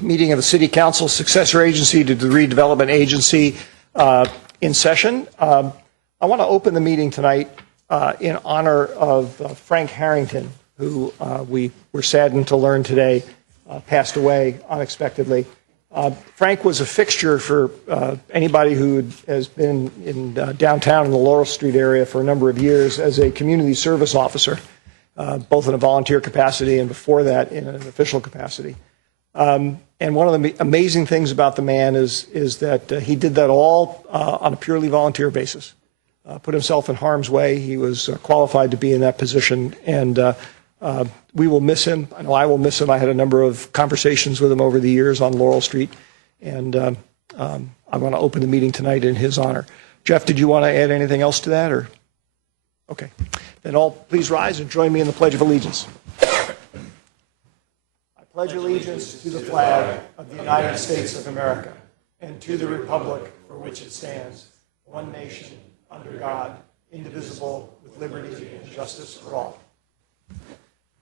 meeting of the City Council successor agency to the redevelopment agency in session. I want to open the meeting tonight in honor of Frank Harrington, who we were saddened to learn today passed away unexpectedly. Frank was a fixture for anybody who has been in downtown in the Laurel Street area for a number of years as a community service officer, both in a volunteer capacity and before that in an official capacity. And one of the amazing things about the man is that he did that all on a purely volunteer basis. Put himself in harm's way. He was qualified to be in that position, and we will miss him. I know I will miss him. I had a number of conversations with him over the years on Laurel Street, and I want to open the meeting tonight in his honor. Jeff, did you want to add anything else to that? Or okay. Then all please rise and join me in the Pledge of Allegiance. I pledge allegiance to the flag of the United States of America and to the republic for which it stands, one nation, under God, indivisible, with liberty and justice for all.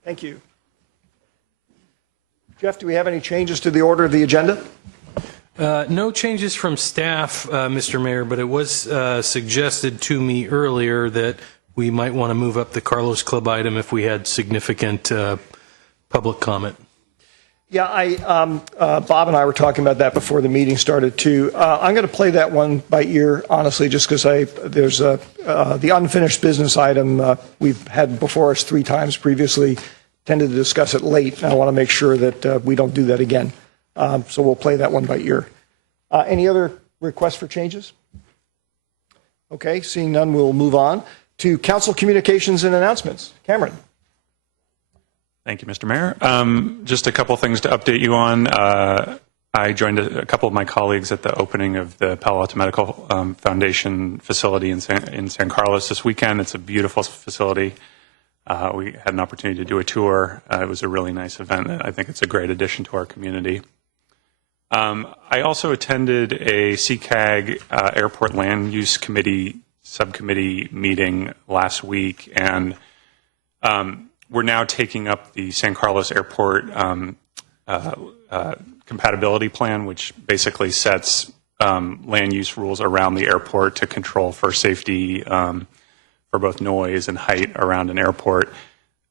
Thank you. Jeff, do we have any changes to the order of the agenda? No changes from staff, Mr. Mayor, but it was suggested to me earlier that we might want to move up the Carlos Club item if we had significant public comment. Yeah, Bob and I were talking about that before the meeting started too. I'm going to play that one by ear, honestly, just because there's the unfinished business item we've had before us 3 times previously. Tended to discuss it late, and I want to make sure that we don't do that again. So we'll play that one by ear. Any other requests for changes? Okay, seeing none, we'll move on to council communications and announcements. Cameron. Thank you, Mr. Mayor. Just a couple things to update you on. I joined a couple of my colleagues at the opening of the Palo Alto Medical Foundation facility in San Carlos this weekend. It's a beautiful facility. We had an opportunity to do a tour. It was a really nice event. I think it's a great addition to our community. I also attended a CCAG Airport Land Use Committee subcommittee meeting last week, and we're now taking up the San Carlos Airport compatibility plan, which basically sets land use rules around the airport to control for safety for both noise and height around an airport.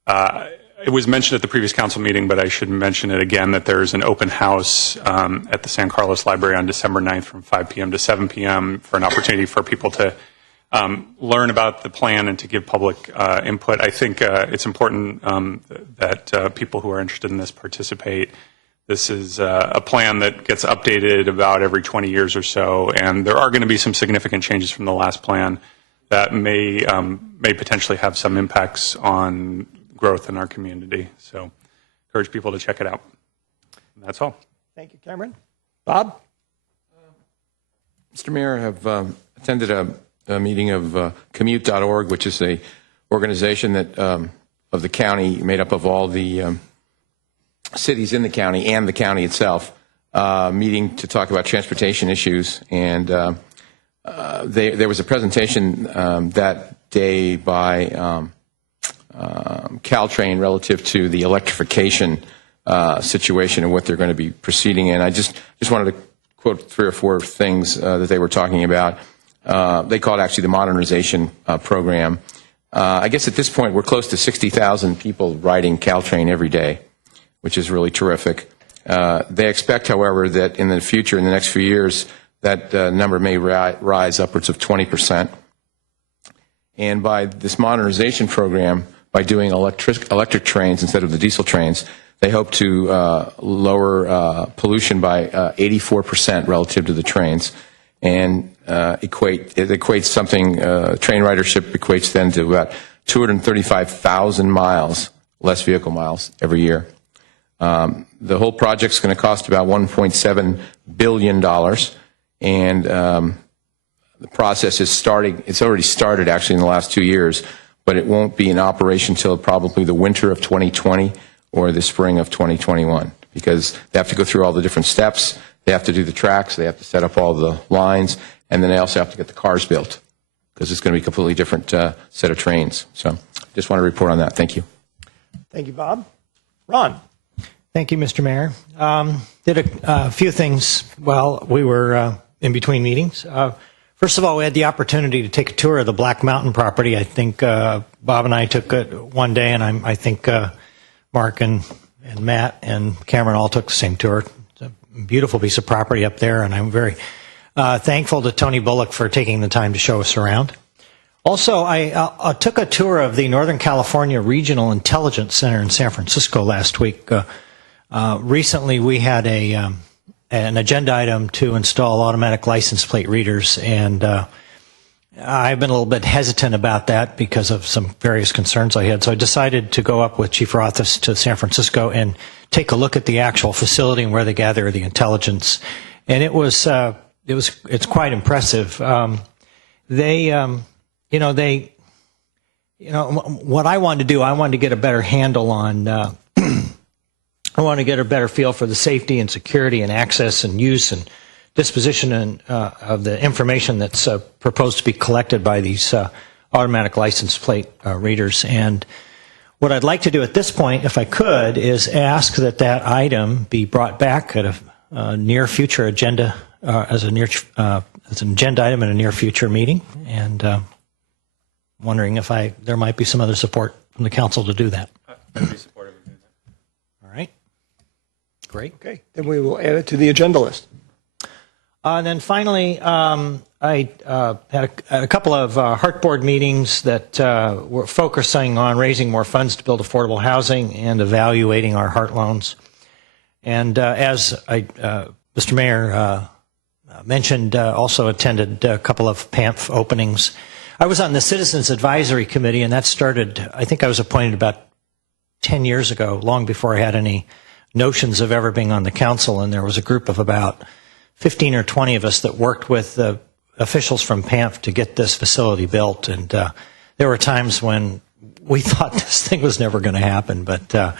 It was mentioned at the previous council meeting, but I should mention it again, that there's an open house at the San Carlos Library on December 9th from 5 p.m. to 7 p.m. for an opportunity for people to learn about the plan and to give public input. I think it's important that people who are interested in this participate. This is a plan that gets updated about every 20 years or so, and there are going to be some significant changes from the last plan that may potentially have some impacts on growth in our community. So encourage people to check it out. And that's all. Thank you, Cameron. Bob? Mr. Mayor, I have attended a meeting of commute.org, which is a organization that of the county made up of all the cities in the county and the county itself, meeting to talk about transportation issues. And there was a presentation that day by Caltrain relative to the electrification situation and what they're going to be proceeding in. I just wanted to quote 3 or 4 things that they were talking about. They call it actually the modernization program. I guess at this point we're close to 60,000 people riding Caltrain every day, which is really terrific. They expect, however, that in the future, in the next few years, that number may rise upwards of 20%. And by this modernization program, by doing electric trains instead of the diesel trains, they hope to lower pollution by 84% relative to the trains. And it equates something, train ridership equates then to about 235,000 miles, less vehicle miles every year. The whole project's going to cost about $1.7 billion, and the process is starting. It's already started actually in the last 2 years, but it won't be in operation until probably the winter of 2020 or the spring of 2021, because they have to go through all the different steps. They have to do the tracks. They have to set up all the lines, and then they also have to get the cars built, because it's going to be a completely different set of trains. So just want to report on that. Thank you. Thank you, Bob. Ron. Thank you, Mr. Mayor. Did a few things while we were in between meetings. First of all, we had the opportunity to take a tour of the Black Mountain property. I think Bob and I took it one day, and I think Mark and Matt and Cameron all took the same tour. It's a beautiful piece of property up there, and I'm very thankful to Tony Bullock for taking the time to show us around. Also, I took a tour of the Northern California Regional Intelligence Center in San Francisco last week. Recently, we had an agenda item to install automatic license plate readers, and I've been a little bit hesitant about that because of some various concerns I had. So I decided to go up with Chief Rothfuss to San Francisco and take a look at the actual facility and where they gather the intelligence. And it's quite impressive. What I wanted to do, I wanted to get a better handle on, I want to get a better feel for the safety and security and access and use and disposition of the information that's proposed to be collected by these automatic license plate readers. And what I'd like to do at this point, if I could, is ask that that item be brought back at a near future agenda, as an agenda item in a near future meeting. And wondering if there might be some other support from the council to do that. I'd be supportive of doing that. All right. Great. Okay, then we will add it to the agenda list. And then finally, I had a couple of Heart Board meetings that were focusing on raising more funds to build affordable housing and evaluating our Heart loans. And as Mr. Mayor mentioned, also attended a couple of PAMF openings. I was on the Citizens Advisory Committee, and that started, I think I was appointed about 10 years ago, long before I had any notions of ever being on the council, and there was a group of about 15 or 20 of us that worked with the officials from PAMF to get this facility built. And there were times when we thought this thing was never going to happen, but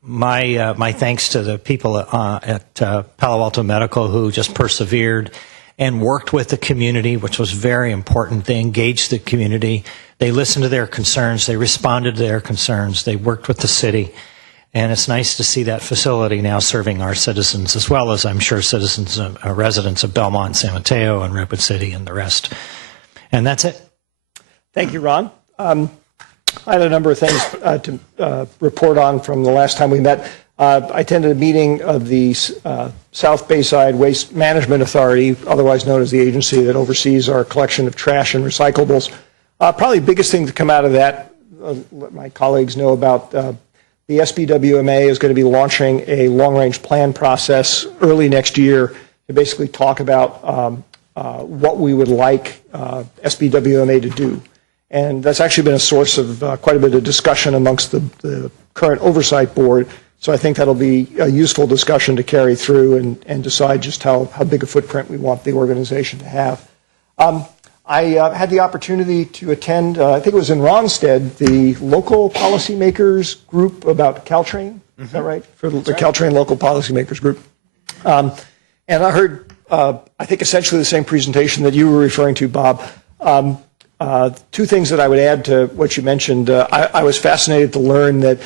my thanks to the people at Palo Alto Medical who just persevered and worked with the community, which was very important. They engaged the community. They listened to their concerns. They responded to their concerns. They worked with the city. And it's nice to see that facility now serving our citizens, as well as I'm sure citizens, residents of Belmont, San Mateo, and Redwood City, and the rest. And that's it. Thank you, Ron. I had a number of things to report on from the last time we met. I attended a meeting of the South Bayside Waste Management Authority, otherwise known as the agency that oversees our collection of trash and recyclables. Probably the biggest thing to come out of that, let my colleagues know about, the SBWMA is going to be launching a long-range plan process early next year to basically talk about what we would like SBWMA to do. And that's actually been a source of quite a bit of discussion amongst the current oversight board. So I think that'll be a useful discussion to carry through and decide just how big a footprint we want the organization to have. I had the opportunity to attend, I think it was in Ronstead, the local policymakers group about Caltrain. Is that right? For the Caltrain local policymakers group. And I heard, I think, essentially the same presentation that you were referring to, Bob. Two things that I would add to what you mentioned. I was fascinated to learn that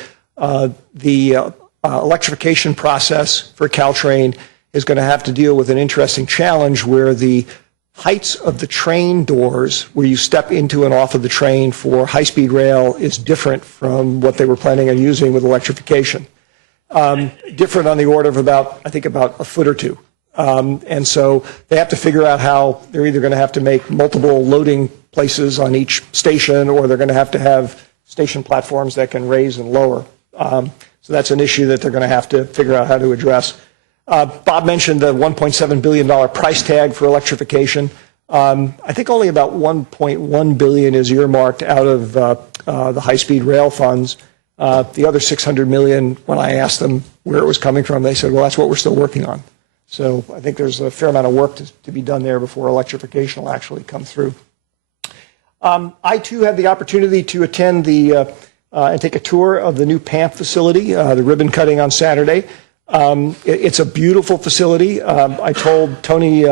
the electrification process for Caltrain is going to have to deal with an interesting challenge where the heights of the train doors where you step into and off of the train for high-speed rail is different from what they were planning on using with electrification. Different on the order of about a foot or two. And so they have to figure out how they're either going to have to make multiple loading places on each station, or they're going to have station platforms that can raise and lower. So that's an issue that they're going to have to figure out how to address. Bob mentioned the $1.7 billion price tag for electrification. I think only about $1.1 billion is earmarked out of the high-speed rail funds. The other $600 million, when I asked them where it was coming from, they said, well, that's what we're still working on. So I think there's a fair amount of work to be done there before electrification will actually come through. I, too, had the opportunity to attend and take a tour of the new PAMF facility, the ribbon cutting on Saturday. It's a beautiful facility. I told Tony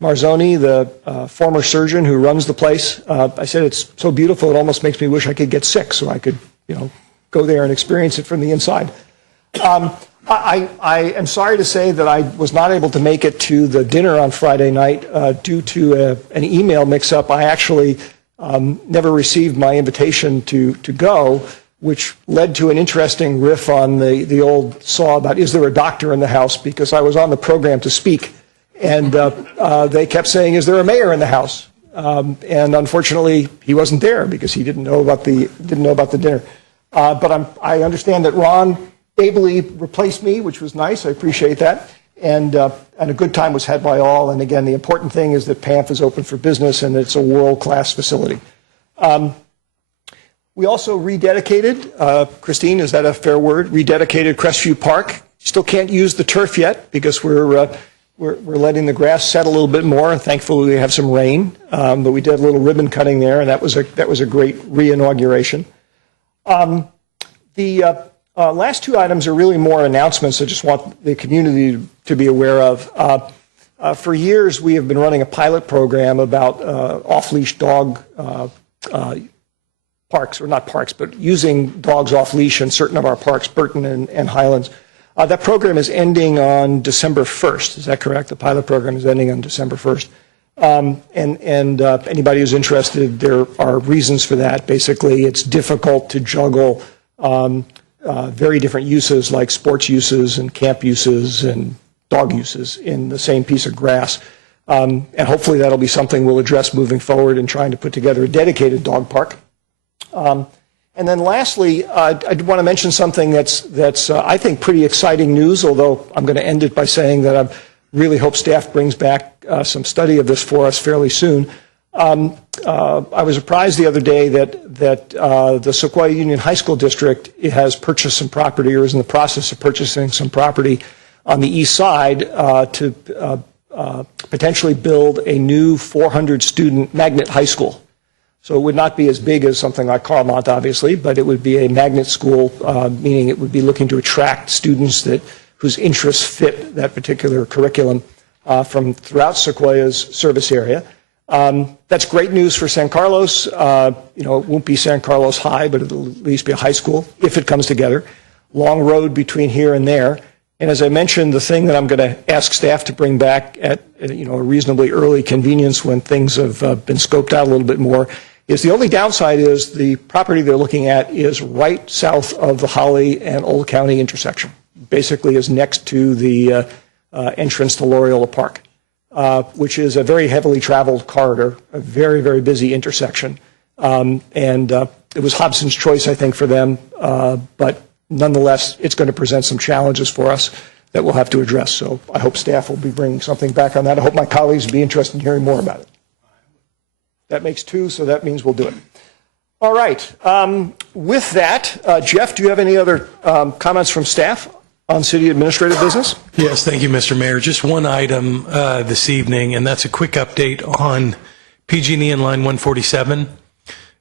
Marzoni, the former surgeon who runs the place, I said it's so beautiful it almost makes me wish I could get sick so I could, go there and experience it from the inside. I am sorry to say that I was not able to make it to the dinner on Friday night due to an email mix-up. I actually never received my invitation to go, which led to an interesting riff on the old saw about, is there a doctor in the house? Because I was on the program to speak, and they kept saying, is there a mayor in the house? And unfortunately, he wasn't there because he didn't know about the dinner. But I understand that Ron ably replaced me, which was nice. I appreciate that. And a good time was had by all. And again, the important thing is that PAMF is open for business and it's a world-class facility. We also rededicated, Christine, is that a fair word? Rededicated Crestview Park. Still can't use the turf yet because we're letting the grass set a little bit more. And thankfully, we have some rain. But we did a little ribbon cutting there, and that was a great re-inauguration. The last two items are really more announcements I just want the community to be aware of. For years, we have been running a pilot program about off-leash dog parks, or not parks, but using dogs off-leash in certain of our parks, Burton and Highlands. That program is ending on December 1st. Is that correct? The pilot program is ending on December 1st. Anybody who's interested, there are reasons for that. Basically, it's difficult to juggle very different uses like sports uses and camp uses and dog uses in the same piece of grass. And hopefully that'll be something we'll address moving forward in trying to put together a dedicated dog park. And then lastly, I want to mention something that's I think pretty exciting news, although I'm going to end it by saying that I really hope staff brings back some study of this for us fairly soon. I was surprised the other day that the Sequoia Union High School District has purchased some property, or is in the process of purchasing some property on the east side to potentially build a new 400-student magnet high school. So it would not be as big as something like Carmont, obviously, but it would be a magnet school, meaning it would be looking to attract students whose interests fit that particular curriculum from throughout Sequoia's service area. That's great news for San Carlos. It won't be San Carlos High, but it'll at least be a high school if it comes together. Long road between here and there. And as I mentioned, the thing that I'm going to ask staff to bring back at a reasonably early convenience when things have been scoped out a little bit more is the only downside is the property they're looking at is right south of the Holly and Old County intersection. Basically is next to the entrance to Loyola Park, which is a very heavily traveled corridor, a very, very busy intersection. And it was Hobson's choice, I think, for them. But nonetheless, it's going to present some challenges for us that we'll have to address. So I hope staff will be bringing something back on that. I hope my colleagues will be interested in hearing more about it. That makes two, so that means we'll do it. All right. With that, Jeff, do you have any other comments from staff on city administrative business? Yes, thank you, Mr. Mayor. Just one item this evening, and that's a quick update on PG&E and Line 147.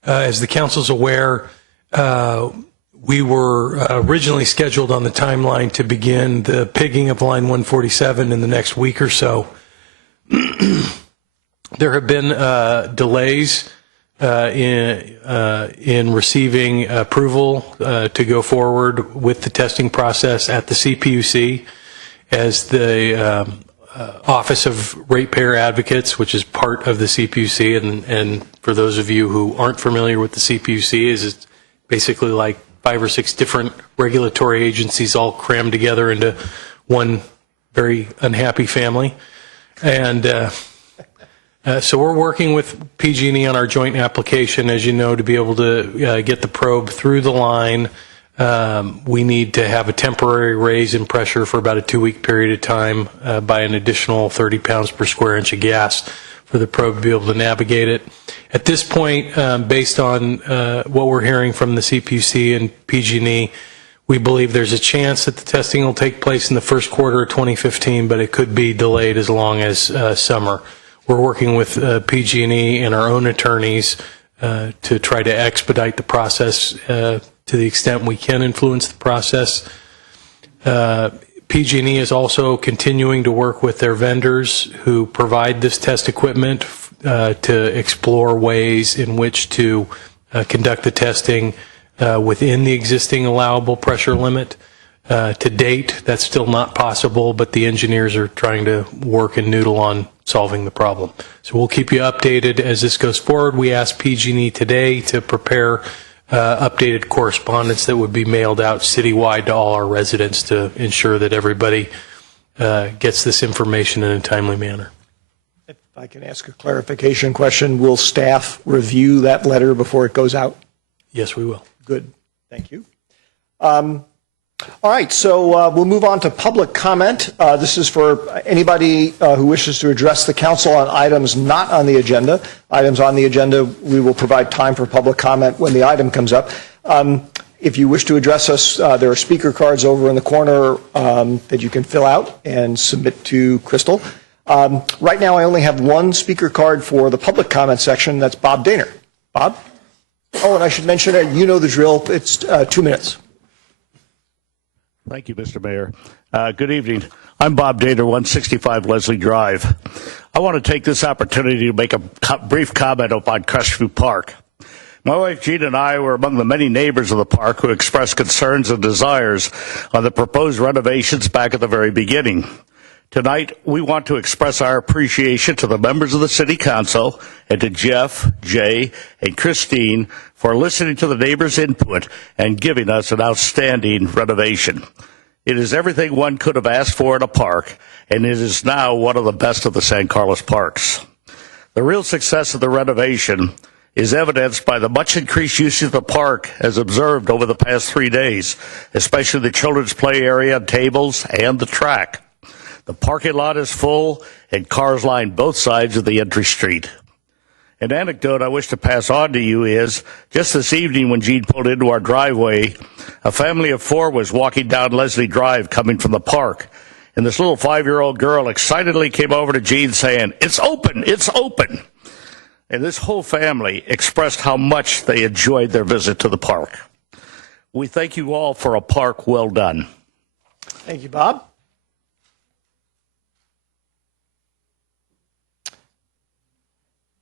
As the council's aware, we were originally scheduled on the timeline to begin the pigging of Line 147 in the next week or so. There have been delays in receiving approval to go forward with the testing process at the CPUC, as the Office of Ratepayer Advocates, which is part of the CPUC, and for those of you who aren't familiar with the CPUC, is it's basically like 5 or 6 different regulatory agencies all crammed together into one very unhappy family. And so we're working with PG&E on our joint application, as you know, to be able to get the probe through the line. We need to have a temporary raise in pressure for about a 2-week period of time by an additional 30 pounds per square inch of gas for the probe to be able to navigate it. At this point, based on what we're hearing from the CPUC and PG&E, we believe there's a chance that the testing will take place in the first quarter of 2015, but it could be delayed as long as summer. We're working with PG&E and our own attorneys to try to expedite the process to the extent we can influence the process. PG&E is also continuing to work with their vendors who provide this test equipment to explore ways in which to conduct the testing within the existing allowable pressure limit. To date, that's still not possible, but the engineers are trying to work and noodle on solving the problem. So we'll keep you updated as this goes forward. We asked PG&E today to prepare updated correspondence that would be mailed out citywide to all our residents to ensure that everybody gets this information in a timely manner. If I can ask a clarification question, will staff review that letter before it goes out? Yes, we will. Good. Thank you. All right, so we'll move on to public comment. This is for anybody who wishes to address the council on items not on the agenda. Items on the agenda, we will provide time for public comment when the item comes up. If you wish to address us, there are speaker cards over in the corner that you can fill out and submit to Crystal. Right now, I only have one speaker card for the public comment section. That's Bob Daner. Bob? Oh, and I should mention, you know the drill. It's 2 minutes. Thank you, Mr. Mayor. Good evening. I'm Bob Daner, 165 Leslie Drive. I want to take this opportunity to make a brief comment upon Crestview Park. My wife Jean and I were among the many neighbors of the park who expressed concerns and desires on the proposed renovations back at the very beginning. Tonight, we want to express our appreciation to the members of the City Council and to Jeff, Jay, and Christine for listening to the neighbors' input and giving us an outstanding renovation. It is everything one could have asked for in a park, and it is now one of the best of the San Carlos parks. The real success of the renovation is evidenced by the much increased usage of the park as observed over the past 3 days, especially the children's play area, tables, and the track. The parking lot is full, and cars line both sides of the entry street. An anecdote I wish to pass on to you is, just this evening when Jean pulled into our driveway, a family of 4 was walking down Leslie Drive coming from the park, and this little 5-year-old girl excitedly came over to Jean saying, "It's open, it's open." And this whole family expressed how much they enjoyed their visit to the park. We thank you all for a park well done. Thank you, Bob.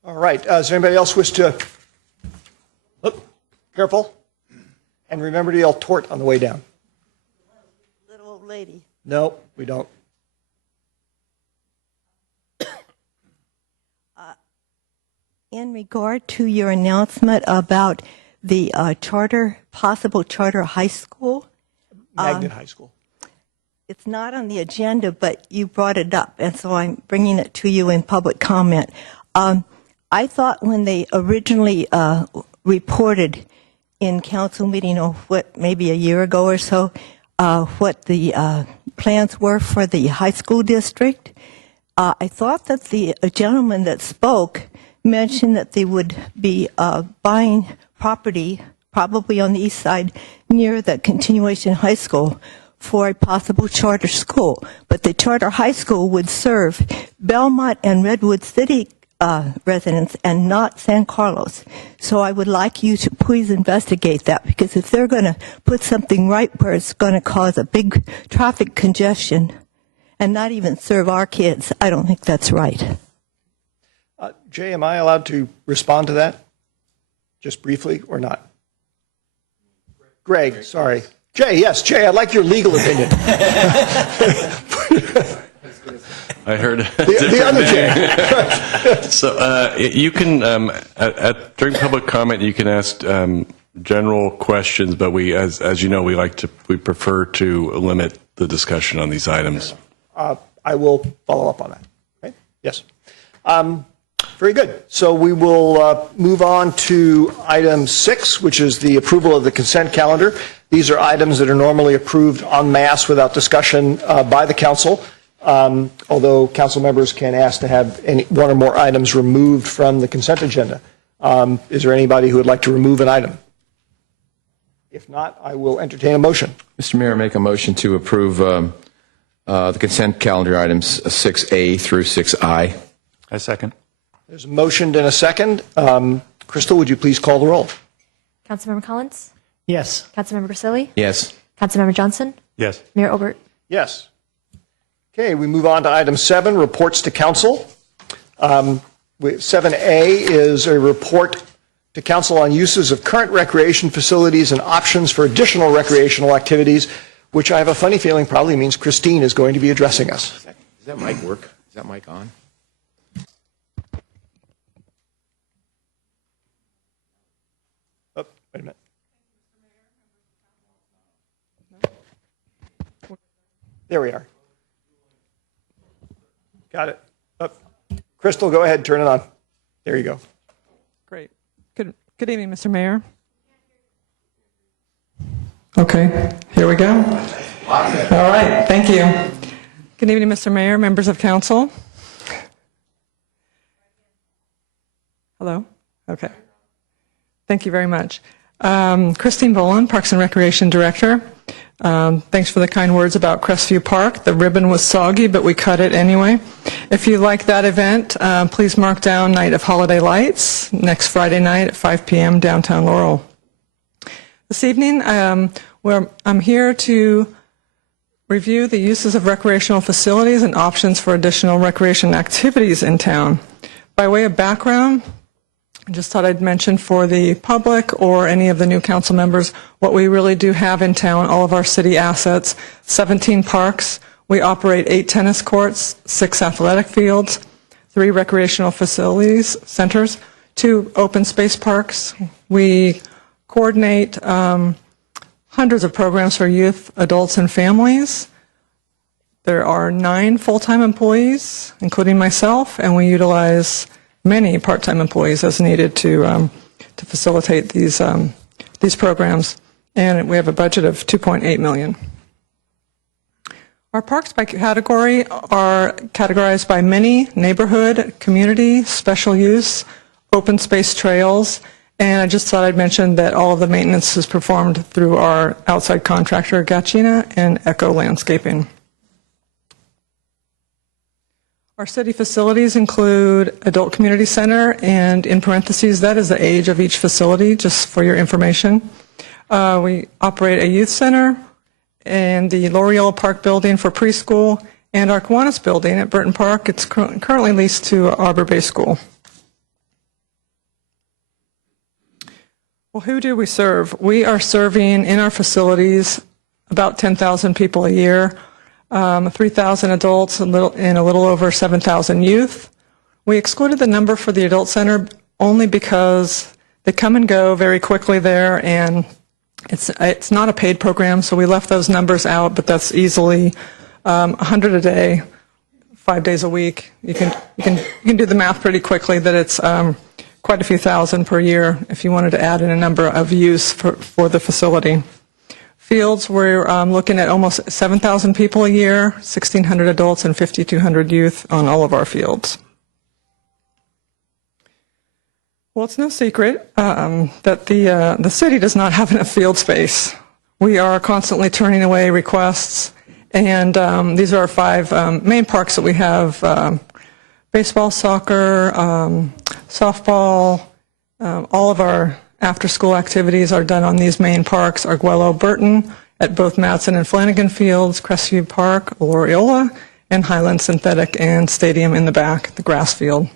All right. Does anybody else wish to? Look, careful. And remember to yell "tort" on the way down. Little old lady. No, we don't. In regard to your announcement about the possible charter high school, Magnet High School. it's not on the agenda, but you brought it up, and so I'm bringing it to you in public comment. I thought when they originally reported in council meeting, maybe a year ago or so, what the plans were for the high school district, I thought that the gentleman that spoke mentioned that they would be buying property, probably on the east side, near the Continuation High School for a possible charter school. But the charter high school would serve Belmont and Redwood City residents and not San Carlos. So I would like you to please investigate that, because if they're going to put something right where it's going to cause a big traffic congestion and not even serve our kids, I don't think that's right. Jay, am I allowed to respond to that? Just briefly or not? Greg, sorry. Jay, yes, Jay, I'd like your legal opinion. I heard the other Jay. So you can during public comment you can ask general questions, but we, as you know, we prefer to limit the discussion on these items. I will follow up on that. Okay? Yes. Very good. So we will move on to item 6, which is the approval of the consent calendar. These are items that are normally approved en masse without discussion by the council. Although council members can ask to have one or more items removed from the consent agenda. Is there anybody who would like to remove an item? If not, I will entertain a motion. Mr. Mayor, make a motion to approve the consent calendar items 6A through 6I. I second. There's a motion and a second. Crystal, would you please call the roll? Councilmember Collins? Yes. Councilmember Grisilli? Yes. Councilmember Johnson? Yes. Mayor Obert? Yes. Okay, we move on to item 7, reports to council. 7A is a report to council on uses of current recreation facilities and options for additional recreational activities. which I have a funny feeling probably means Christine is going to be addressing us. Does that mic work? Is that mic on? Oh, wait a minute. There we are. Got it. Oh. Crystal, go ahead, turn it on. There you go. Great. Good evening, Mr. Mayor. Okay, here we go. All right, thank you. Good evening, Mr. Mayor, members of council. Hello? Okay. Thank you very much. Christine Boland, Parks and Recreation Director. Thanks for the kind words about Crestview Park. The ribbon was soggy, but we cut it anyway. If you like that event, please mark down Night of Holiday Lights next Friday night at 5 p.m. downtown Laurel. This evening, I'm here to review the uses of recreational facilities and options for additional recreation activities in town. By way of background, I just thought I'd mention for the public or any of the new council members what we really do have in town, all of our city assets, 17 parks. We operate 8 tennis courts, 6 athletic fields, 3 recreational facilities, centers, 2 open space parks. We coordinate hundreds of programs for youth, adults, and families. There are 9 full-time employees, including myself, and we utilize many part-time employees as needed to facilitate these programs, and we have a budget of $2.8 million. Our parks by category are categorized by many: neighborhood, community, special use, open space trails, and I just thought I'd mention that all of the maintenance is performed through our outside contractor, Gachina and Echo Landscaping. Our city facilities include Adult Community Center, and in parentheses, that is the age of each facility, just for your information. We operate a youth center and the L'Oreal Park building for preschool, and our Kiwanis building at Burton Park. It's currently leased to Arbor Bay School. Well, who do we serve? We are serving in our facilities about 10,000 people a year. 3,000 adults and a little over 7,000 youth. We excluded the number for the adult center only because they come and go very quickly there, and it's not a paid program, so we left those numbers out, but that's easily 100 a day, 5 days a week. You can do the math pretty quickly that it's quite a few thousand per year if you wanted to add in a number of use for the facility. Fields, we're looking at almost 7,000 people a year, 1,600 adults and 5,200 youth on all of our fields. Well, it's no secret that the city does not have enough field space. We are constantly turning away requests, and these are our 5 main parks that we have: baseball, soccer, softball. All of our after-school activities are done on these main parks: Arguello, Burton, at both Madsen and Flanagan Fields, Crestview Park, Loreola, and Highland Synthetic and Stadium in the back, the grass field.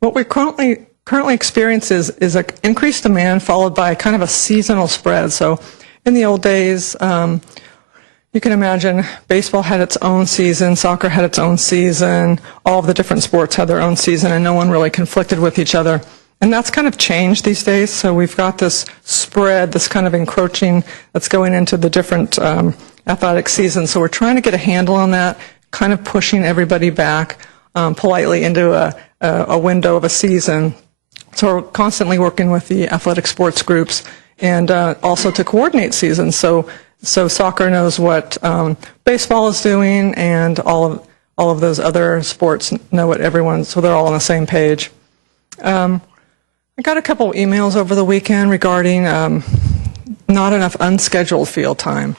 What we currently experience is an increased demand followed by kind of a seasonal spread. So in the old days, you can imagine baseball had its own season, soccer had its own season, all of the different sports had their own season, and no one really conflicted with each other. And that's kind of changed these days. So we've got this spread, this kind of encroaching that's going into the different athletic seasons. So we're trying to get a handle on that, kind of pushing everybody back politely into a window of a season. So we're constantly working with the athletic sports groups and also to coordinate seasons. So soccer knows what baseball is doing, and all of those other sports know what everyone, so they're all on the same page. I got a couple emails over the weekend regarding not enough unscheduled field time.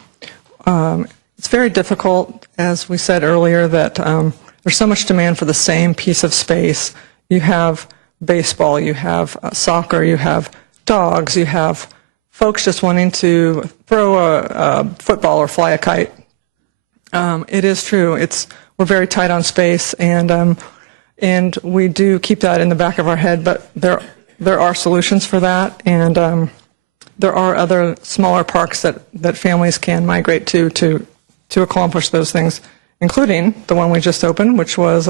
It's very difficult, as we said earlier, that there's so much demand for the same piece of space. You have baseball, you have soccer, you have dogs, you have folks just wanting to throw a football or fly a kite. It is true. We're very tight on space, and we do keep that in the back of our head, but there are solutions for that, and there are other smaller parks that families can migrate to accomplish those things, including the one we just opened, which was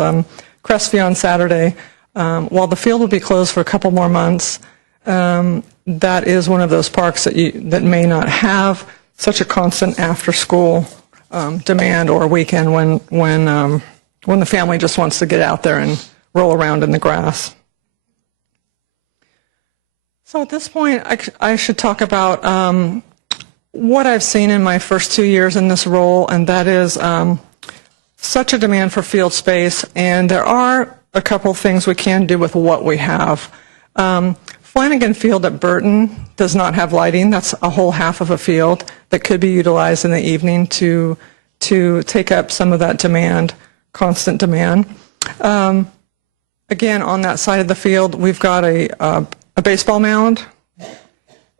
Crestview on Saturday. While the field will be closed for a couple more months, that is one of those parks that may not have such a constant after-school demand or weekend when the family just wants to get out there and roll around in the grass. So at this point, I should talk about what I've seen in my first 2 years in this role, and that is such a demand for field space, and there are a couple things we can do with what we have. Flanagan Field at Burton does not have lighting. That's a whole half of a field that could be utilized in the evening to take up some of that demand, constant demand. Again, on that side of the field, we've got a baseball mound,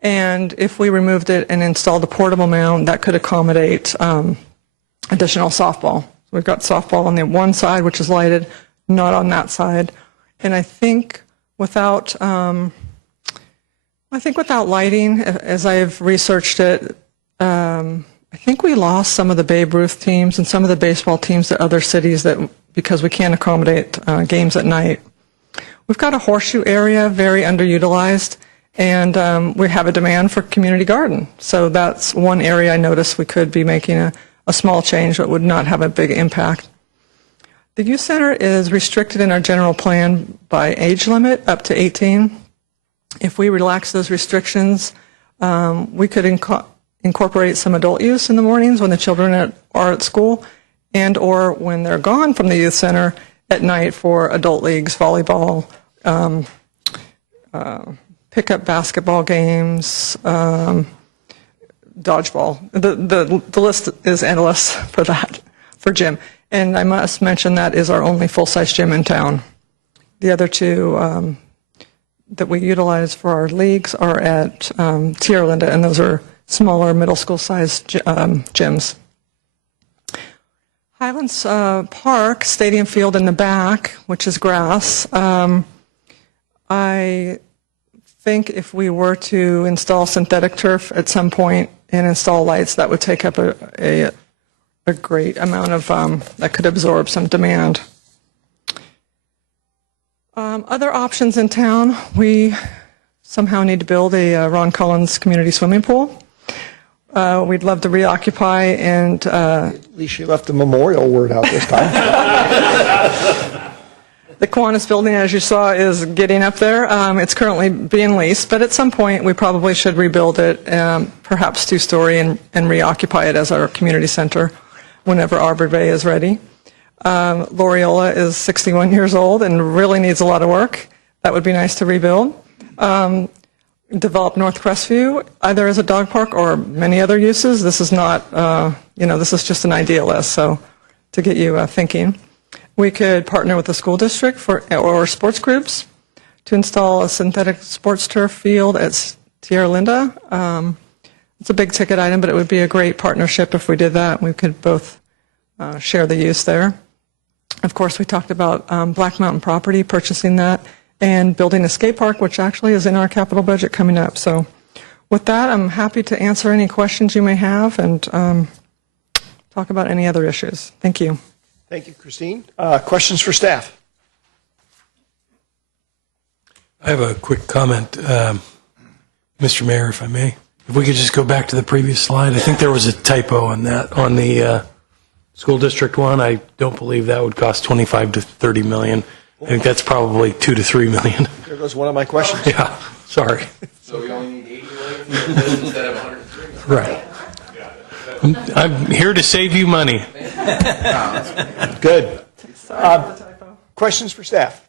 and if we removed it and installed a portable mound, that could accommodate additional softball. We've got softball on the one side, which is lighted, not on that side. And I think without lighting, as I've researched it, I think we lost some of the Babe Ruth teams and some of the baseball teams to other cities because we can't accommodate games at night. We've got a horseshoe area, very underutilized, and we have a demand for community garden. So that's one area I noticed we could be making a small change that would not have a big impact. The youth center is restricted in our general plan by age limit up to 18. If we relax those restrictions, we could incorporate some adult use in the mornings when the children are at school, and or when they're gone from the youth center at night for adult leagues, volleyball, pickup basketball games, dodgeball. The list is endless for that, for gym. And I must mention that is our only full-size gym in town. The other two that we utilize for our leagues are at Tierra Linda, and those are smaller middle school-sized gyms. Highlands Park, Stadium Field in the back, which is grass. I think if we were to install synthetic turf at some point and install lights, that would take up a great amount of, that could absorb some demand. Other options in town, we somehow need to build a Ron Collins community swimming pool. We'd love to reoccupy and... At least you left the memorial word out this time. The Kiwanis building, as you saw, is getting up there. It's currently being leased, but at some point we probably should rebuild it, perhaps two-story, and reoccupy it as our community center whenever Arbor Bay is ready. Loriola is 61 years old and really needs a lot of work. That would be nice to rebuild. Develop North Crestview either as a dog park or many other uses. This is not, this is just an idea list, so to get you thinking. We could partner with the school district or sports groups to install a synthetic sports turf field at Tierra Linda. It's a big ticket item, but it would be a great partnership if we did that. We could both share the use there. Of course, we talked about Black Mountain property, purchasing that, and building a skate park, which actually is in our capital budget coming up. So with that, I'm happy to answer any questions you may have and talk about any other issues. Thank you. Thank you, Christine. Questions for staff? I have a quick comment, Mr. Mayor, if I may. If we could just go back to the previous slide. I think there was a typo on that, on the school district one. I don't believe that would cost 25 to 30 million. I think that's probably 2 to 3 million. There goes one of my questions. Yeah, sorry. So we only need 80 million instead of 103 million. Right. I'm here to save you money. Good. Questions for staff?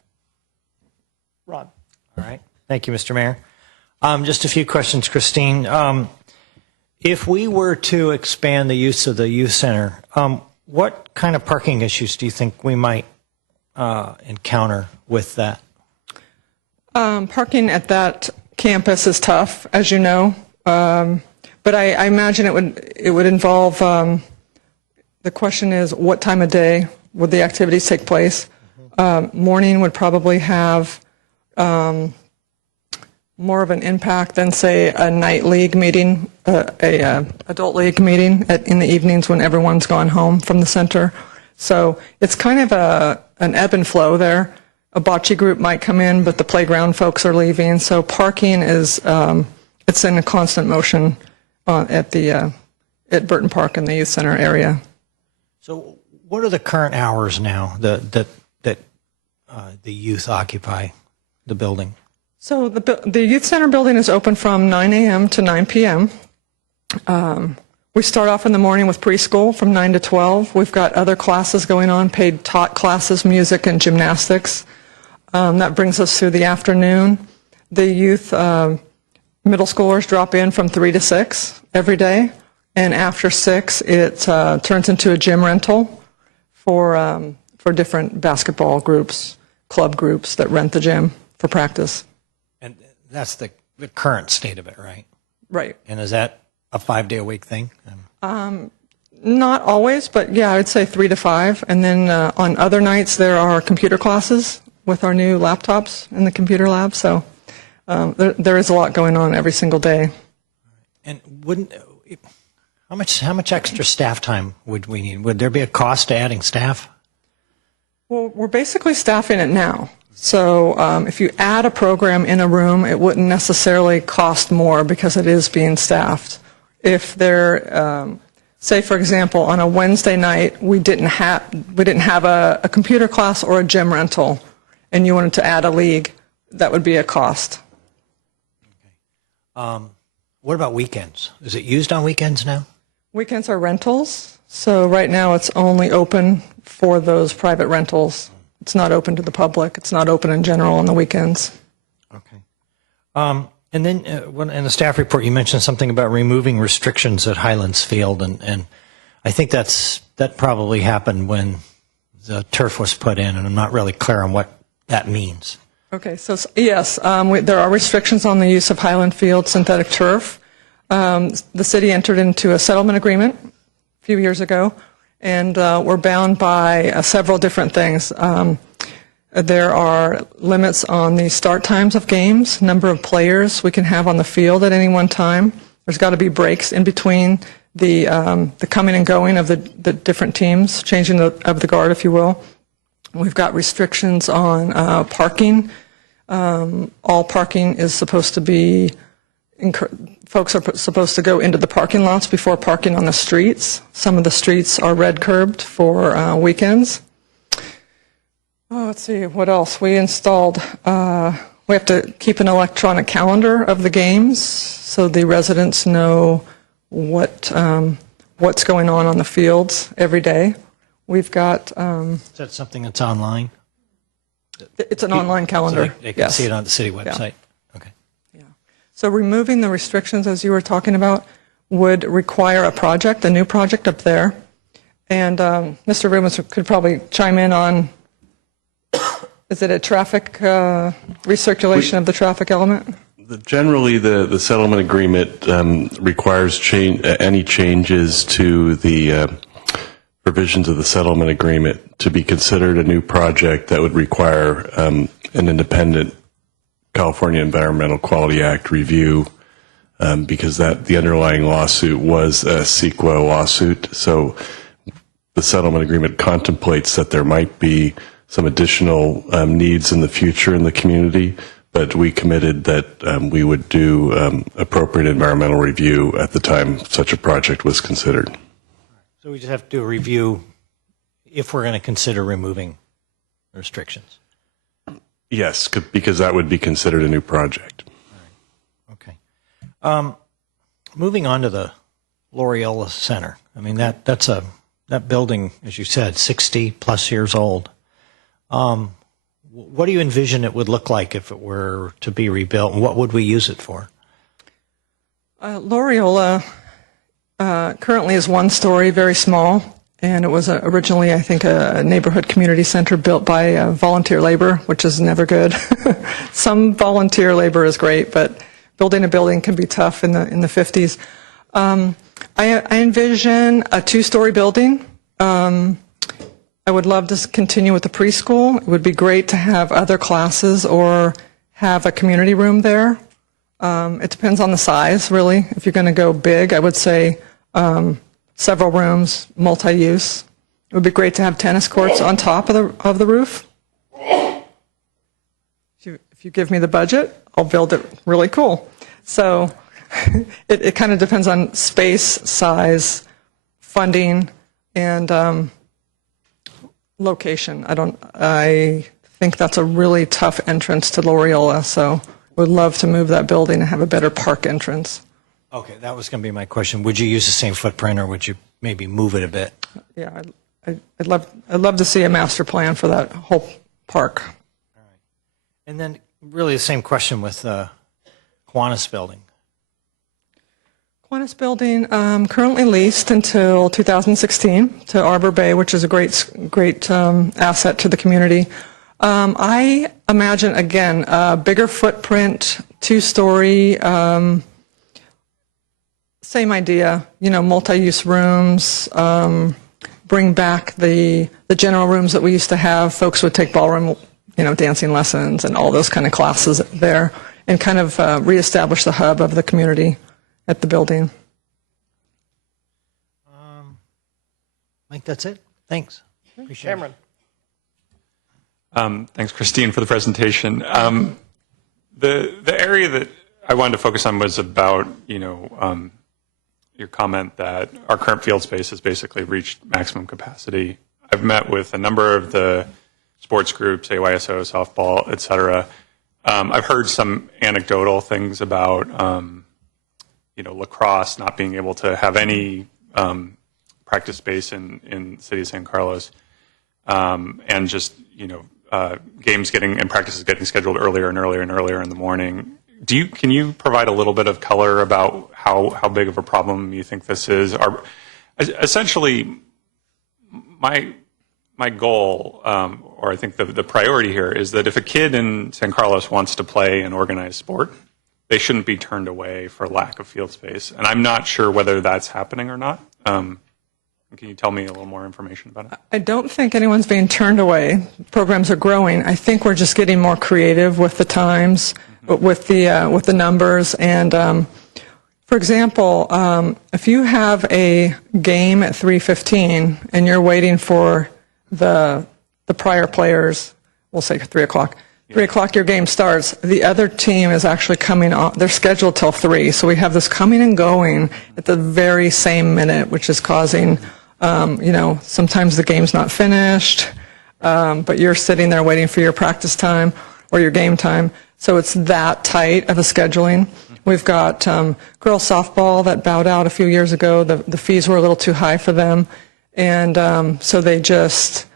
Ron. All right. Thank you, Mr. Mayor. Just a few questions, Christine. If we were to expand the use of the youth center, what kind of parking issues do you think we might encounter with that? Parking at that campus is tough, as you know. But I imagine it would involve, the question is what time of day would the activities take place? Morning would probably have more of an impact than, say, a night league meeting, adult league meeting in the evenings when everyone's gone home from the center. So it's kind of an ebb and flow there. A bocce group might come in, but the playground folks are leaving. So parking is it's in a constant motion at Burton Park in the youth center area. So what are the current hours now that the youth occupy the building? So the youth center building is open from 9 a.m. to 9 p.m. We start off in the morning with preschool from 9 to 12. We've got other classes going on, paid taught classes, music and gymnastics. That brings us through the afternoon. The youth middle schoolers drop in from 3 to 6 every day. And after 6, it turns into a gym rental for different basketball groups, club groups that rent the gym for practice. And that's the current state of it, right? Right. And is that a 5-day-a-week thing? Not always, but yeah, I would say 3 to 5. And then on other nights, there are computer classes with our new laptops in the computer lab. So there is a lot going on every single day. And how much extra staff time would we need? Would there be a cost to adding staff? Well, we're basically staffing it now. So if you add a program in a room, it wouldn't necessarily cost more because it is being staffed. If there, say for example, on a Wednesday night we didn't have a computer class or a gym rental, and you wanted to add a league, that would be a cost. Okay. What about weekends? Is it used on weekends now? Weekends are rentals. So right now it's only open for those private rentals. It's not open to the public. It's not open in general on the weekends. Okay. And then in the staff report, you mentioned something about removing restrictions at Highlands Field, and I think that probably happened when the turf was put in, and I'm not really clear on what that means. Okay, so yes, there are restrictions on the use of Highland Field synthetic turf. The city entered into a settlement agreement a few years ago, and we're bound by several different things. There are limits on the start times of games, number of players we can have on the field at any one time. There's got to be breaks in between the coming and going of the different teams, changing of the guard, if you will. We've got restrictions on parking. All parking is supposed to be, folks are supposed to go into the parking lots before parking on the streets. Some of the streets are red curbed for weekends. Oh, let's see, what else? We installed, we have to keep an electronic calendar of the games so the residents know what's going on the fields every day. We've got... Is that something that's online? It's an online calendar. So they can yes. see it on the city website? Yeah. Okay. Yeah. So removing the restrictions, as you were talking about, would require a new project up there. And Mr. Rubens could probably chime in on, is it a traffic recirculation of the traffic element? Generally, the settlement agreement requires any changes to the provisions of the settlement agreement to be considered a new project that would require an independent California Environmental Quality Act review because the underlying lawsuit was a CEQA lawsuit. So the settlement agreement contemplates that there might be some additional needs in the future in the community, but we committed that we would do appropriate environmental review at the time such a project was considered. So we just have to do a review if we're going to consider removing restrictions. Yes, because that would be considered a new project. Okay. Moving on to the Loyola Center. I mean, that building, as you said, 60 plus years old. What do you envision it would look like if it were to be rebuilt, and what would we use it for? Loyola currently is one story, very small, and it was originally, I think, a neighborhood community center built by volunteer labor, which is never good. Some volunteer labor is great, but building a building can be tough in the 50s. I envision a 2-story building. I would love to continue with the preschool. It would be great to have other classes or have a community room there. It depends on the size, really. If you're going to go big, I would say several rooms, multi-use. It would be great to have tennis courts on top of the roof. If you give me the budget, I'll build it really cool. So it kind of depends on space, size, funding, and location. I think that's a really tough entrance to Loreola, so would love to move that building and have a better park entrance. Okay, that was going to be my question. Would you use the same footprint, or would you maybe move it a bit? Yeah, I'd love to see a master plan for that whole park. And then really the same question with Kiwanis Building. Kiwanis Building, currently leased until 2016 to Arbor Bay, which is a great asset to the community. I imagine, again, a bigger footprint, 2-story, same idea, multi-use rooms, bring back the general rooms that we used to have. Folks would take ballroom, dancing lessons and all those kind of classes there, and kind of reestablish the hub of the community at the building. I think that's it. Thanks. Appreciate Cameron. Thanks, Christine, for the presentation. The area that I wanted to focus on was about, your comment that our current field space has basically reached maximum capacity. I've met with a number of the sports groups, AYSO, softball, et cetera. I've heard some anecdotal things about, lacrosse not being able to have any practice space in the city of San Carlos, and just, games and practices getting scheduled earlier and earlier and earlier in the morning. Can you provide a little bit of color about how big of a problem you think this is? Essentially, my goal, or I think the priority here, is that if a kid in San Carlos wants to play an organized sport, they shouldn't be turned away for lack of field space. And I'm not sure whether that's happening or not. Can you tell me a little more information about it? I don't think anyone's being turned away. Programs are growing. I think we're just getting more creative with the times, with the numbers. And for example, if you have a game at 3:15 and you're waiting for the prior players, we'll say 3 o'clock. 3 o'clock, your game starts. The other team is actually coming on. They're scheduled till 3. So we have this coming and going at the very same minute, which is causing, sometimes the game's not finished, but you're sitting there waiting for your practice time or your game time. So it's that tight of a scheduling. We've got girls softball that bowed out a few years ago. The fees were a little too high for them. And so they just,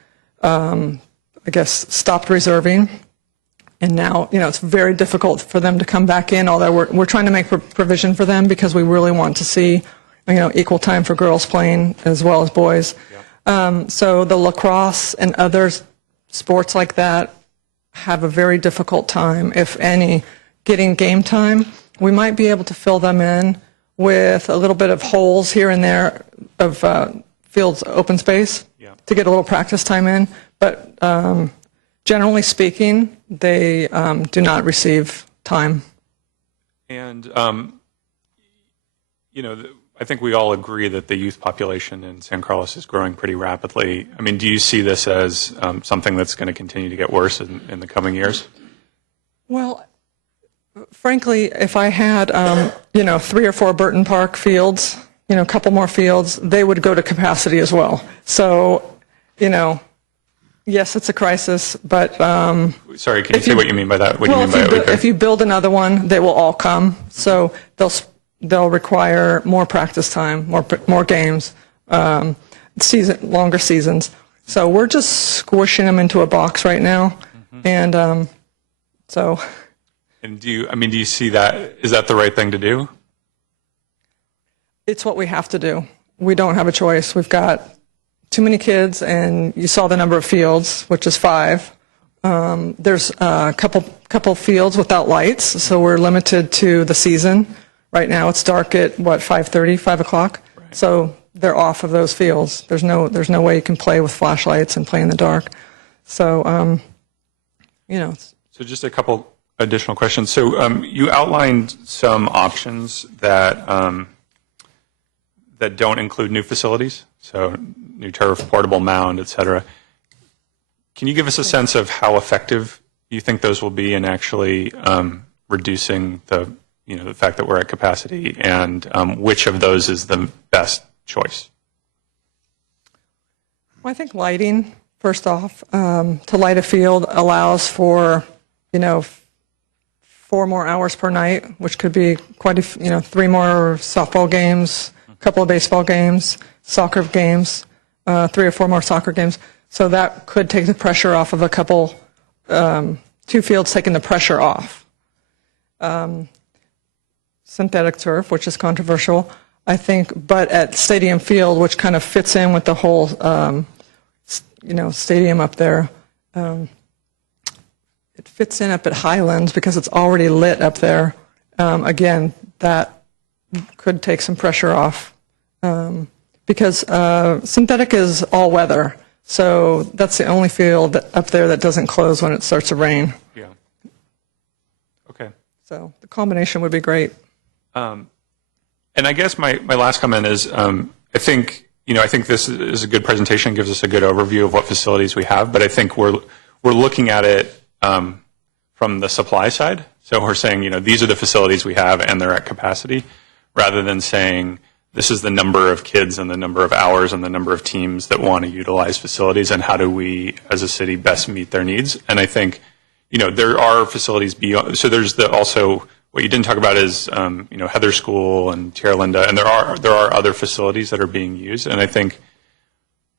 stopped reserving. And now, it's very difficult for them to come back in, although we're trying to make provision for them because we really want to see, equal time for girls playing as well as boys. So the lacrosse and other sports like that have a very difficult time, if any, getting game time. We might be able to fill them in with a little bit of holes here and there of fields open space to get a little practice time in. But generally speaking, they do not receive time. And, I think we all agree that the youth population in San Carlos is growing pretty rapidly. I mean, do you see this as something that's going to continue to get worse in the coming years? Well, frankly, if I had, 3 or 4 Burton Park fields, a couple more fields, they would go to capacity as well. So, yes, it's a crisis, but... Sorry, can you say what you mean by that? What do you mean by it? If you build another one, they will all come. So they'll require more practice time, more games, longer seasons. So we're just squishing them into a box right now, and so. And do you see that? Is that the right thing to do? It's what we have to do. We don't have a choice. We've got too many kids, and you saw the number of fields, which is 5. There's a couple fields without lights, so we're limited to the season. Right now, it's dark at 5:30, 5 o'clock. Right. So they're off of those fields. There's no way you can play with flashlights and play in the dark. So, So just a couple additional question. So you outlined some options that that don't include new facilities, so new turf, portable mound, et cetera. Can you give us a sense of how effective you think those will be in actually reducing the fact that we're at capacity, and which of those is the best choice? Well, I think lighting, first off, to light a field allows for, 4 more hours per night, which could be quite a, 3 more softball games, a couple of baseball games, soccer games, 3 or 4 more soccer games. So that could take the pressure off of a couple, 2 fields taking the pressure off. Synthetic turf, which is controversial, I think, but at Stadium Field, which kind of fits in with the whole, stadium up there. It fits in up at Highlands because it's already lit up there. Again, that could take some pressure off because synthetic is all weather. So that's the only field up there that doesn't close when it starts to rain. Yeah. Okay. So the combination would be great. And I guess my last comment is I think this is a good presentation, gives us a good overview of what facilities we have, but I think we're looking at it from the supply side. So we're saying, these are the facilities we have and they're at capacity, rather than saying this is the number of kids and the number of hours and the number of teams that want to utilize facilities, and how do we as a city best meet their needs. And I think, there are facilities beyond, so there's also what you didn't talk about is, Heather School and Tierra Linda, and there are other facilities that are being used. And I think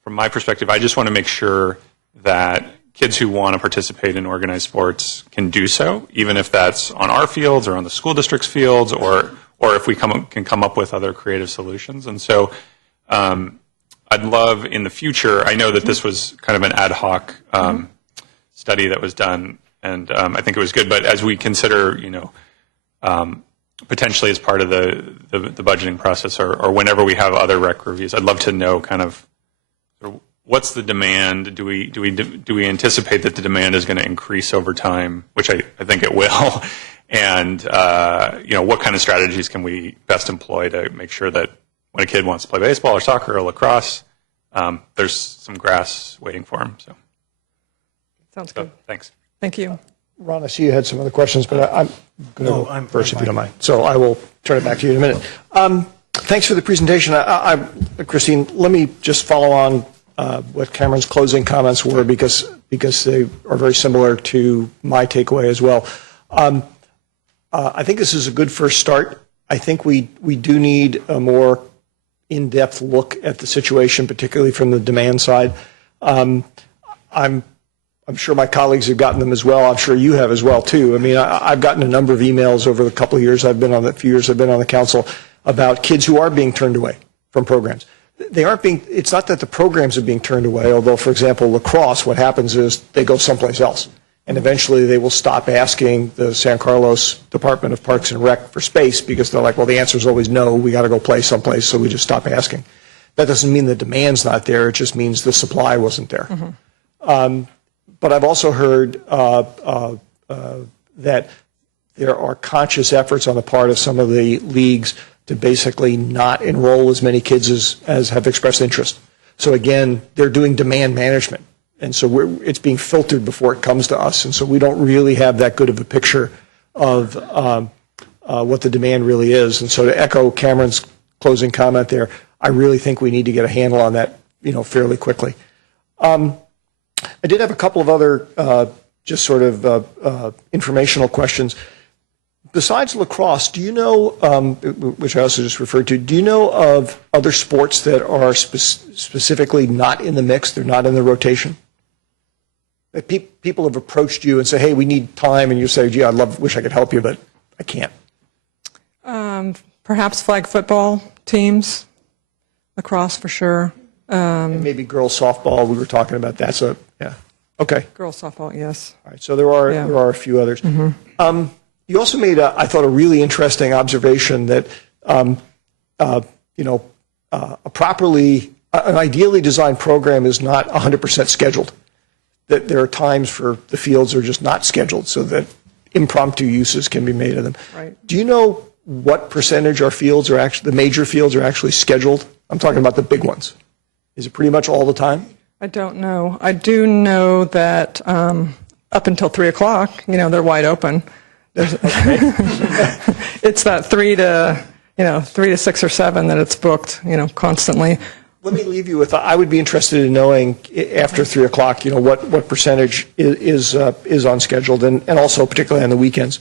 from my perspective, I just want to make sure that kids who want to participate in organized sports can do so, even if that's on our fields or on the school district's fields, or if we can come up with other creative solutions. And so I'd love in the future, I know that this was kind of an ad hoc study that was done, and I think it was good, but as we consider, potentially as part of the budgeting process, or whenever we have other rec reviews, I'd love to know kind of what's the demand. Do we anticipate that the demand is going to increase over time, which I think it will, and what kind of strategies can we best employ to make sure that when a kid wants to play baseball or soccer or lacrosse, there's some grass waiting for him. So Sounds good. Thanks. Thank you. Ron, I see you had some other questions, but I'm going to go first if you don't mind. So I will turn it back to you in a minute. Thanks for the presentation. Christine, let me just follow on what Cameron's closing comments were, because they are very similar to my takeaway as well. I think this is a good first start. I think we do need a more in-depth look at the situation, particularly from the demand side. I'm sure my colleagues have gotten them as well. I'm sure you have as well too. I mean, I've gotten a number of emails over the couple of years I've been on the council about kids who are being turned away from programs. They aren't being. It's not that the programs are being turned away. Although, for example, lacrosse, what happens is they go someplace else, and eventually they will stop asking the San Carlos Department of Parks and Rec for space, because they're like, well, the answer is always no. We got to go play someplace, so we just stop asking. That doesn't mean the demand's not there. It just means the supply wasn't there. Mm-hmm. But I've also heard that there are conscious efforts on the part of some of the leagues to basically not enroll as many kids as have expressed interest. So again, they're doing demand management. And so it's being filtered before it comes to us. And so we don't really have that good of a picture of what the demand really is. And so to echo Cameron's closing comment there, I really think we need to get a handle on that, fairly quickly. I did have a couple of other just sort of informational questions. Besides lacrosse, do you know, which I also just referred to, do you know of other sports that are specifically not in the mix, they're not in the rotation? That people have approached you and say, hey, we need time, and you say, gee, wish I could help you, but I can't. Perhaps flag football teams, lacrosse for sure. And maybe girls softball, we were talking about that, so yeah. Okay. Girls softball, yes. All right, so there are a few others. Mm-hmm. You also made, I thought, a really interesting observation that, an ideally designed program is not 100% scheduled. That there are times for the fields are just not scheduled, so that impromptu uses can be made of them. Right. Do you know what percentage our fields are actually, the major fields are actually scheduled? I'm talking about the big ones. Is it pretty much all the time? I don't know. I do know that up until 3 o'clock, they're wide open. It's that 3 to 6 or 7 that it's booked, constantly. Let me leave you with, I would be interested in knowing after 3 o'clock, what percentage is unscheduled, and also particularly on the weekends.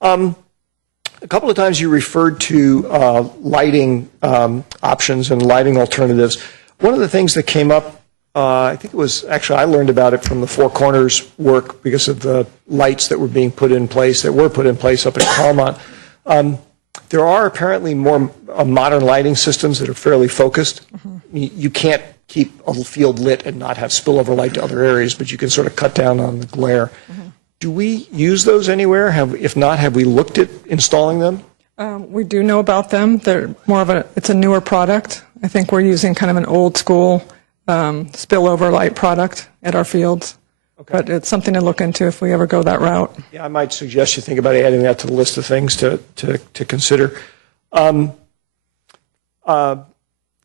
A couple of times you referred to lighting options and lighting alternatives. One of the things that came up, I think it was actually I learned about it from the Four Corners work because of the lights that were being put in place, up in Claremont. There are apparently more modern lighting systems that are fairly focused. You can't keep a field lit and not have spillover light to other areas, but you can sort of cut down on the glare. Do we use those anywhere? If not, have we looked at installing them? We do know about them. They're it's a newer product. I think we're using kind of an old school spillover light product at our fields. Okay. But it's something to look into if we ever go that route. Yeah, I might suggest you think about adding that to the list of things to consider.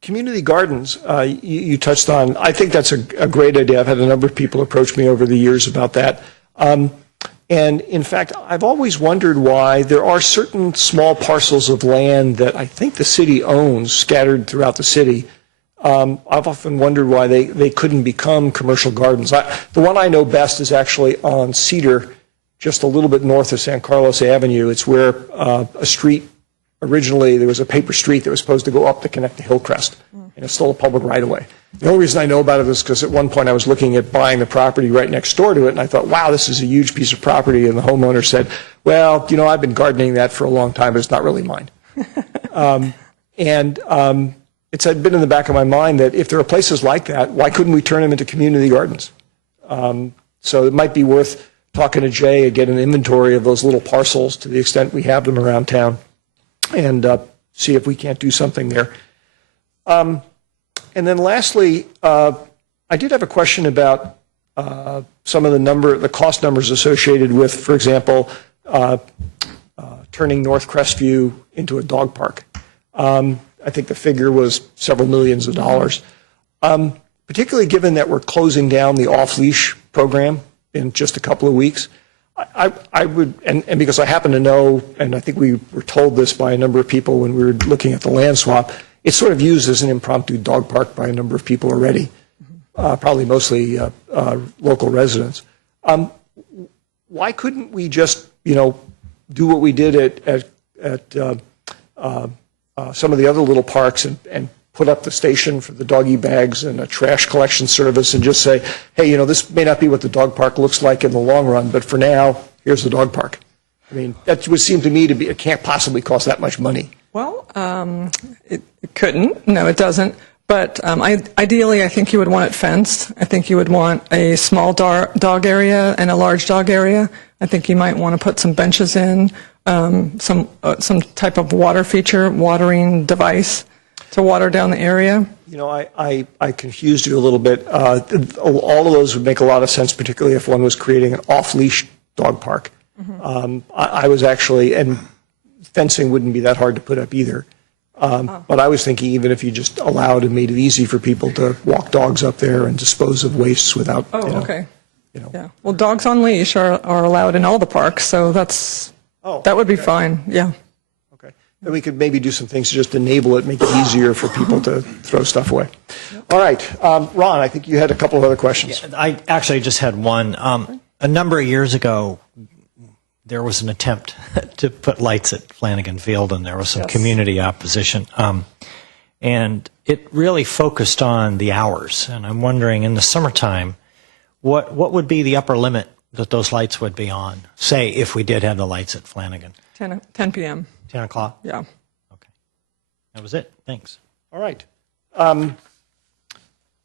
Community gardens, you touched on. I think that's a great idea. I've had a number of people approach me over the years about that. And in fact, I've always wondered why there are certain small parcels of land that I think the city owns scattered throughout the city. I've often wondered why they couldn't become commercial gardens. The one I know best is actually on Cedar, just a little bit north of San Carlos Avenue. It's where a street, originally there was a paper street that was supposed to go up to connect to Hillcrest, and it's still a public right-of-way. The only reason I know about it is because at one point I was looking at buying the property right next door to it, and I thought, wow, this is a huge piece of property, and the homeowner said, well, I've been gardening that for a long time, but it's not really mine. It's been in the back of my mind that if there are places like that, why couldn't we turn them into community gardens? So it might be worth talking to Jay and get an inventory of those little parcels to the extent we have them around town and see if we can't do something there. And then lastly, I did have a question about some of the cost numbers associated with, for example, turning North Crestview into a dog park. I think the figure was several millions of dollars. Particularly given that we're closing down the off-leash program in just a couple of weeks, I would, and because I happen to know, and I think we were told this by a number of people when we were looking at the land swap, it's sort of used as an impromptu dog park by a number of people already, probably mostly local residents. Why couldn't we just, do what we did at some of the other little parks and put up the station for the doggy bags and a trash collection service and just say, hey, this may not be what the dog park looks like in the long run, but for now, here's the dog park. I mean, that would seem to me to be, it can't possibly cost that much money. Well, it couldn't. No, it doesn't. But ideally, I think you would want it fenced. I think you would want a small dog area and a large dog area. I think you might want to put some benches in, some type of water feature, watering device to water down the area. I confused you a little bit. All of those would make a lot of sense, particularly if one was creating an off-leash dog park. I was actually, and fencing wouldn't be that hard to put up either. But I was thinking even if you just allowed and made it easy for people to walk dogs up there and dispose of wastes without, okay. Yeah. Well, dogs on leash are allowed in all the parks, so that would be fine. Yeah. Okay. Then we could maybe do some things to just enable it, make it easier for people to throw stuff away. All right. Ron, I think you had a couple of other questions. Yeah, I actually just had one. A number of years ago, there was an attempt to put lights at Flanagan Field, and there was some community opposition. And it really focused on the hours. And I'm wondering, in the summertime, what would be the upper limit that those lights would be on, say, if we did have the lights at Flanagan? 10 p.m. 10 o'clock? Yeah. Okay. That was it. Thanks. All right.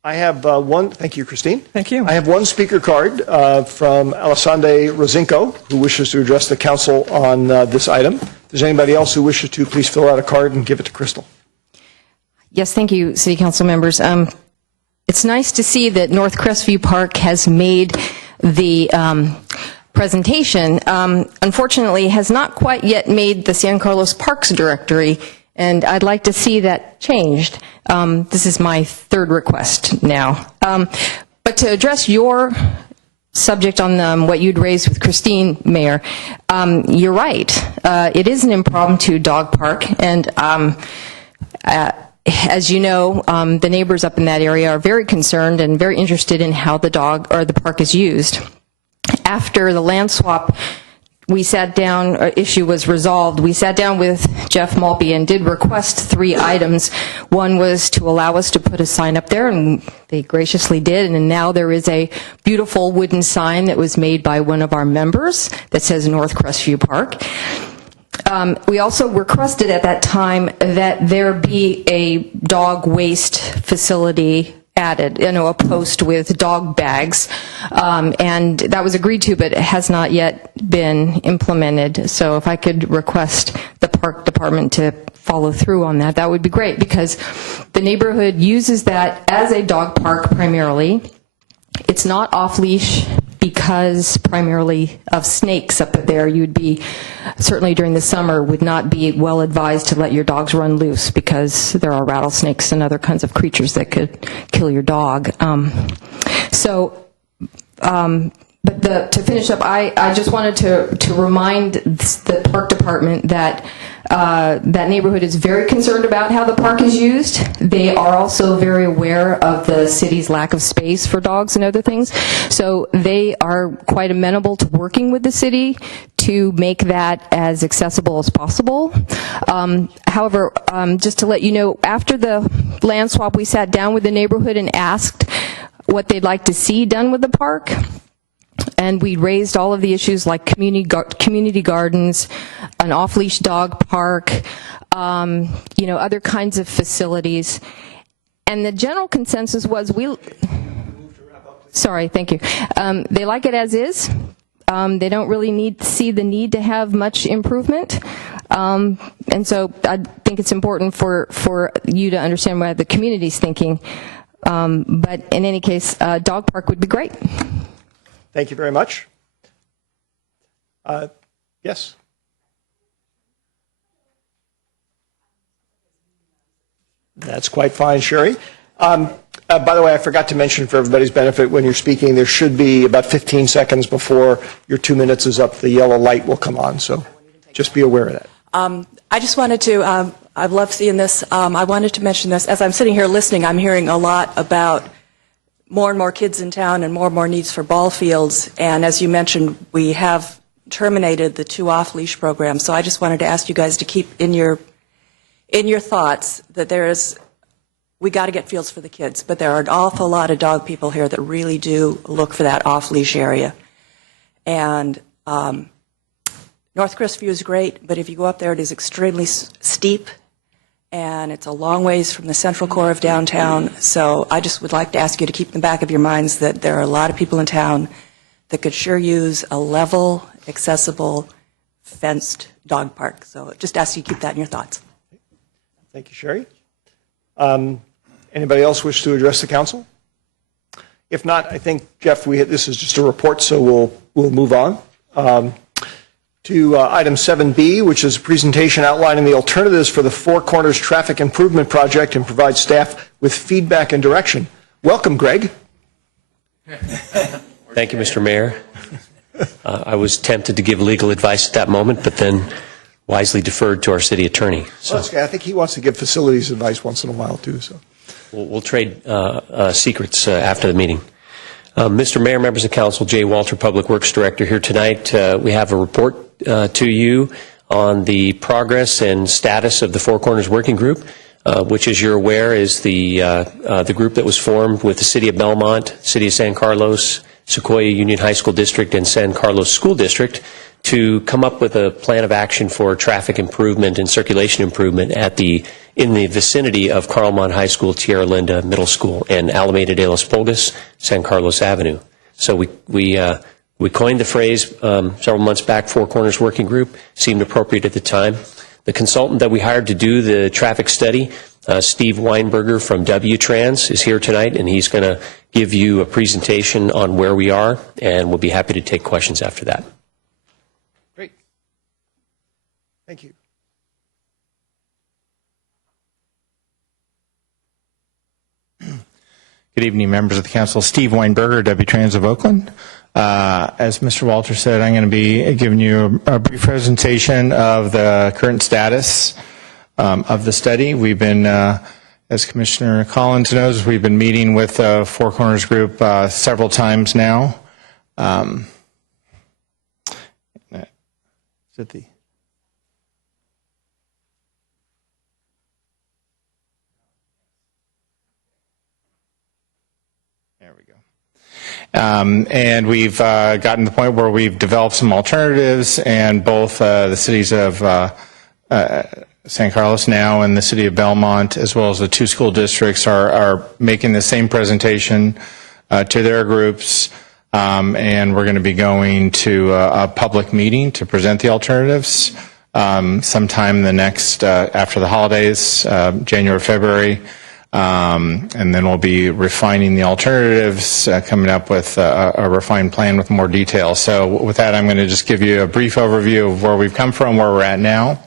I have one. Thank you, Christine. Thank you. I have one speaker card from Alessandre Rosinko, who wishes to address the council on this item. If there's anybody else who wishes to, please fill out a card and give it to Crystal. Yes, thank you, City Council members. It's nice to see that North Crestview Park has made the presentation, unfortunately has not quite yet made the San Carlos Parks directory, and I'd like to see that changed. This is my third request now. But to address your subject on what you'd raised with Christine, Mayor, you're right. It is an impromptu dog park, and as you know, the neighbors up in that area are very concerned and very interested in how the park is used. After the land swap we sat down, issue was resolved, we sat down with Jeff Malpe and did request 3 items. One was to allow us to put a sign up there, and they graciously did, and now there is a beautiful wooden sign that was made by one of our members that says North Crestview Park. We also requested at that time that there be a dog waste facility added, a post with dog bags, and that was agreed to, but it has not yet been implemented. So if I could request the park department to follow through on that, that would be great, because the neighborhood uses that as a dog park primarily. It's not off-leash because primarily of snakes up there. You'd be, certainly during the summer, would not be well advised to let your dogs run loose because there are rattlesnakes and other kinds of creatures that could kill your dog. But to finish up, I just wanted to remind the park department that that neighborhood is very concerned about how the park is used. They are also very aware of the city's lack of space for dogs and other things. So they are quite amenable to working with the city to make that as accessible as possible. However, just to let you know, after the land swap, we sat down with the neighborhood and asked what they'd like to see done with the park. And we raised all of the issues like community gardens, an off-leash dog park, other kinds of facilities. And the general consensus was sorry, thank you. They like it as is. They don't really see the need to have much improvement. And so I think it's important for you to understand what the community's thinking. But in any case, dog park would be great. Thank you very much. Yes. That's quite fine, Sherry. By the way, I forgot to mention for everybody's benefit, when you're speaking, there should be about 15 seconds before your 2 minutes is up, the yellow light will come on. So just be aware of that. I just wanted to, I love seeing this. I wanted to mention this. As I'm sitting here listening, I'm hearing a lot about more and more kids in town and more needs for ball fields. And as you mentioned, we have terminated the 2 off-leash programs. So I just wanted to ask you guys to keep in your thoughts that we got to get fields for the kids, but there are an awful lot of dog people here that really do look for that off-leash area. And North Crestview is great, but if you go up there, it is extremely steep, and it's a long ways from the central core of downtown. So I just would like to ask you to keep in the back of your minds that there are a lot of people in town that could sure use a level, accessible, fenced dog park. So just ask you to keep that in your thoughts. Thank you, Sherry. Anybody else wish to address the council? If not, I think, Jeff, this is just a report, so we'll move on. To item 7B, which is a presentation outlining the alternatives for the Four Corners Traffic Improvement Project and provide staff with feedback and direction. Welcome, Greg. Thank you, Mr. Mayor. I was tempted to give legal advice at that moment, but then wisely deferred to our city attorney. So well, I think he wants to give facilities advice once in a while, too. So we'll trade secrets after the meeting. Mr. Mayor, members of council, Jay Walter, Public Works Director, here tonight. We have a report to you on the progress and status of the Four Corners Working Group, which, as you're aware, is the group that was formed with the City of Belmont, City of San Carlos, Sequoia Union High School District, and San Carlos School District to come up with a plan of action for traffic improvement and circulation improvement in the vicinity of Carlmont High School, Tierra Linda Middle School, and Alameda de los Pulgas, San Carlos Avenue. So we coined the phrase several months back, Four Corners Working Group, seemed appropriate at the time. The consultant that we hired to do the traffic study Steve Weinberger from W-Trans is here tonight, and he's going to give you a presentation on where we are, and we'll be happy to take questions after that. Great. Thank you. Good evening, members of the council. Steve Weinberger, W-Trans of Oakland. As Mr. Walter said, I'm going to be giving you a brief presentation of the current status of the study. We've been, as Commissioner Collins knows, we've been meeting with the Four Corners Group several times now. Is it the... There we go. And we've gotten to the point where we've developed some alternatives, and both the cities of San Carlos now and the city of Belmont, as well as the two school districts, are making the same presentation to their groups, and we're going to be going to a public meeting to present the alternatives sometime the next, after the holidays, January, February. And then we'll be refining the alternatives, coming up with a refined plan with more detail. So with that, I'm going to just give you a brief overview of where we've come from, where we're at now.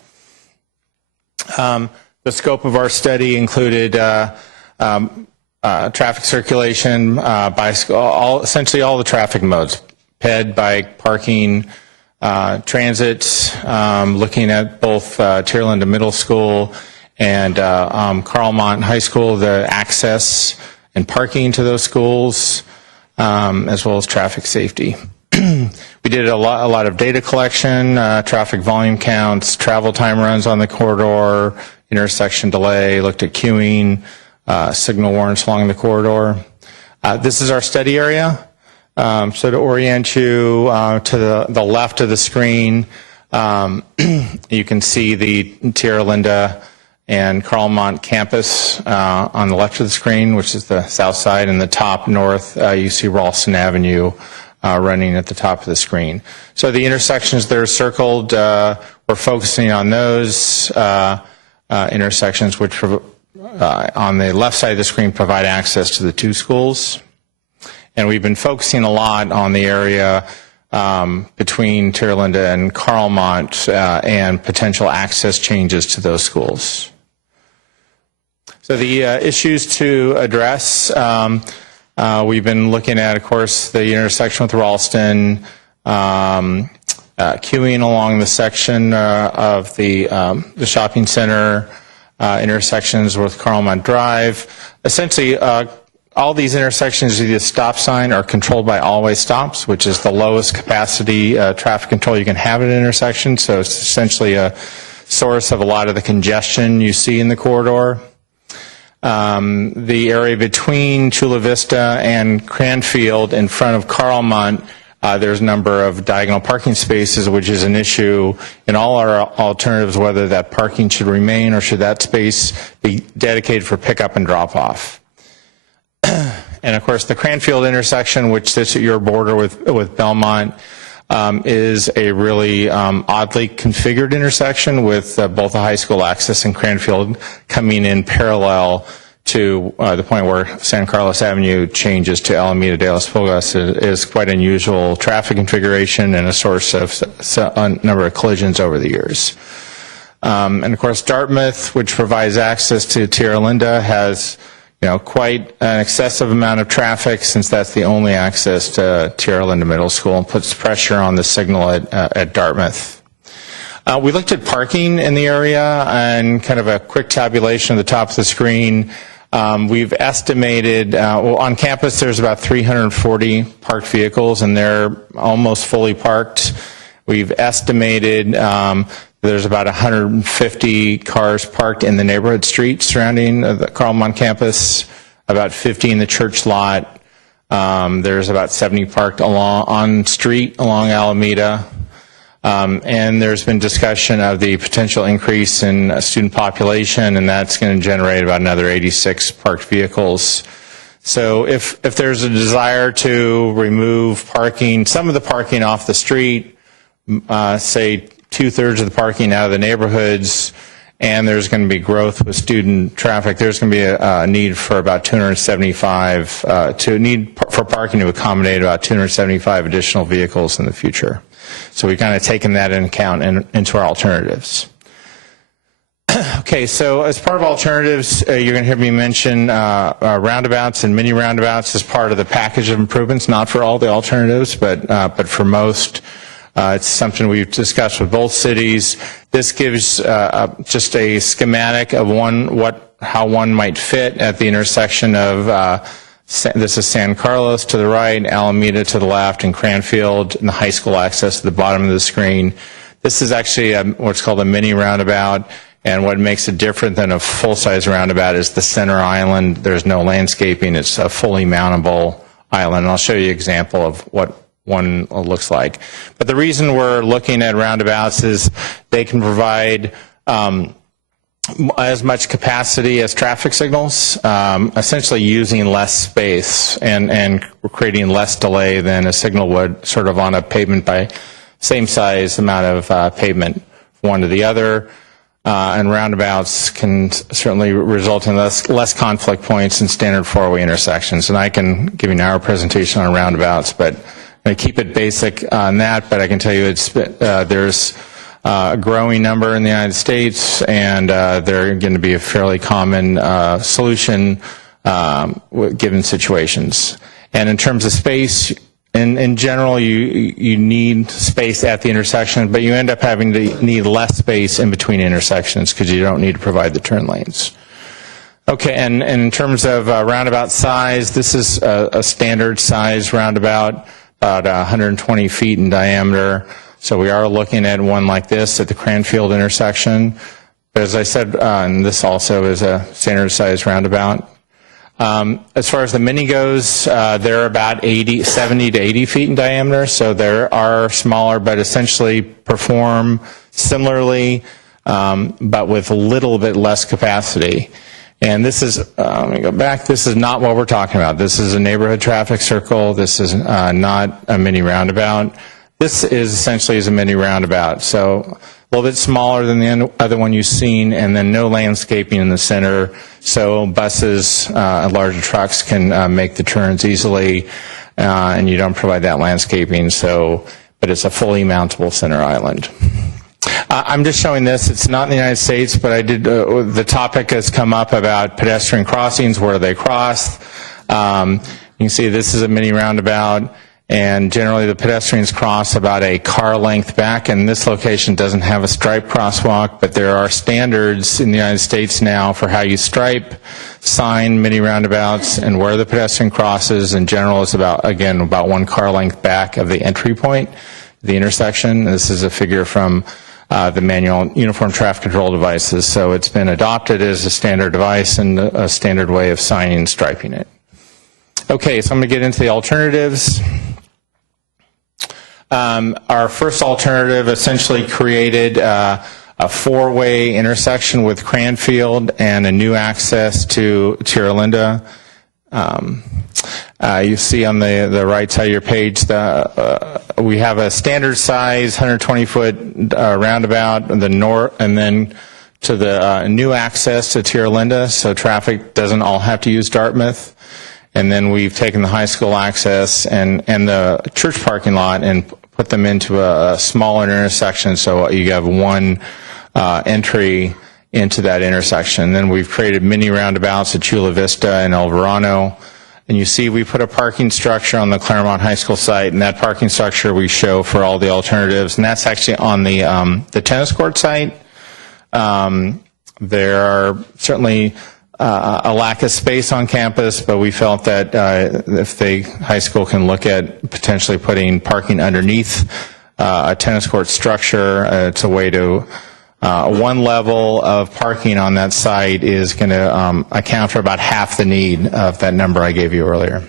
The scope of our study included traffic circulation, bicycle, essentially all the traffic modes, ped, bike, parking, transit, looking at both Tierlinda Middle School and Carlmont High School, the access and parking to those schools, as well as traffic safety. We did a lot of data collection, traffic volume counts, travel time runs on the corridor, intersection delay, looked at queuing, signal warrants along the corridor. This is our study area. So to orient you to the left of the screen, you can see the Tierlinda and Carlmont campus on the left of the screen, which is the south side, and the top north, you see Ralston Avenue running at the top of the screen. So the intersections that are circled, we're focusing on those intersections, which on the left side of the screen provide access to the two schools. And we've been focusing a lot on the area between Tierlinda and Carlmont and potential access changes to those schools. So the issues to address, we've been looking at, of course, the intersection with Ralston, queuing along the section of the shopping center, intersections with Carlmont Drive. Essentially, all these intersections with the stop sign are controlled by all-way stops, which is the lowest capacity traffic control you can have at an intersection. So it's essentially a source of a lot of the congestion you see in the corridor. The area between Chula Vista and Cranfield in front of Carlmont, there's a number of diagonal parking spaces, which is an issue in all our alternatives, whether that parking should remain or should that space be dedicated for pickup and drop-off. And of course, the Cranfield intersection, which sits at your border with Belmont, is a really oddly configured intersection with both the high school access and Cranfield coming in parallel to the point where San Carlos Avenue changes to Alameda de las Pulgas. Is quite unusual traffic configuration and a source of a number of collisions over the years. And of course, Dartmouth, which provides access to Tierlinda, has quite an excessive amount of traffic, since that's the only access to Tierlinda Middle School, and puts pressure on the signal at Dartmouth. We looked at parking in the area, and kind of a quick tabulation at the top of the screen. We've estimated, on campus there's about 340 parked vehicles, and they're almost fully parked. We've estimated there's about 150 cars parked in the neighborhood streets surrounding the Carlmont campus, about 50 in the church lot. There's about 70 parked on street along Alameda. And there's been discussion of the potential increase in student population, and that's going to generate about another 86 parked vehicles. So if there's a desire to remove parking, some of the parking off the street, say 2/3 of the parking out of the neighborhoods, and there's going to be growth with student traffic. There's going to be a need for about 275 for parking to accommodate about 275 additional vehicles in the future. So we've kind of taken that into account into our alternatives. Okay, so as part of alternatives, you're going to hear me mention roundabouts and mini roundabouts as part of the package of improvements, not for all the alternatives, but for most. It's something we've discussed with both cities. This gives just a schematic of how one might fit at the intersection of this is San Carlos to the right, Alameda to the left, and Cranfield, and the high school access to the bottom of the screen. This is actually what's called a mini roundabout, and what makes it different than a full-size roundabout is the center island. There's no landscaping. It's a fully mountable island, and I'll show you an example of what one looks like. But the reason we're looking at roundabouts is they can provide as much capacity as traffic signals, essentially using less space and creating less delay than a signal would sort of on a pavement by same size amount of pavement from one to the other. And roundabouts can certainly result in less conflict points in standard four-way intersections. And I can give you an hour presentation on roundabouts, but I keep it basic on that. But I can tell you there's a growing number in the United States, and they're going to be a fairly common solution given situations. And in terms of space, in general, you need space at the intersection, but you end up having to need less space in between intersections because you don't need to provide the turn lanes. Okay, and in terms of roundabout size, this is a standard size roundabout, about 120 feet in diameter. So we are looking at one like this at the Cranfield intersection. But as I said, and this also is a standard size roundabout. As far as the mini goes, they're about 70 to 80 feet in diameter, so they are smaller, but essentially perform similarly, but with a little bit less capacity. And this is, let me go back, this is not what we're talking about. This is a neighborhood traffic circle. This is not a mini roundabout. This is essentially a mini roundabout, so a little bit smaller than the other one you've seen, and then no landscaping in the center, so buses and larger trucks can make the turns easily, and you don't provide that landscaping, but it's a fully mountable center island. I'm just showing this. It's not in the United States, but I did. The topic has come up about pedestrian crossings, where they cross. You can see this is a mini roundabout. And generally the pedestrians cross about a car length back, and this location doesn't have a striped crosswalk, but there are standards in the United States now for how you stripe, sign mini roundabouts, and where the pedestrian crosses. In general, it's about 1 car length back of the entry point, the intersection. This is a figure from the manual uniform traffic control devices, so it's been adopted as a standard device and a standard way of signing and striping it. Okay, so I'm going to get into the alternatives. Our first alternative essentially created a four-way intersection with Cranfield and a new access to Tierra Linda. You see on the right side of your page, we have a standard size 120-foot roundabout in the north, and then to the new access to Tierra Linda, so traffic doesn't all have to use Dartmouth. And then we've taken the high school access and the church parking lot and put them into a smaller intersection, so you have one entry into that intersection. Then we've created mini roundabouts at Chula Vista and El Verano. And you see we put a parking structure on the Claremont High School site, and that parking structure we show for all the alternatives, and that's actually on the tennis court site. There are certainly a lack of space on campus, but we felt that if the high school can look at potentially putting parking underneath a tennis court structure, it's a way to one level of parking on that site is going to account for about half the need of that number I gave you earlier.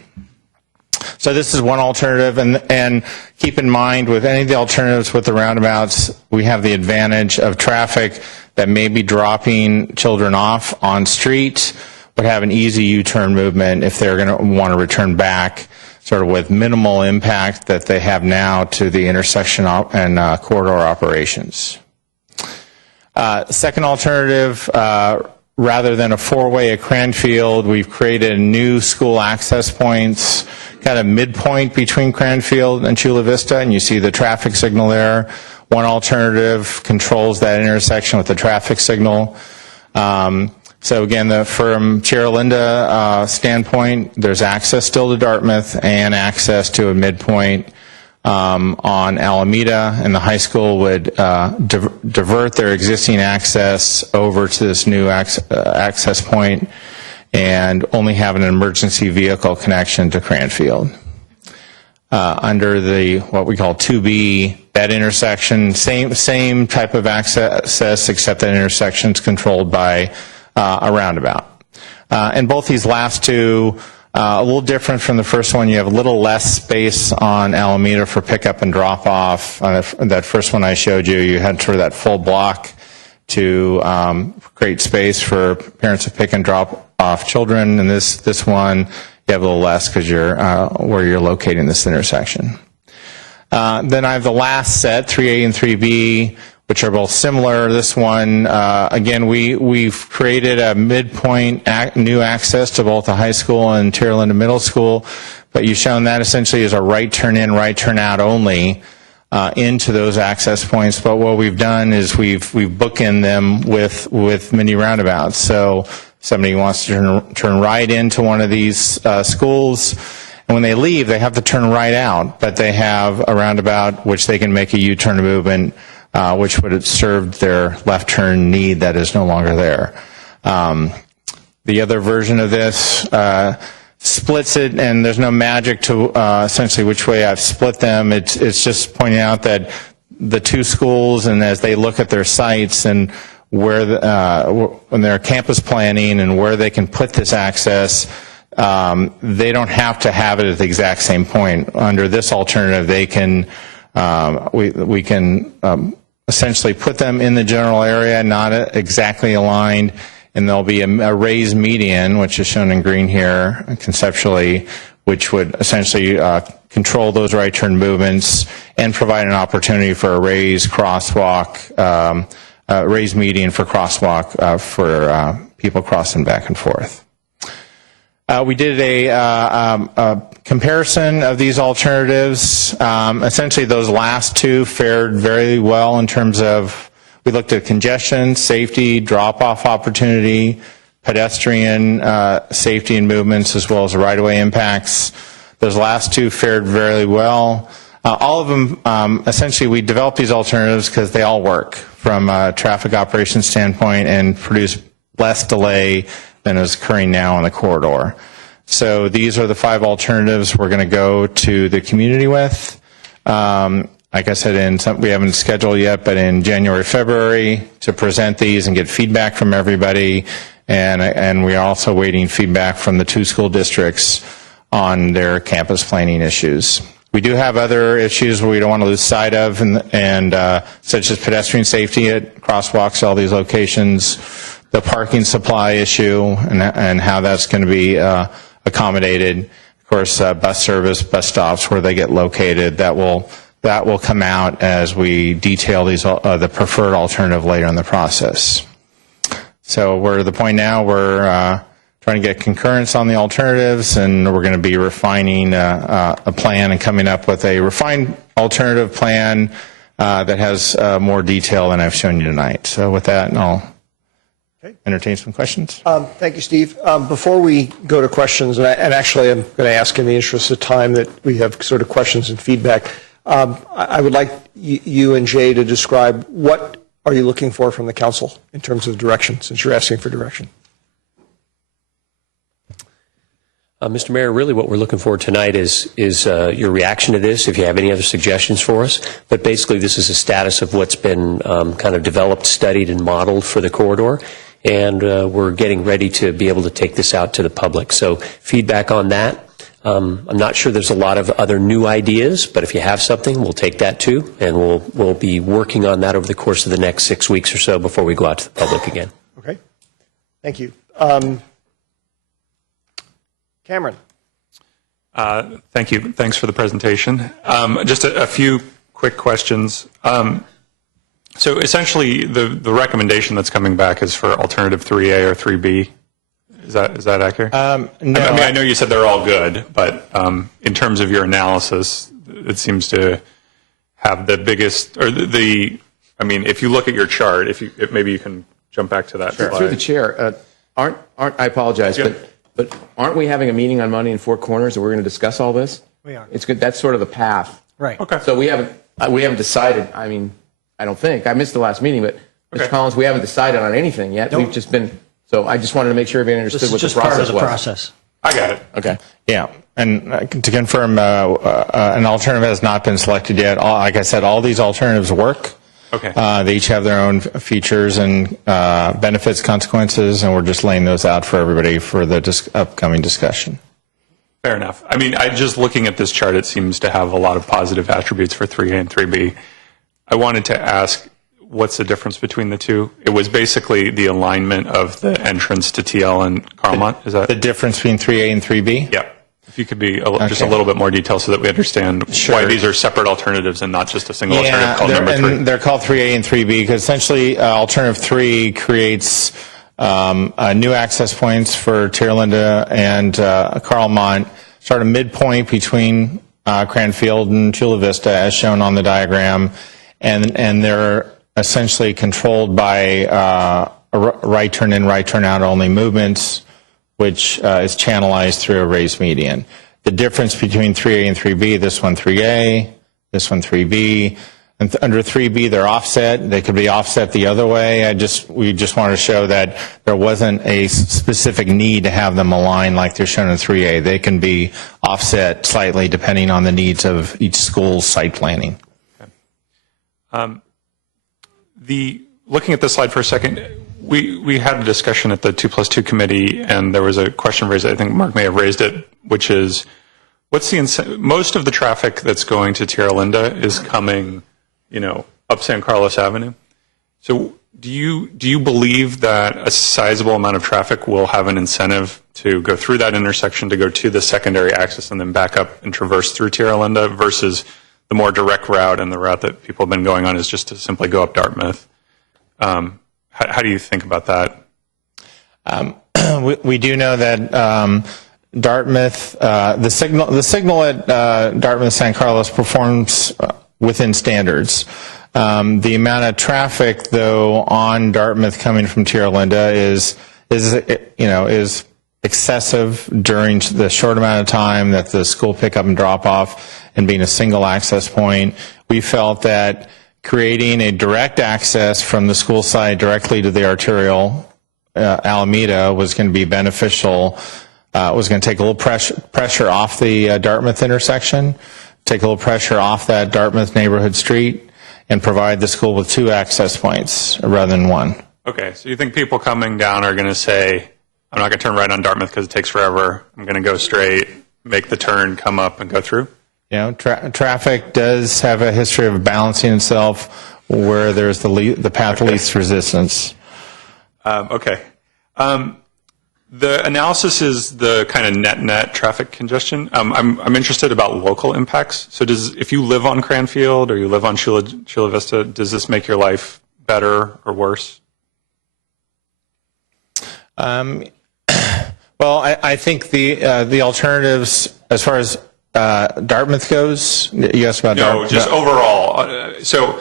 So this is one alternative, and keep in mind with any of the alternatives with the roundabouts, we have the advantage of traffic that may be dropping children off on street would have an easy U-turn movement if they're going to want to return back, sort of with minimal impact that they have now to the intersection and corridor operations. Second alternative, rather than a four-way at Cranfield, we've created new school access points, kind of midpoint between Cranfield and Chula Vista, and you see the traffic signal there. One alternative controls that intersection with the traffic signal. So again, from Sierra Linda standpoint, there's access still to Dartmouth and access to a midpoint on Alameda, and the high school would divert their existing access over to this new access point and only have an emergency vehicle connection to Cranfield. Under the what we call 2B, that intersection, same type of access, except that intersection is controlled by a roundabout. And both these last two, a little different from the first one. You have a little less space on Alameda for pickup and drop off. That first one I showed you, you had sort of that full block to create space for parents to pick and drop off children. And this one, you have a little less because you're where you're locating this intersection. Then I have the last set, 3A and 3B, which are both similar. This one, again, we've created a midpoint new access to both the high school and Sierra Linda Middle School, but you've shown that essentially as a right turn in, right turn out only into those access points. But what we've done is we've bookended them with mini roundabouts. So somebody wants to turn right into one of these schools, and when they leave, they have to turn right out, but they have a roundabout which they can make a U-turn movement, which would have served their left turn need that is no longer there. The other version of this splits it, and there's no magic to essentially which way I've split them. It's just pointing out that the two schools, and as they look at their sites and where when they're campus planning and where they can put this access, they don't have to have it at the exact same point. Under this alternative, they can we can essentially put them in the general area, not exactly aligned, and there'll be a raised median, which is shown in green here conceptually, which would essentially control those right turn movements and provide an opportunity for a raised crosswalk, raised median for crosswalk for people crossing back and forth. We did a comparison of these alternatives. Essentially, those last two fared very well in terms of, we looked at congestion, safety, drop-off opportunity, pedestrian safety and movements, as well as right-of-way impacts. Those last two fared very well. All of them, essentially, we developed these alternatives because they all work from a traffic operations standpoint and produce less delay than is occurring now on the corridor. So these are the 5 alternatives we're going to go to the community with. Like I said, we haven't scheduled yet, but in January, February, to present these and get feedback from everybody. And we are also waiting feedback from the 2 school districts on their campus planning issues. We do have other issues we don't want to lose sight of, and such as pedestrian safety at crosswalks, all these locations, the parking supply issue, and how that's going to be accommodated. Of course, bus service, bus stops, where they get located, that will come out as we detail these the preferred alternative later in the process. So we're at the point now we're trying to get concurrence on the alternatives, and we're going to be refining a plan and coming up with a refined alternative plan that has more detail than I've shown you tonight. So with that, I'll entertain some questions. Thank you, Steve. Before we go to questions, and actually I'm going to ask in the interest of time that we have sort of questions and feedback, I would like you and Jay to describe what are you looking for from the council in terms of direction, since you're asking for direction. Mr. Mayor, really what we're looking for tonight is your reaction to this, if you have any other suggestions for us. But basically, this is a status of what's been kind of developed, studied, and modeled for the corridor. And we're getting ready to be able to take this out to the public. So feedback on that. I'm not sure there's a lot of other new ideas, but if you have something, we'll take that too. And we'll be working on that over the course of the next 6 weeks or so before we go out to the public again. Okay. Thank you. Cameron. Thank you. Thanks for the presentation. Just a few quick questions. So essentially, the recommendation that's coming back is for alternative 3A or 3B. Is that accurate? No, I mean, I know you said they're all good, but in terms of your analysis, it seems to have the biggest, or I mean, if you look at your chart, if maybe you can jump back to that slide. Through the chair, aren't I apologize, but aren't we having a meeting on Monday in Four Corners, and we're going to discuss all this? We are. It's good. That's sort of the path. Right. Okay. So we haven't decided. I mean, I don't think I missed the last meeting, but Mr. Collins, we haven't decided on anything yet. Nope. We've just been. So I just wanted to make sure everybody understood This is what the just part process of the was. process. I got it. Okay. Yeah, and to confirm, an alternative has not been selected yet. Like I said, all these alternatives work. Okay. They each have their own features and benefits, consequences, and we're just laying those out for everybody for the upcoming discussion. Fair enough. I mean, just looking at this chart, it seems to have a lot of positive attributes for 3A and 3B. I wanted to ask, what's the difference between the two? It was basically the alignment of the entrance to TL and Carmont. Is that the difference between 3A and 3B? Yeah. If you could be just a little bit more detailed so that we understand why these are separate alternatives and not just a single alternative called number 3. And they're called 3A and 3B because essentially alternative 3 creates new access points for Tierlinda and Carlmont, sort of midpoint between Cranfield and Chula Vista as shown on the diagram, and they're essentially controlled by right turn in, right turn out only movements, which is channelized through a raised median. The difference between 3A and 3B, this one 3A, this one 3B, and under 3B they're offset. They could be offset the other way. We just wanted to show that there wasn't a specific need to have them aligned like they're shown in 3A. They can be offset slightly depending on the needs of each school's site planning. Okay. Looking at this slide for a second, we had a discussion at the 2+2 committee, and there was a question raised. I think Mark may have raised it, which is, what's the most of the traffic that's going to Tierlinda is coming, up San Carlos Avenue. So do you believe that a sizable amount of traffic will have an incentive to go through that intersection, to go to the secondary access, and then back up and traverse through Tierlinda versus the more direct route, and the route that people have been going on is just to simply go up Dartmouth? How do you think about that? We do know that Dartmouth, the signal at Dartmouth San Carlos performs within standards. The amount of traffic, though, on Dartmouth coming from Tierlinda is excessive during the short amount of time that the school pickup and drop off, and being a single access point. We felt that creating a direct access from the school side directly to the arterial Alameda was going to be beneficial. Was going to take a little pressure off the Dartmouth intersection, take a little pressure off that Dartmouth neighborhood street, and provide the school with 2 access points rather than 1. Okay, so you think people coming down are going to say, I'm not going to turn right on Dartmouth because it takes forever. I'm going to go straight, make the turn, come up, and go through? Traffic does have a history of balancing itself where there's the path of least resistance. Okay. The analysis is the kind of net traffic congestion. I'm interested about local impacts. So if you live on Cranfield or you live on Chula Vista, does this make your life better or worse? Well, I think the alternatives, as far as Dartmouth goes, you asked about Dartmouth? No, just overall. So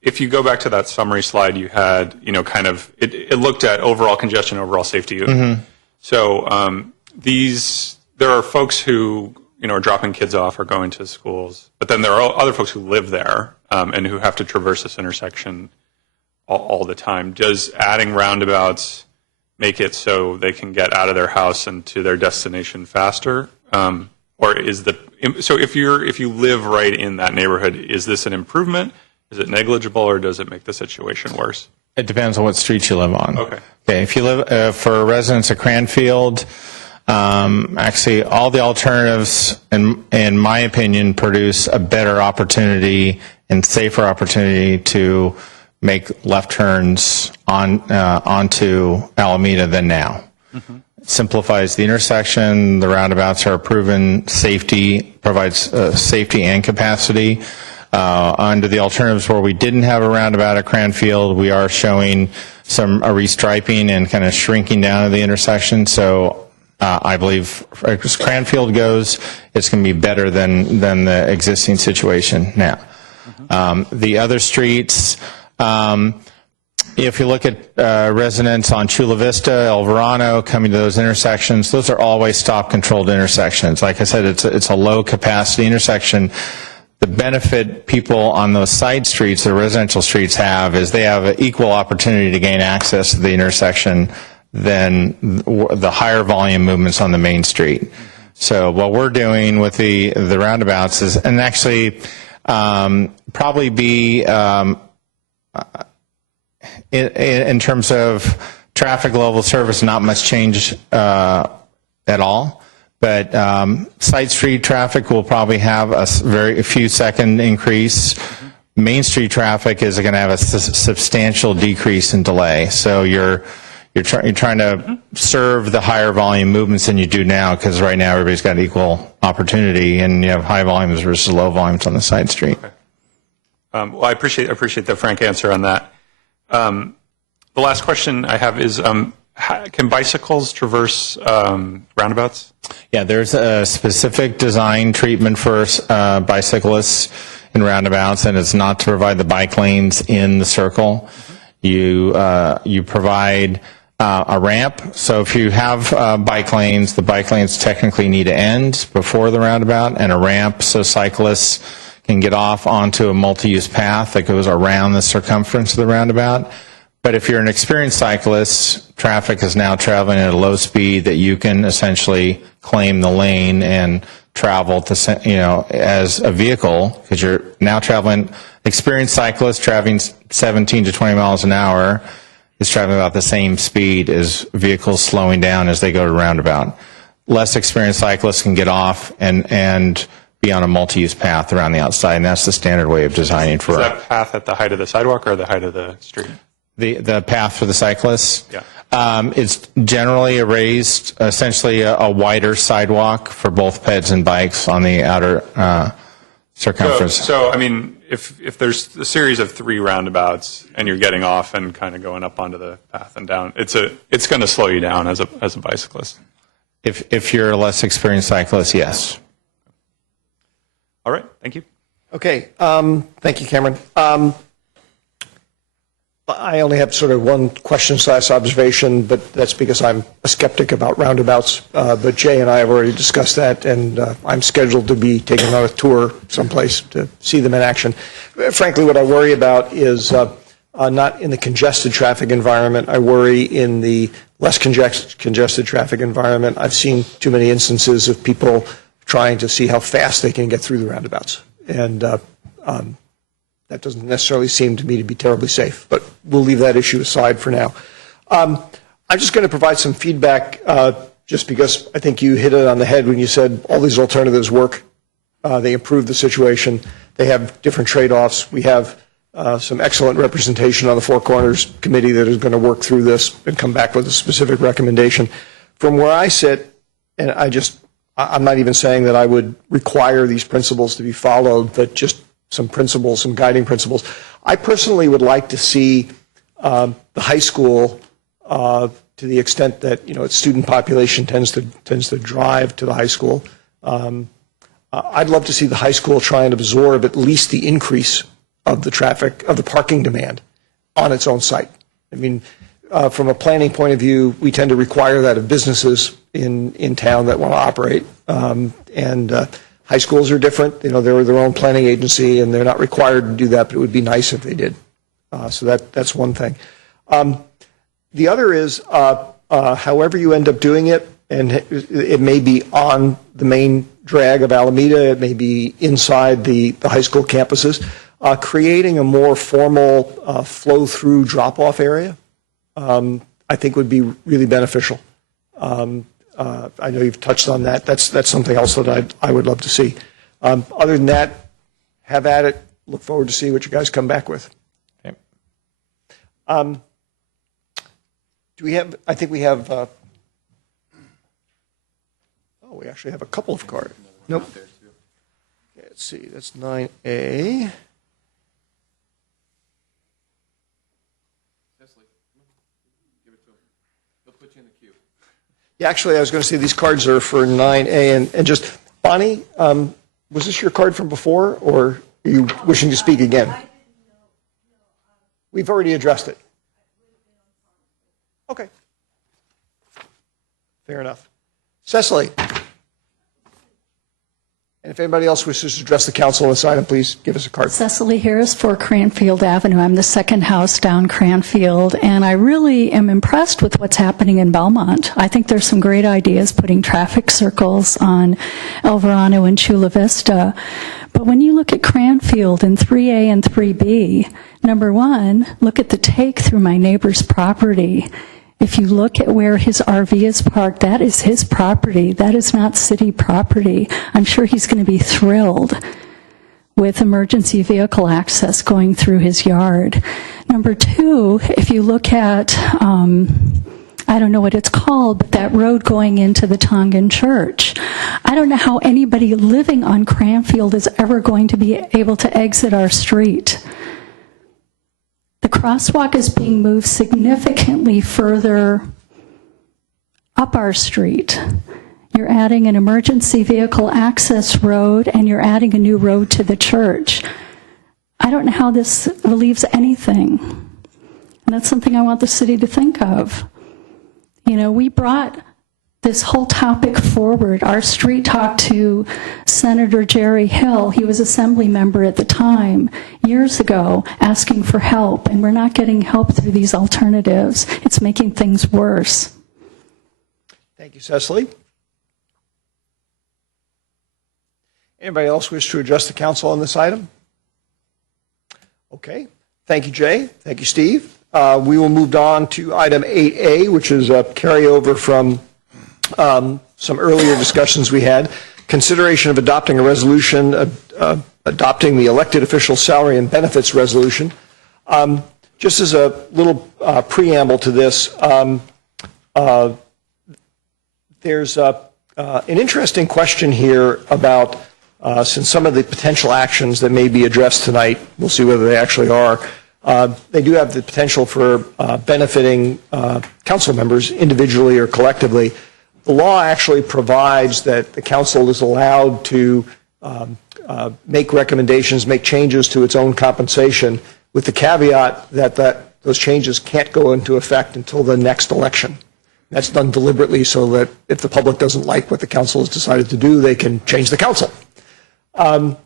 if you go back to that summary slide you had, kind of, it looked at overall congestion, overall safety. Mm-hmm. So there are folks who, are dropping kids off or going to schools, but then there are other folks who live there and who have to traverse this intersection all the time. Does adding roundabouts make it so they can get out of their house and to their destination faster? Or so if you live right in that neighborhood, is this an improvement? Is it negligible, or does it make the situation worse? It depends on what street you live on. Okay. If you live for residents of Cranfield, actually all the alternatives, in my opinion, produce a better opportunity and safer opportunity to make left turns onto Alameda than now. Mm-hmm. It simplifies the intersection. The roundabouts are proven safety, provides safety and capacity. Under the alternatives where we didn't have a roundabout at Cranfield, we are showing some restriping and kind of shrinking down of the intersection. So I believe as Cranfield goes, it's going to be better than the existing situation now. The other streets, if you look at residents on Chula Vista, El Verano, coming to those intersections, those are always stop-controlled intersections. Like I said, it's a low-capacity intersection. The benefit people on those side streets, the residential streets, have is they have an equal opportunity to gain access to the intersection than the higher volume movements on the main street. So what we're doing with the roundabouts is, and actually probably be in terms of traffic level service, not much change at all. But side street traffic will probably have a very few second increase. Main street traffic is going to have a substantial decrease in delay. So you're trying to serve the higher volume movements than you do now, because right now everybody's got equal opportunity, and you have high volumes versus low volumes on the side street. Okay. Well, I appreciate the frank answer on that. The last question I have is, can bicycles traverse roundabouts? Yeah, there's a specific design treatment for bicyclists in roundabouts, and it's not to provide the bike lanes in the circle. You provide a ramp. So if you have bike lanes, the bike lanes technically need to end before the roundabout, and a ramp so cyclists can get off onto a multi-use path that goes around the circumference of the roundabout. But if you're an experienced cyclist, traffic is now traveling at a low speed that you can essentially claim the lane and travel to, as a vehicle, because you're now traveling. Experienced cyclists traveling 17 to 20 miles an hour is traveling about the same speed as vehicles slowing down as they go to roundabout. Less experienced cyclists can get off and be on a multi-use path around the outside, and that's the standard way of designing for. Is that path at the height of the sidewalk or the height of the street? The path for the cyclists? Yeah. It's generally raised, essentially a wider sidewalk for both peds and bikes on the outer circumference. So I mean, if there's a series of 3 roundabouts and you're getting off and kind of going up onto the path and down, it's going to slow you down as a bicyclist. If you're a less experienced cyclist, yes. All right. Thank you. Okay. Thank you, Cameron. I only have sort of one question/observation, but that's because I'm a skeptic about roundabouts. But Jay and I have already discussed that, and I'm scheduled to be taking on a tour someplace to see them in action. Frankly, what I worry about is not in the congested traffic environment. I worry in the less congested traffic environment. I've seen too many instances of people trying to see how fast they can get through the roundabouts. And that doesn't necessarily seem to me to be terribly safe, but we'll leave that issue aside for now. I'm just going to provide some feedback just because I think you hit it on the head when you said all these alternatives work. They improve the situation. They have different trade-offs. We have some excellent representation on the Four Corners Committee that is going to work through this and come back with a specific recommendation. From where I sit, and I'm not even saying that I would require these principles to be followed, but just some principles, some guiding principles. I personally would like to see the high school, to the extent that its student population tends to drive to the high school. I'd love to see the high school try and absorb at least the increase of the traffic, of the parking demand on its own site. I mean, from a planning point of view, we tend to require that of businesses in town that want to operate. High schools are different. They're their own planning agency, and they're not required to do that, but it would be nice if they did. So that's one thing. The other is, however you end up doing it, and it may be on the main drag of Alameda, it may be inside the high school campuses, creating a more formal flow-through drop-off area, I think would be really beneficial. I know you've touched on that. That's something else that I would love to see. Other than that, have at it. Look forward to see what you guys come back with. Okay. Do we have? I think we have. We actually have a couple of cards. Nope. Okay, let's see. That's 9A. Yeah, actually, I was going to say these cards are for 9A. And just, Bonnie, was this your card from before, or are you wishing to speak again? We've already addressed it. Okay. Fair enough. Cecily. And if anybody else wishes to address the council on this item, please give us a card. Cecily Harris for Cranfield Avenue. I'm the second house down Cranfield, and I really am impressed with what's happening in Belmont. I think there's some great ideas putting traffic circles on El Verano and Chula Vista. But when you look at Cranfield in 3A and 3B, number one, look at the take through my neighbor's property. If you look at where his RV is parked, that is his property. That is not city property. I'm sure he's going to be thrilled with emergency vehicle access going through his yard. Number two, if you look at, I don't know what it's called, but that road going into the Tongan Church. I don't know how anybody living on Cranfield is ever going to be able to exit our street. The crosswalk is being moved significantly further up our street. You're adding an emergency vehicle access road, and you're adding a new road to the church. I don't know how this relieves anything. And that's something I want the city to think of. You know, we brought this whole topic forward. Our street talked to Senator Jerry Hill. He was assembly member at the time, years ago, asking for help, and we're not getting help through these alternatives. It's making things worse. Thank you, Cecily. Anybody else wish to address the council on this item? Okay. Thank you, Jay. Thank you, Steve. We will move on to item 8A, which is a carryover from some earlier discussions we had. Consideration of adopting a resolution, adopting the elected official salary and benefits resolution. Just as a little preamble to this, there's an interesting question here about, since some of the potential actions that may be addressed tonight, we'll see whether they actually are, they do have the potential for benefiting council members individually or collectively. The law actually provides that the council is allowed to make recommendations, make changes to its own compensation, with the caveat that those changes can't go into effect until the next election. That's done deliberately so that if the public doesn't like what the council has decided to do, they can change the council. In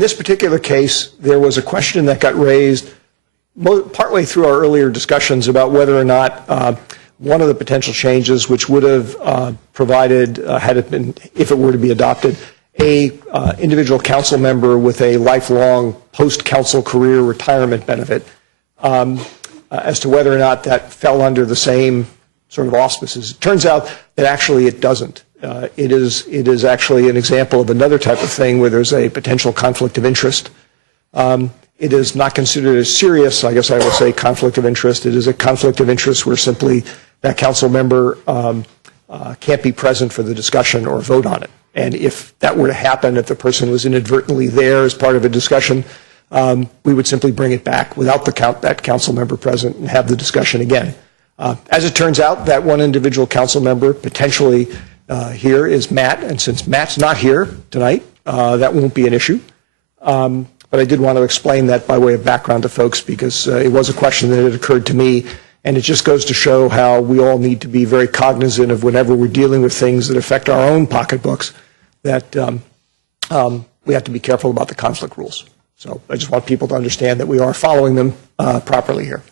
this particular case, there was a question that got raised partway through our earlier discussions about whether or not one of the potential changes, which would have provided, had it been, if it were to be adopted, a individual council member with a lifelong post-council career retirement benefit, as to whether or not that fell under the same sort of auspices. It turns out that actually it doesn't. It is actually an example of another type of thing where there's a potential conflict of interest. It is not considered a serious, I guess I would say, conflict of interest. It is a conflict of interest where simply that council member can't be present for the discussion or vote on it. And if that were to happen, if the person was inadvertently there as part of a discussion, we would simply bring it back without that council member present and have the discussion again. As it turns out, that one individual council member potentially here is Matt, and since Matt's not here tonight, that won't be an issue. But I did want to explain that by way of background to folks because it was a question that had occurred to me, and it just goes to show how we all need to be very cognizant of whenever we're dealing with things that affect our own pocketbooks, that we have to be careful about the conflict rules. So I just want people to understand that we are following them properly here.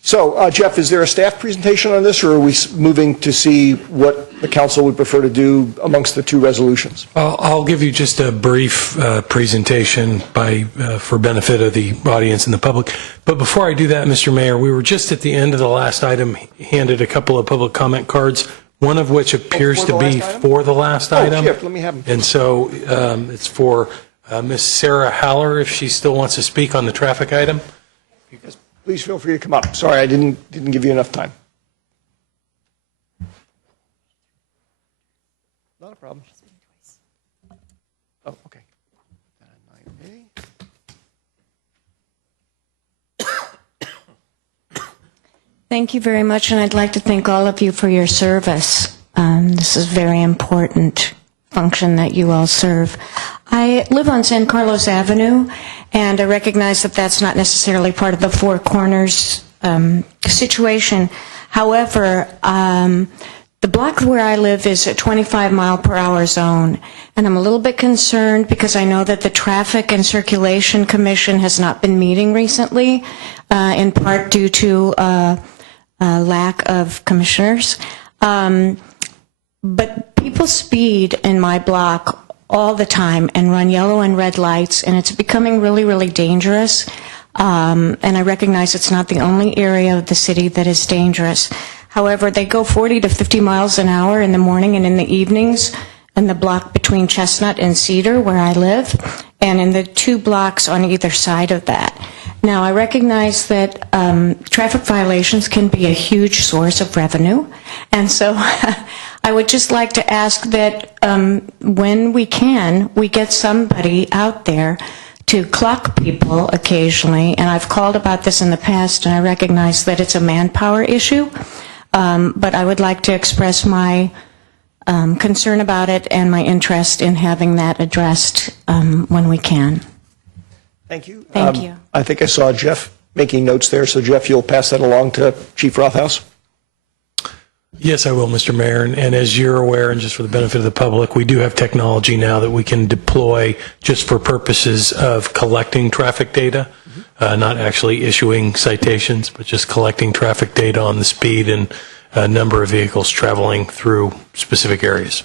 So, Jeff, is there a staff presentation on this, or are we moving to see what the council would prefer to do amongst the two resolutions? I'll give you just a brief presentation for benefit of the audience and the public. But before I do that, Mr. Mayor, we were just at the end of the last item handed a couple of public comment cards, one of which appears to be for the last item. Jeff, let me have them. And so it's for Ms. Sarah Haller, if she still wants to speak on the traffic item. Please feel free to come up. Sorry, I didn't give you enough time. Not a problem. Oh, okay. Thank you very much, and I'd like to thank all of you for your service. This is a very important function that you all serve. I live on San Carlos Avenue, and I recognize that that's not necessarily part of the Four Corners situation. However, the block where I live is a 25-mile-per-hour zone, and I'm a little bit concerned because I know that the Traffic and Circulation Commission has not been meeting recently, in part due to lack of commissioners. But people speed in my block all the time and run yellow and red lights, and it's becoming really, really dangerous. And I recognize it's not the only area of the city that is dangerous. However, they go 40 to 50 miles an hour in the morning and in the evenings in the block between Chestnut and Cedar, where I live, and in the 2 blocks on either side of that. Now, I recognize that traffic violations can be a huge source of revenue, and so I would just like to ask that when we can, we get somebody out there to clock people occasionally, and I've called about this in the past, and I recognize that it's a manpower issue, but I would like to express my concern about it and my interest in having that addressed when we can. Thank you. Thank you. I think I saw Jeff making notes there, so Jeff, you'll pass that along to Chief Rothaus? Yes, I will, Mr. Mayor. And as you're aware, and just for the benefit of the public, we do have technology now that we can deploy just for purposes of collecting traffic data, not actually issuing citations, but just collecting traffic data on the speed and number of vehicles traveling through specific areas.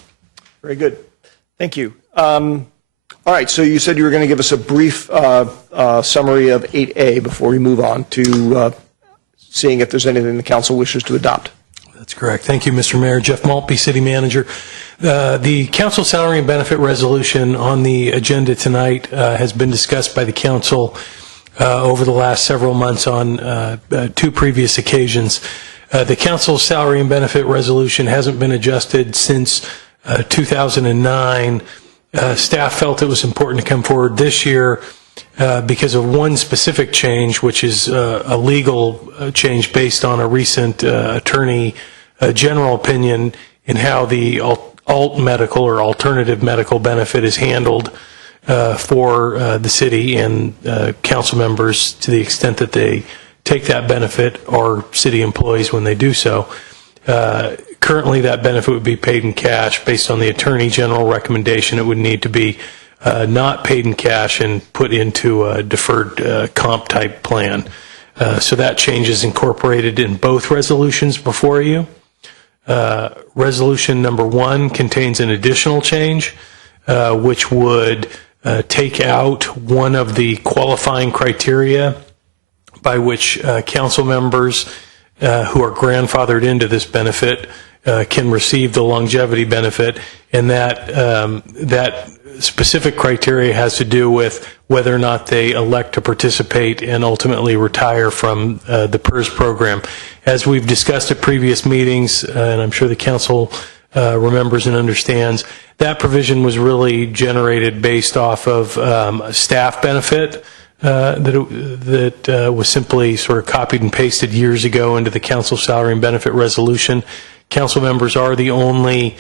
Very good. Thank you. All right, so you said you were going to give us a brief summary of 8A before we move on to seeing if there's anything the council wishes to adopt. That's correct. Thank you, Mr. Mayor. Jeff Maltby, City Manager. The council salary and benefit resolution on the agenda tonight has been discussed by the council over the last several months on 2 previous occasions. The council's salary and benefit resolution hasn't been adjusted since 2009. Staff felt it was important to come forward this year because of one specific change, which is a legal change based on a recent attorney general opinion in how the alt medical or alternative medical benefit is handled for the city and council members to the extent that they take that benefit, or city employees when they do so. Currently, that benefit would be paid in cash. Based on the Attorney General recommendation, it would need to be not paid in cash and put into a deferred comp type plan. So that change is incorporated in both resolutions before you. Resolution number 1 contains an additional change, which would take out one of the qualifying criteria by which council members who are grandfathered into this benefit can receive the longevity benefit, and that specific criteria has to do with whether or not they elect to participate and ultimately retire from the PERS program. As we've discussed at previous meetings, and I'm sure the council remembers and understands, that provision was really generated based off of a staff benefit that was simply sort of copied and pasted years ago into the council salary and benefit resolution. Council members are the only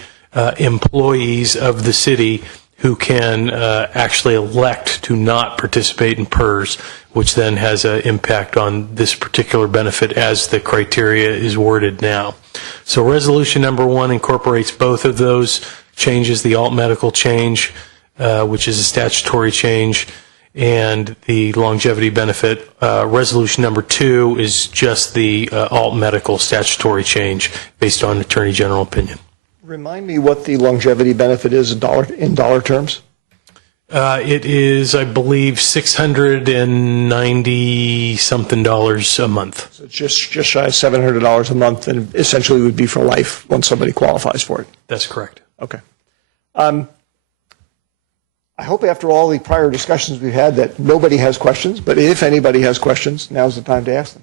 employees of the city who can actually elect to not participate in PERS, which then has an impact on this particular benefit as the criteria is worded now. So resolution number 1 incorporates both of those changes, the alt medical change, which is a statutory change, and the longevity benefit. Resolution number 2 is just the alt medical statutory change based on Attorney General opinion. Remind me what the longevity benefit is in dollar terms. It is, I believe, $690 something a month. So it's just shy of $700 a month, and essentially would be for life once somebody qualifies for it. That's correct. Okay. I hope after all the prior discussions we've had that nobody has questions, but if anybody has questions, now's the time to ask them.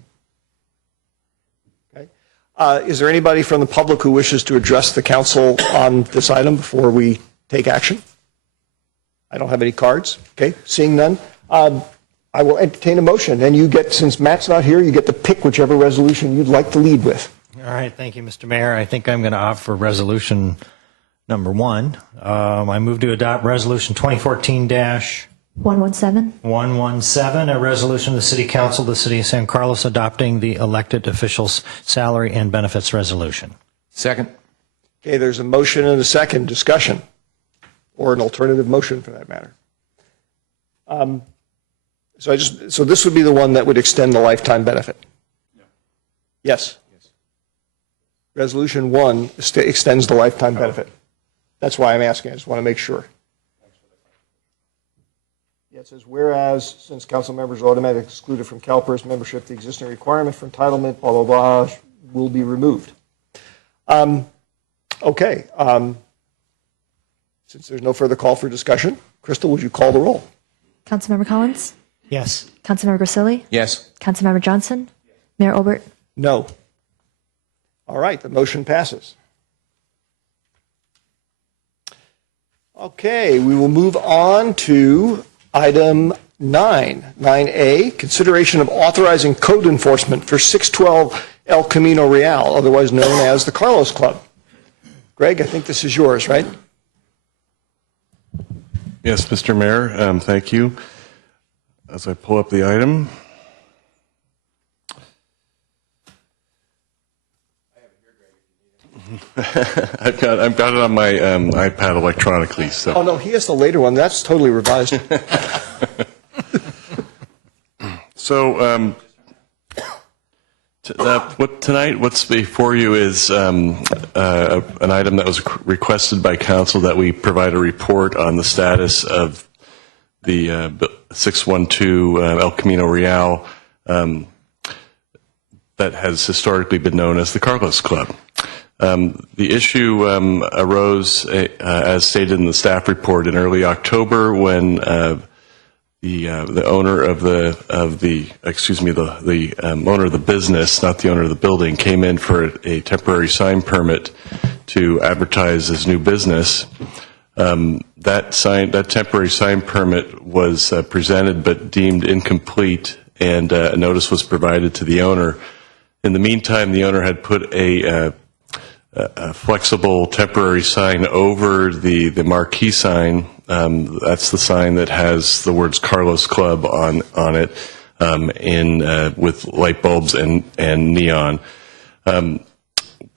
Okay. Is there anybody from the public who wishes to address the council on this item before we take action? I don't have any cards. Okay, seeing none. I will entertain a motion, and you get, since Matt's not here, you get to pick whichever resolution you'd like to lead with. All right, thank you, Mr. Mayor. I think I'm going to opt for resolution number 1. I move to adopt resolution 2014-117, a resolution of the City Council of the City of San Carlos adopting the elected officials' salary and benefits resolution. Second. Okay, there's a motion and a second. Discussion, or an alternative motion for that matter. So this would be the one that would extend the lifetime benefit. No. Yes. Resolution 1 extends the lifetime benefit. That's why I'm asking. I just want to make sure. Yeah, it says, whereas, since council members are automatically excluded from CalPERS membership, the existing requirement for entitlement, blah, blah, blah, will be removed. Okay. Since there's no further call for discussion, Crystal, would you call the roll? Councilmember Collins? Yes. Councilmember Grisilli? Yes. Councilmember Johnson? Mayor Obert? No. All right, the motion passes. Okay, we will move on to item 9A, consideration of authorizing code enforcement for 612 El Camino Real, otherwise known as the Carlos Club. Greg, I think this is yours, right? Yes, Mr. Mayor, thank you. As I pull up the item. I've got it on my iPad electronically. So. Oh no, he has the later one. That's totally revised. So what's before you is an item that was requested by council that we provide a report on the status of the 612 El Camino Real that has historically been known as the Carlos Club. The issue arose, as stated in the staff report, in early October when the owner of the owner of the business, not the owner of the building, came in for a temporary sign permit to advertise his new business. That temporary sign permit was presented but deemed incomplete, and a notice was provided to the owner. In the meantime, the owner had put a flexible temporary sign over the marquee sign. That's the sign that has the words Carlos Club on it, with light bulbs and neon.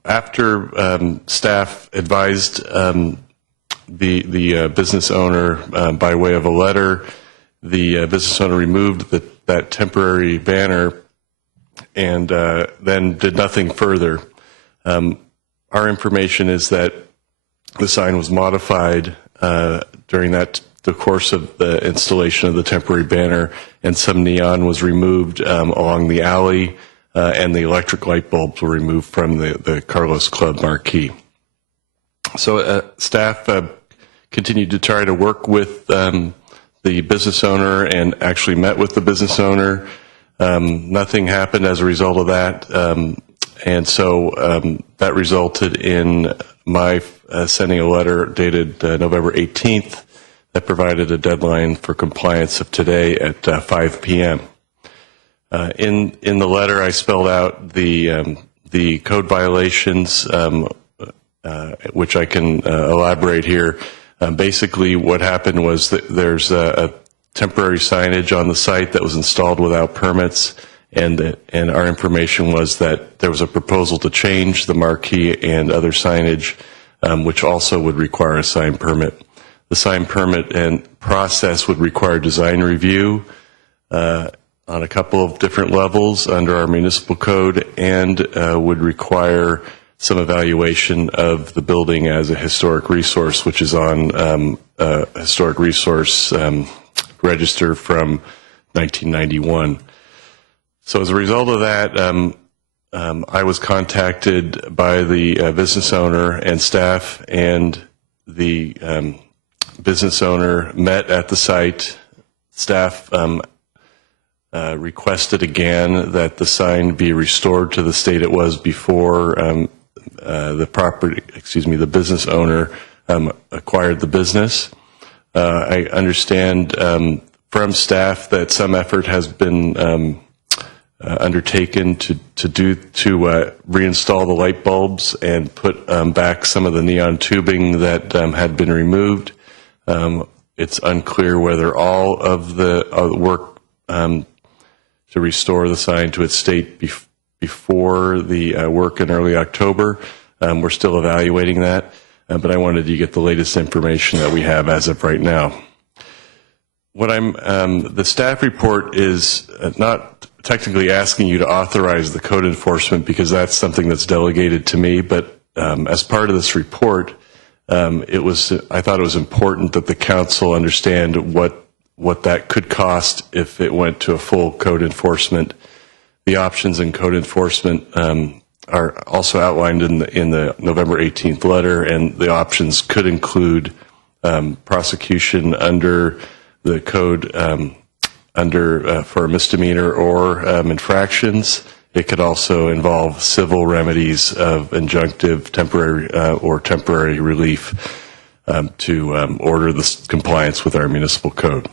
After staff advised the business owner by way of a letter, the business owner removed that temporary banner and then did nothing further. Our information is that the sign was modified during the course of the installation of the temporary banner, and some neon was removed along the alley, and the electric light bulbs were removed from the Carlos Club marquee. So staff continued to try to work with the business owner and actually met with the business owner. Nothing happened as a result of that. And so that resulted in my sending a letter dated November 18th that provided a deadline for compliance of today at 5 p.m. In the letter, I spelled out the code violations, which I can elaborate here. Basically, what happened was that there's a temporary signage on the site that was installed without permits. And our information was that there was a proposal to change the marquee and other signage, which also would require a sign permit. The sign permit and process would require design review on a couple of different levels under our municipal code, and would require some evaluation of the building as a historic resource, which is on a historic resource register from 1991. So as a result of that, I was contacted by the business owner and staff, and the business owner met at the site. Staff requested again that the sign be restored to the state it was before the business owner acquired the business. I understand from staff that some effort has been undertaken to reinstall the light bulbs and put back some of the neon tubing that had been removed. It's unclear whether all of the work to restore the sign to its state before the work in early October. We're still evaluating that, but I wanted to get the latest information that we have as of right now. The staff report is not technically asking you to authorize the code enforcement because that's something that's delegated to me, but as part of this report, I thought it was important that the council understand what that could cost if it went to a full code enforcement. The options in code enforcement are also outlined in the November 18th letter, and the options could include prosecution under the code for a misdemeanor or infractions. It could also involve civil remedies of injunctive, temporary relief to order the compliance with our municipal code.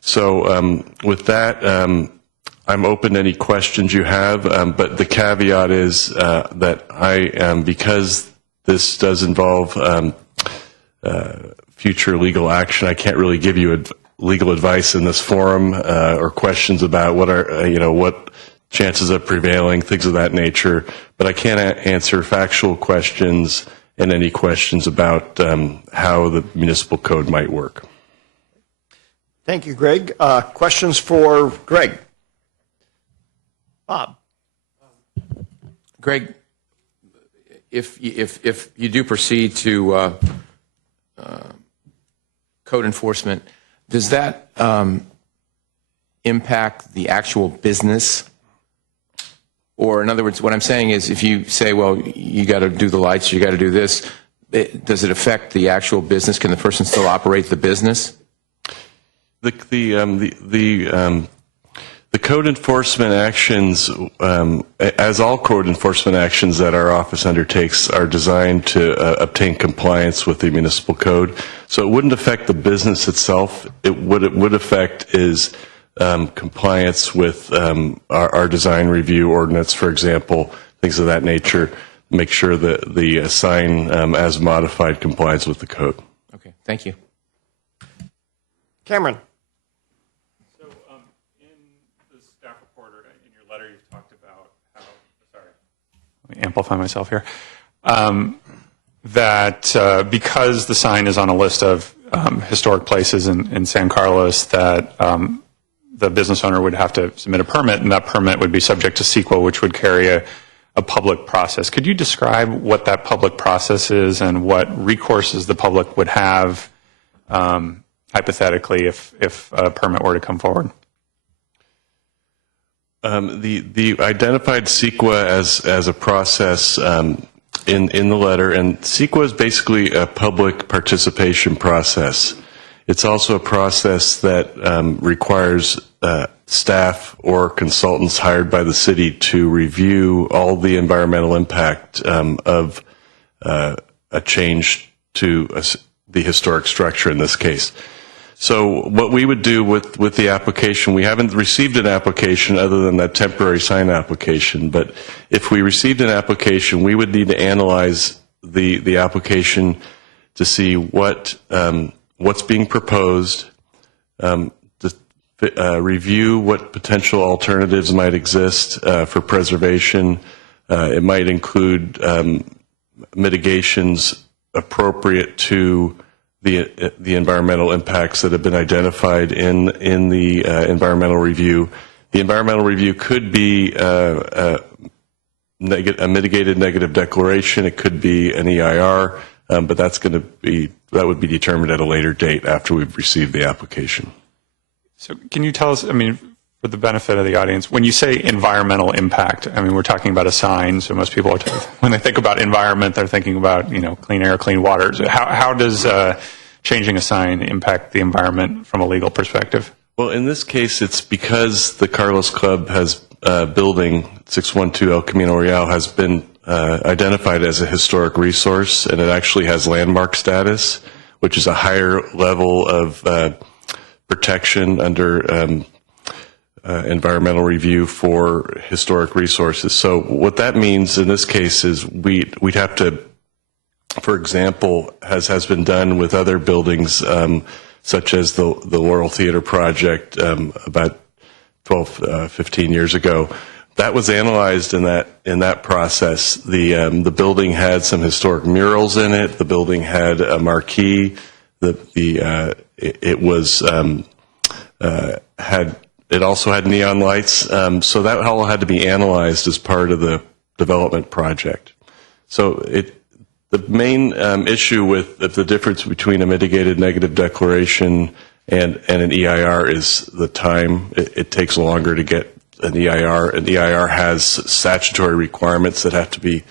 So with that, I'm open to any questions you have, but the caveat is that because this does involve future legal action, I can't really give you legal advice in this forum or questions about what chances of prevailing, things of that nature, but I can answer factual questions and any questions about how the municipal code might work. Thank you, Greg. Questions for Greg? Bob. Greg, if you do proceed to code enforcement, does that impact the actual business? Or in other words, what I'm saying is if you say, well, you got to do the lights, you got to do this, does it affect the actual business? Can the person still operate the business? The code enforcement actions, as all code enforcement actions that our office undertakes, are designed to obtain compliance with the municipal code. So it wouldn't affect the business itself. What it would affect is compliance with our design review ordinance, for example, things of that nature. Make sure that the sign as modified complies with the code. Okay, thank you. Cameron. Amplify myself here, that because the sign is on a list of historic places in San Carlos, that the business owner would have to submit a permit, and that permit would be subject to CEQA, which would carry a public process. Could you describe what that public process is and what recourses the public would have, hypothetically, if a permit were to come forward? The identified CEQA as a process in the letter, and CEQA is basically a public participation process. It's also a process that requires staff or consultants hired by the city to review all the environmental impact of a change to the historic structure in this case. So what we would do with the application, we haven't received an application other than that temporary sign application, but if we received an application, we would need to analyze the application to see what's being proposed, review what potential alternatives might exist for preservation. It might include mitigations appropriate to the environmental impacts that have been identified in the environmental review. The environmental review could be a mitigated negative declaration. It could be an EIR, but that would be determined at a later date after we've received the application. So can you tell us, for the benefit of the audience, when you say environmental impact, we're talking about a sign, so most people, when they think about environment, they're thinking about, clean air, clean water. So how does changing a sign impact the environment from a legal perspective? Well, in this case, it's because the Carlos Club has building 612 El Camino Real has been identified as a historic resource, and it actually has landmark status, which is a higher level of protection under environmental review for historic resources. So what that means in this case is we'd have to, for example, as has been done with other buildings, such as the Laurel Theater project about 12, 15 years ago. That was analyzed in that process. The building had some historic murals in it. The building had a marquee. It also had neon lights. So that all had to be analyzed as part of the development project. So the main issue with the difference between a mitigated negative declaration and an EIR is the time. It takes longer to get an EIR. An EIR has statutory requirements that have to be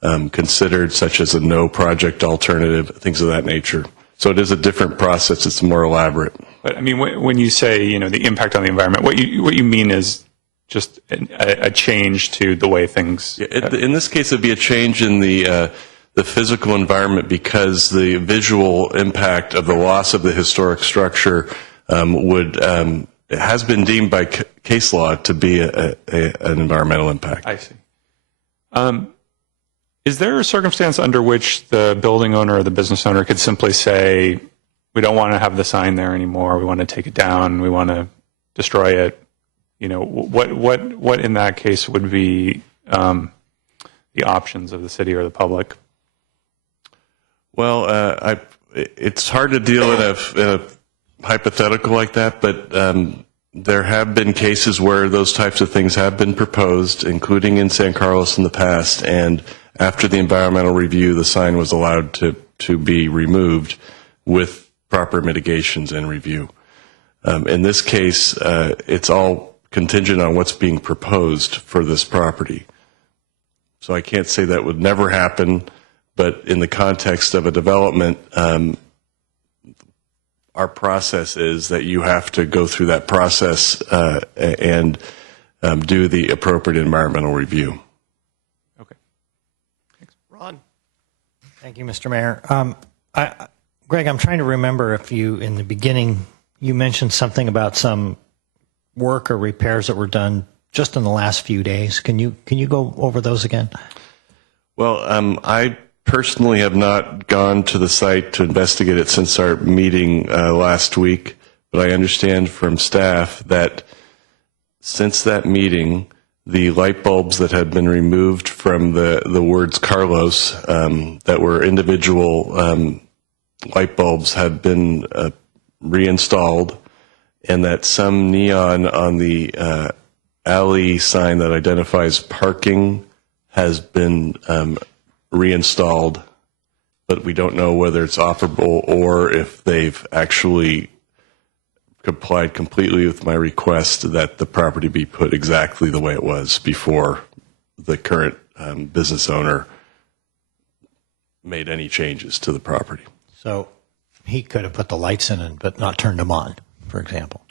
considered, such as a no project alternative, things of that nature. So it is a different process. It's more elaborate. But I mean, when you say the impact on the environment, what you mean is just a change to the way things. In this case, it'd be a change in the physical environment, because the visual impact of the loss of the historic structure has been deemed by case law to be an environmental impact. I see. Is there a circumstance under which the building owner or the business owner could simply say, we don't want to have the sign there anymore, we want to take it down, we want to destroy it? What in that case would be the options of the city or the public? Well, it's hard to deal in a hypothetical like that, but there have been cases where those types of things have been proposed, including in San Carlos in the past, and after the environmental review, the sign was allowed to be removed with proper mitigations and review. In this case, it's all contingent on what's being proposed for this property. So I can't say that would never happen, but in the context of a development, our process is that you have to go through that process and do the appropriate environmental review. Okay. Thanks. Ron. Thank you, Mr. Mayor. Greg, I'm trying to remember if in the beginning, you mentioned something about some work or repairs that were done just in the last few days. Can you go over those again? Well, I personally have not gone to the site to investigate it since our meeting last week, but I understand from staff that since that meeting, the light bulbs that had been removed from the words Carlos, that were individual light bulbs, have been reinstalled, and that some neon on the alley sign that identifies parking has been reinstalled, but we don't know whether it's operable or if they've actually complied completely with my request that the property be put exactly the way it was before the current business owner made any changes to the property. So he could have put the lights in but not turned them on, for example.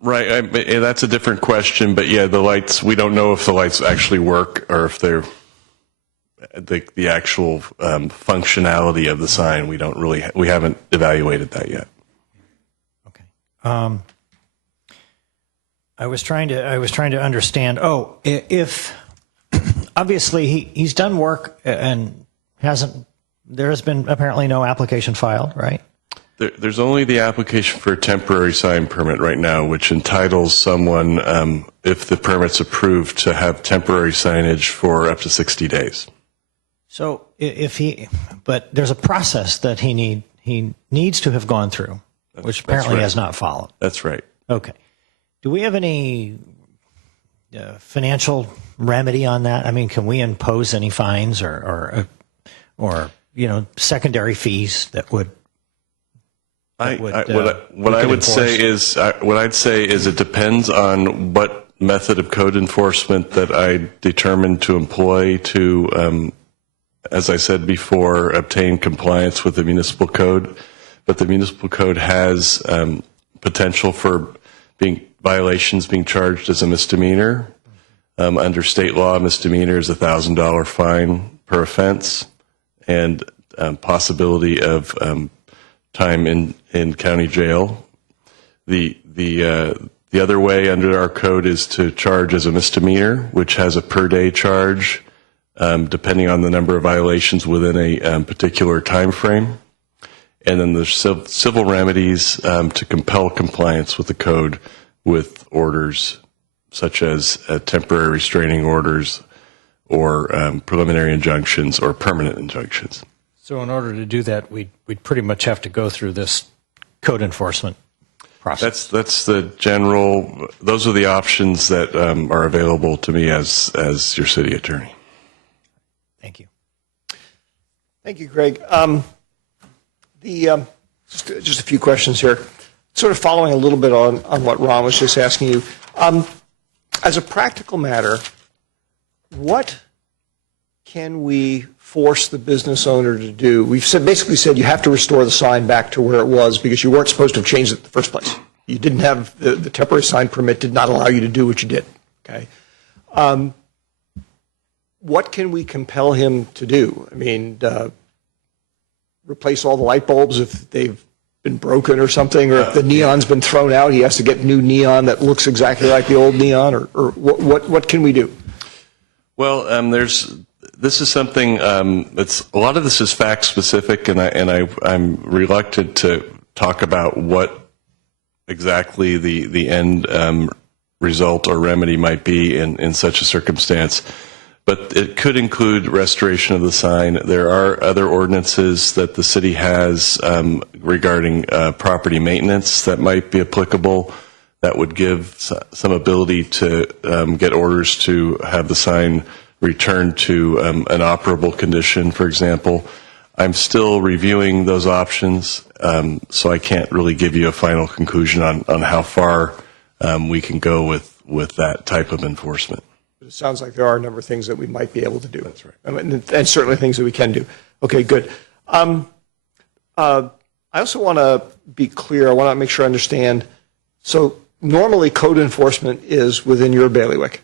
Right, that's a different question, but yeah, the lights, we don't know if the lights actually work or if they're the actual functionality of the sign. We haven't evaluated that yet. Okay. I was trying to understand. If obviously he's done work and there has been apparently no application filed, right? There's only the application for a temporary sign permit right now, which entitles someone, if the permit's approved, to have temporary signage for up to 60 days. So but there's a process that he needs to have gone through, which apparently has not followed. That's right. Okay. Do we have any financial remedy on that? I mean, can we impose any fines or secondary fees that would? What I'd say is it depends on what method of code enforcement that I determine to employ to, as I said before, obtain compliance with the municipal code. But the municipal code has potential for violations being charged as a misdemeanor. Under state law, a misdemeanor is a $1,000 fine per offense, and possibility of time in county jail. The other way under our code is to charge as a misdemeanor, which has a per day charge, depending on the number of violations within a particular time frame. And then there's civil remedies to compel compliance with the code with orders such as temporary restraining orders or preliminary injunctions or permanent injunctions. So in order to do that, we'd pretty much have to go through this code enforcement process. That's the general, those are the options that are available to me as your city attorney. Thank you. Thank you, Greg. Just a few questions here. Sort of following a little bit on what Ron was just asking you. As a practical matter, what can we force the business owner to do? We've basically said you have to restore the sign back to where it was because you weren't supposed to have changed it in the first place. You didn't have the temporary sign permit did not allow you to do what you did. Okay. What can we compel him to do? I mean, replace all the light bulbs if they've been broken or something, or if the neon's been thrown out, he has to get new neon that looks exactly like the old neon, or what can we do? Well, this is something. A lot of this is fact specific, and I'm reluctant to talk about what exactly the end result or remedy might be in such a circumstance. But it could include restoration of the sign. There are other ordinances that the city has regarding property maintenance that might be applicable, that would give some ability to get orders to have the sign returned to an operable condition, for example. I'm still reviewing those options, so I can't really give you a final conclusion on how far we can go with that type of enforcement. It sounds like there are a number of things that we might be able to do. That's right. And certainly things that we can do. Okay, good. I also want to be clear. I want to make sure I understand. So normally code enforcement is within your bailiwick.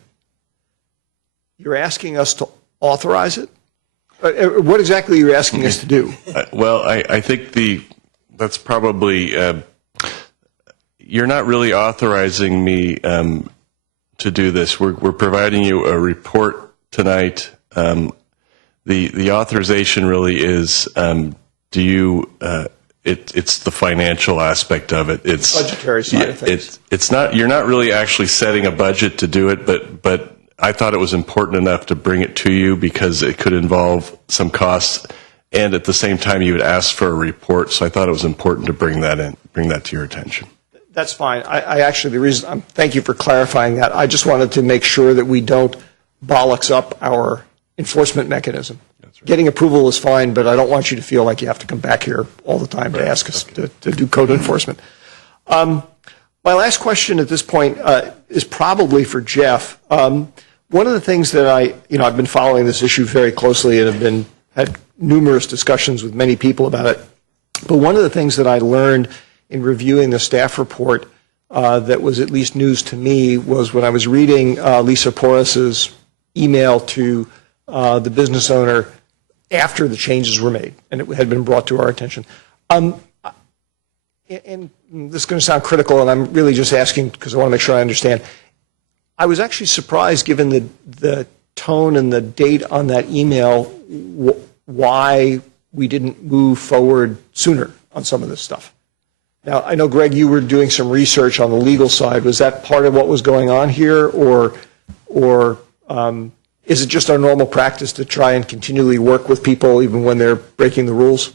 You're asking us to authorize it? What exactly are you asking us to do? Well, I think that's probably, you're not really authorizing me to do this. We're providing you a report tonight. The authorization really is, it's the financial aspect of it. It's budgetary side of things. It's not, you're not really actually setting a budget to do it, but I thought it was important enough to bring it to you because it could involve some costs, and at the same time you would ask for a report, so I thought it was important to bring that to your attention. That's fine. I actually, thank you for clarifying that. I just wanted to make sure that we don't bollocks up our enforcement mechanism. That's right. Getting approval is fine, but I don't want you to feel like you have to come back here all the time to ask us to do code enforcement. My last question at this point is probably for Jeff. One of the things that I've been following this issue very closely and have had numerous discussions with many people about it. But one of the things that I learned in reviewing the staff report that was at least news to me was when I was reading Lisa Porras's email to the business owner after the changes were made and it had been brought to our attention. And this is going to sound critical, and I'm really just asking because I want to make sure I understand. I was actually surprised, given the tone and the date on that email, why we didn't move forward sooner on some of this stuff. Now, I know, Greg, you were doing some research on the legal side. Was that part of what was going on here, or is it just our normal practice to try and continually work with people even when they're breaking the rules?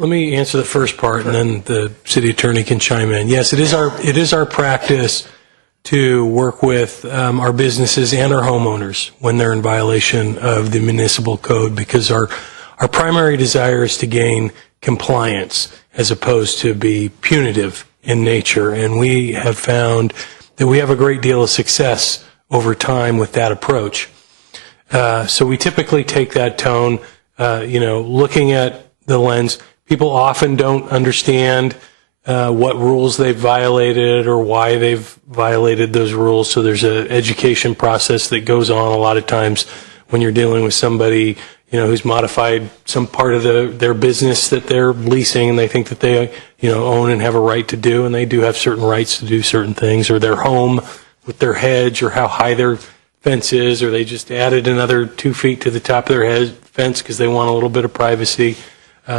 Let me answer the first part, and then the city attorney can chime in. Yes, it is our practice to work with our businesses and our homeowners when they're in violation of the municipal code, because our primary desire is to gain compliance as opposed to be punitive in nature. And we have found that we have a great deal of success over time with that approach. So we typically take that tone, looking at the lens. People often don't understand what rules they've violated or why they've violated those rules. So there's an education process that goes on a lot of times when you're dealing with somebody, who's modified some part of their business that they're leasing, and they think that they own and have a right to do, and they do have certain rights to do certain things, or their home with their hedge, or how high their fence is, or they just added another 2 feet to the top of their fence because they want a little bit of privacy.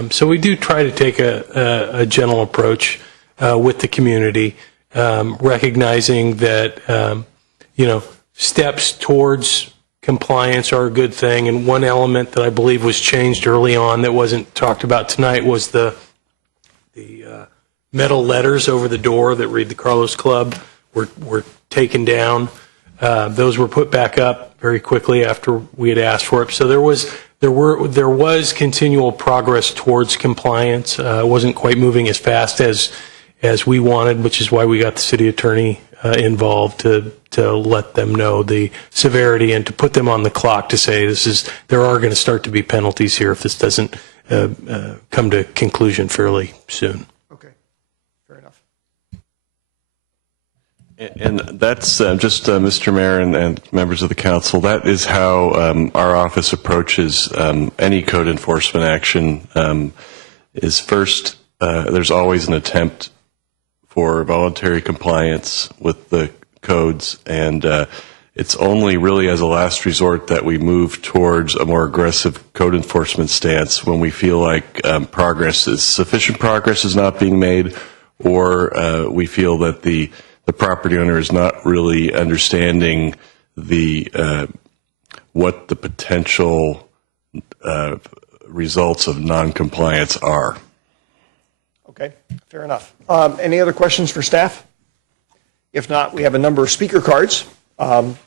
So we do try to take a gentle approach with the community, recognizing that, steps towards compliance are a good thing. And one element that I believe was changed early on that wasn't talked about tonight was the metal letters over the door that read the Carlos Club were taken down. Those were put back up very quickly after we had asked for it. So there was continual progress towards compliance. It wasn't quite moving as fast as we wanted, which is why we got the city attorney involved to let them know the severity and to put them on the clock to say there are going to start to be penalties here if this doesn't come to conclusion fairly soon. And that's just, Mr. Mayor and members of the council, that is how our office approaches any code enforcement action. Is first, there's always an attempt for voluntary compliance with the codes, and it's only really as a last resort that we move towards a more aggressive code enforcement stance when we feel like sufficient progress is not being made, or we feel that the property owner is not really understanding what the potential results of non-compliance are. Okay, fair enough. Any other questions for staff? If not, we have a number of speaker cards,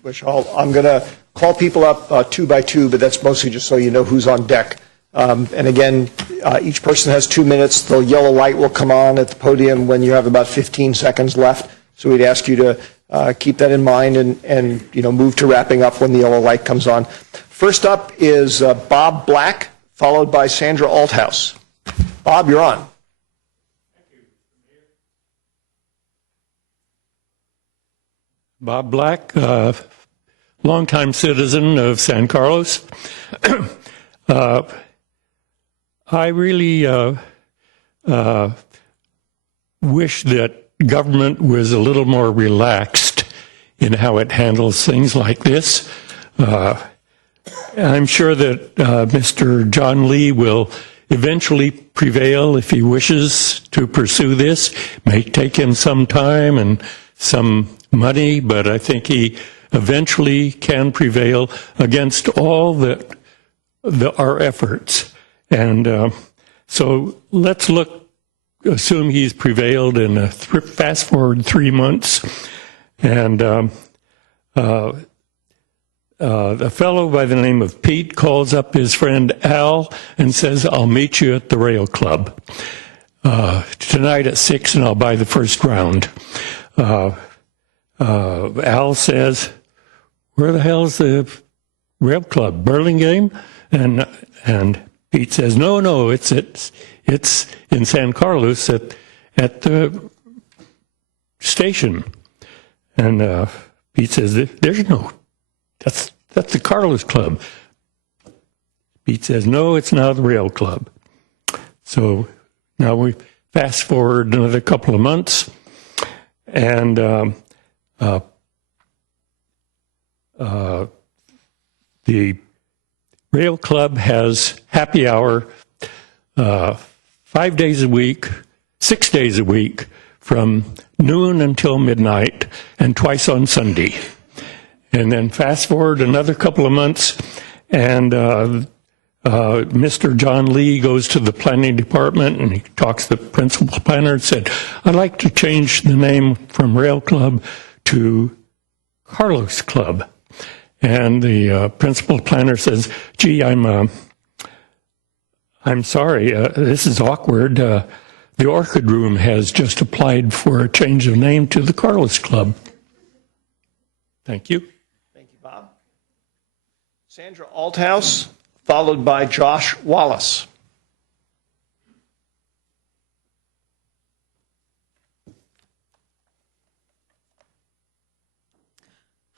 which I'm going to call people up 2 by 2, but that's mostly just so you know who's on deck. And again, each person has 2 minutes. The yellow light will come on at the podium when you have about 15 seconds left. So we'd ask you to keep that in mind and move to wrapping up when the yellow light comes on. First up is Bob Black, followed by Sandra Althouse. Bob, you're on. Bob Black, longtime citizen of San Carlos. I really wish that government was a little more relaxed in how it handles things like this. I'm sure that Mr. John Lee will eventually prevail if he wishes to pursue this. It may take him some time and some money, but I think he eventually can prevail against all our efforts. And so let's assume he's prevailed in fast forward 3 months. And a fellow by the name of Pete calls up his friend Al and says, "I'll meet you at the Rail Club tonight at 6 and I'll buy the first round." Al says, "Where the hell's the Rail Club? Burlingame?" And Pete says, "No, it's in San Carlos at the station." And Pete says, "There's no, that's the Carlos Club." Pete says, "No, it's not the Rail Club." So now we fast forward another couple of months, and the Rail Club has happy hour 5 days a week, 6 days a week, from noon until midnight, and twice on Sunday. And then fast forward another couple of months, and Mr. John Lee goes to the planning department, and he talks to the principal planner and said, "I'd like to change the name from Rail Club to Carlos Club." And the principal planner says, "Gee, I'm sorry, this is awkward. The Orchid Room has just applied for a change of name to the Carlos Club." Thank you. Thank you, Bob. Sandra Althouse, followed by Josh Wallace.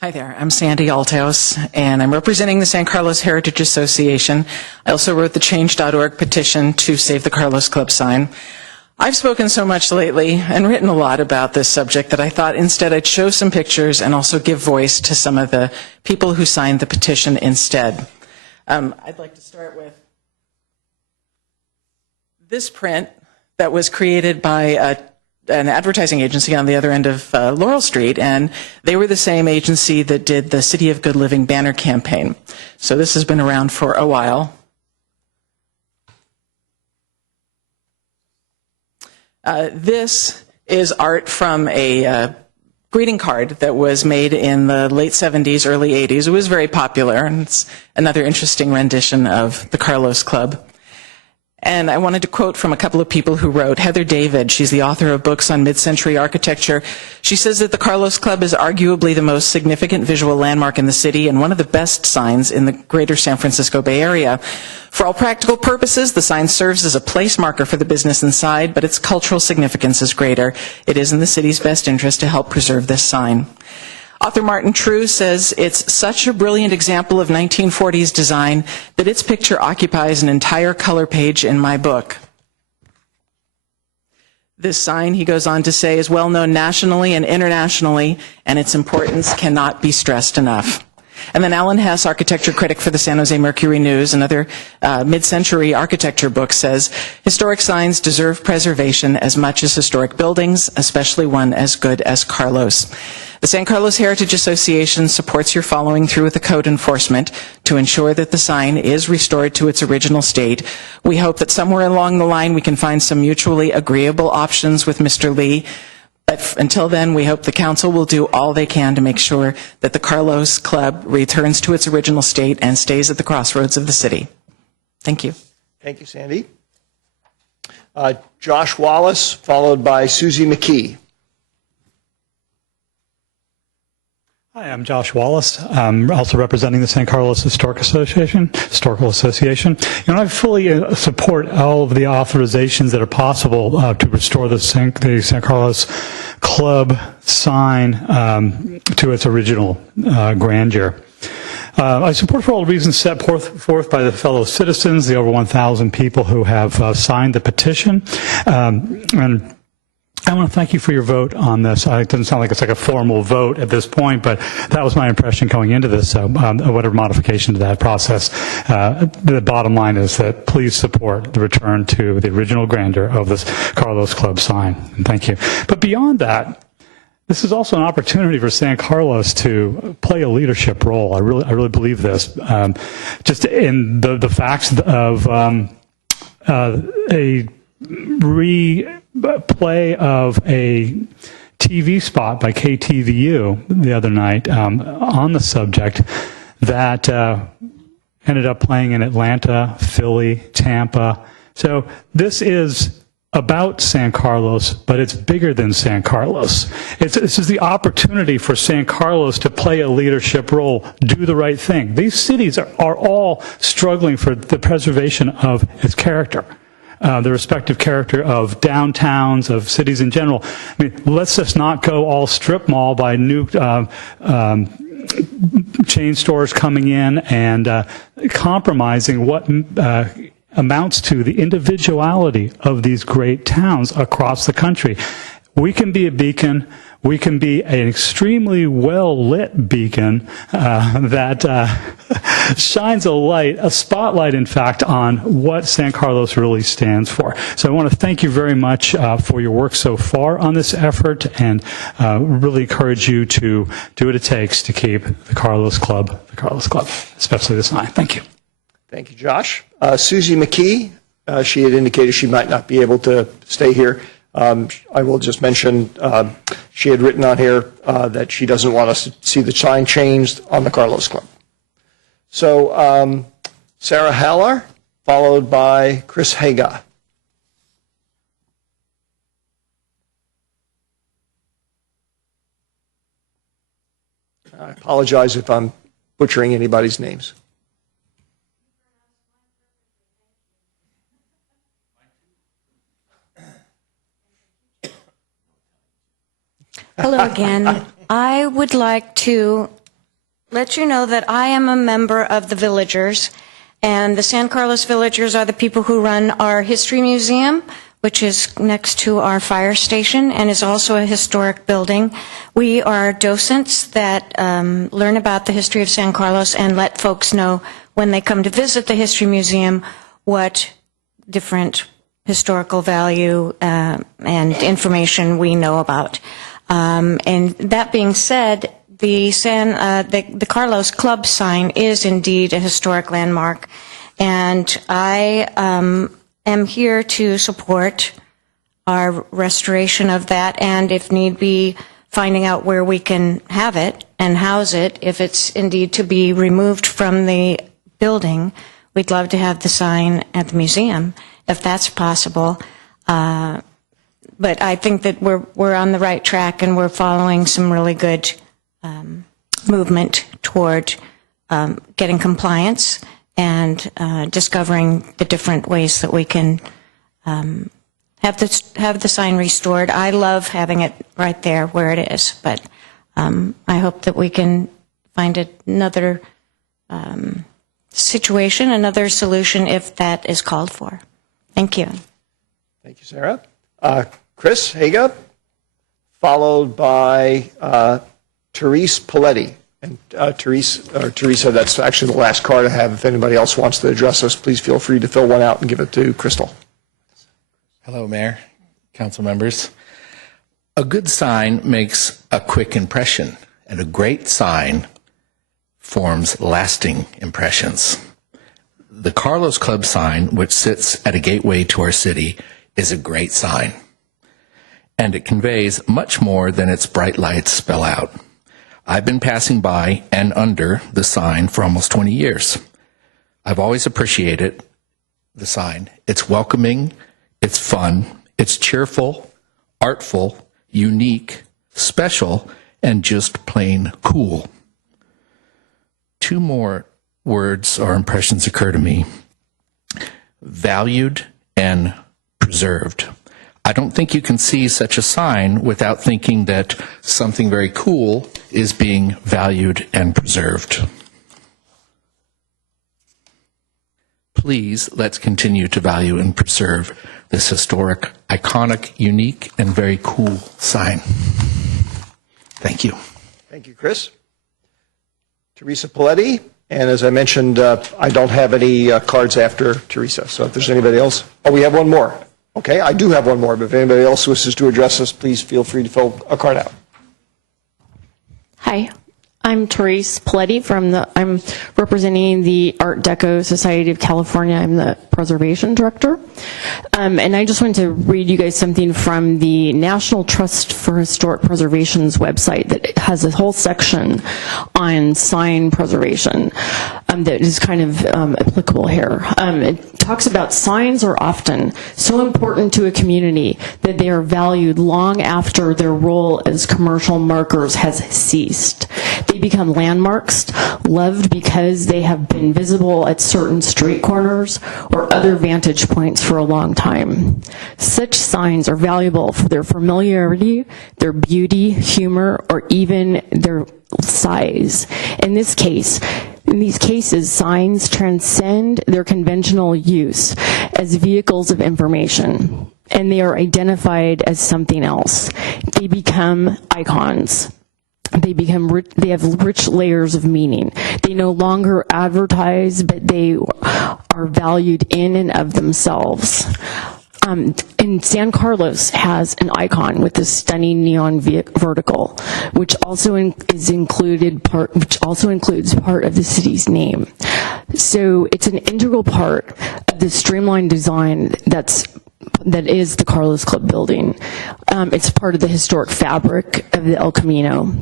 Hi there, I'm Sandy Althouse, and I'm representing the San Carlos Heritage Association. I also wrote the Change.org petition to save the Carlos Club sign. I've spoken so much lately and written a lot about this subject that I thought instead I'd show some pictures and also give voice to some of the people who signed the petition instead. I'd like to start with this print that was created by an advertising agency on the other end of Laurel Street, and they were the same agency that did the City of Good Living banner campaign. So this has been around for a while. This is art from a greeting card that was made in the late 70s, early 80s. It was very popular, and it's another interesting rendition of the Carlos Club. And I wanted to quote from a couple of people who wrote. Heather David, she's the author of books on mid-century architecture. She says that the Carlos Club is arguably the most significant visual landmark in the city and one of the best signs in the greater San Francisco Bay Area. For all practical purposes, the sign serves as a place marker for the business inside, but its cultural significance is greater. It is in the city's best interest to help preserve this sign. Author Martin True says it's such a brilliant example of 1940s design that its picture occupies an entire color page in my book. This sign, he goes on to say, is well known nationally and internationally, and its importance cannot be stressed enough. And then Alan Hess, architecture critic for the San Jose Mercury News, another mid-century architecture book, says, historic signs deserve preservation as much as historic buildings, especially one as good as Carlos. The San Carlos Heritage Association supports your following through with the code enforcement to ensure that the sign is restored to its original state. We hope that somewhere along the line we can find some mutually agreeable options with Mr. Lee. But until then, we hope the council will do all they can to make sure that the Carlos Club returns to its original state and stays at the crossroads of the city. Thank you. Thank you, Sandy. Josh Wallace, followed by Susie McKee. Hi, I'm Josh Wallace. I'm also representing the San Carlos Historical Association. And I fully support all of the authorizations that are possible to restore the San Carlos Club sign to its original grandeur. I support for all the reasons set forth by the fellow citizens, the over 1,000 people who have signed the petition. And I want to thank you for your vote on this. It doesn't sound like it's like a formal vote at this point, but that was my impression going into this. So whatever modification to that process, the bottom line is that please support the return to the original grandeur of this Carlos Club sign. And thank you. But beyond that, this is also an opportunity for San Carlos to play a leadership role. I really believe this. Just in the facts of a replay of a TV spot by KTVU the other night on the subject that ended up playing in Atlanta, Philly, Tampa. So this is about San Carlos, but it's bigger than San Carlos. This is the opportunity for San Carlos to play a leadership role, do the right thing. These cities are all struggling for the preservation of its character. The respective character of downtowns, of cities in general. I mean, let's just not go all strip mall by new chain stores coming in and compromising what amounts to the individuality of these great towns across the country. We can be a beacon. We can be an extremely well-lit beacon that shines a light, a spotlight, in fact, on what San Carlos really stands for. So I want to thank you very much for your work so far on this effort, and really encourage you to do what it takes to keep the Carlos Club, especially this night. Thank you. Thank you, Josh. Susie McKee, she had indicated she might not be able to stay here. I will just mention she had written on here that she doesn't want us to see the sign changed on the Carlos Club. So Sarah Haller, followed by Chris Haga. I apologize if I'm butchering anybody's names. Hello again. I would like to let you know that I am a member of the Villagers, and the San Carlos Villagers are the people who run our history museum, which is next to our fire station and is also a historic building. We are docents that learn about the history of San Carlos and let folks know when they come to visit the History Museum what different historical value and information we know about. And that being said, the Carlos Club sign is indeed a historic landmark, and I am here to support our restoration of that, and if need be, finding out where we can have it and house it. If it's indeed to be removed from the building, we'd love to have the sign at the museum, if that's possible. But I think that we're on the right track, and we're following some really good movement toward getting compliance and discovering the different ways that we can have the sign restored. I love having it right there where it is, but I hope that we can find another situation, another solution if that is called for. Thank you. Thank you, Sarah. Chris Haga, followed by Therese Paletti. And Teresa, that's actually the last card I have. If anybody else wants to address us, please feel free to fill one out and give it to Crystal. Hello, Mayor, council members. A good sign makes a quick impression, and a great sign forms lasting impressions. The Carlos Club sign, which sits at a gateway to our city, is a great sign, and it conveys much more than its bright lights spell out. I've been passing by and under the sign for almost 20 years. I've always appreciated the sign. It's welcoming, it's fun, it's cheerful, artful, unique, special, and just plain cool. Two more words or impressions occur to me: valued and preserved. I don't think you can see such a sign without thinking that something very cool is being valued and preserved. Please, let's continue to value and preserve this historic, iconic, unique, and very cool sign. Thank you. Thank you, Chris. Teresa Paletti, and as I mentioned, I don't have any cards after Teresa, so if there's anybody else. Oh, we have one more. Okay, I do have one more, but if anybody else wishes to address us, please feel free to fill a card out. Hi, I'm Therese Paletti I'm representing the Art Deco Society of California. I'm the preservation director. And I just wanted to read you guys something from the National Trust for Historic Preservation's website that has a whole section on sign preservation that is kind of applicable here. It talks about signs are often so important to a community that they are valued long after their role as commercial markers has ceased. They become landmarks, loved because they have been visible at certain street corners or other vantage points for a long time. Such signs are valuable for their familiarity, their beauty, humor, or even their size. In these cases, signs transcend their conventional use as vehicles of information, and they are identified as something else. They become icons. They have rich layers of meaning. They no longer advertise, but they are valued in and of themselves. And San Carlos has an icon with a stunning neon vertical, which also includes part of the city's name. So it's an integral part of the streamlined design that is the Carlos Club building. It's part of the historic fabric of the El Camino.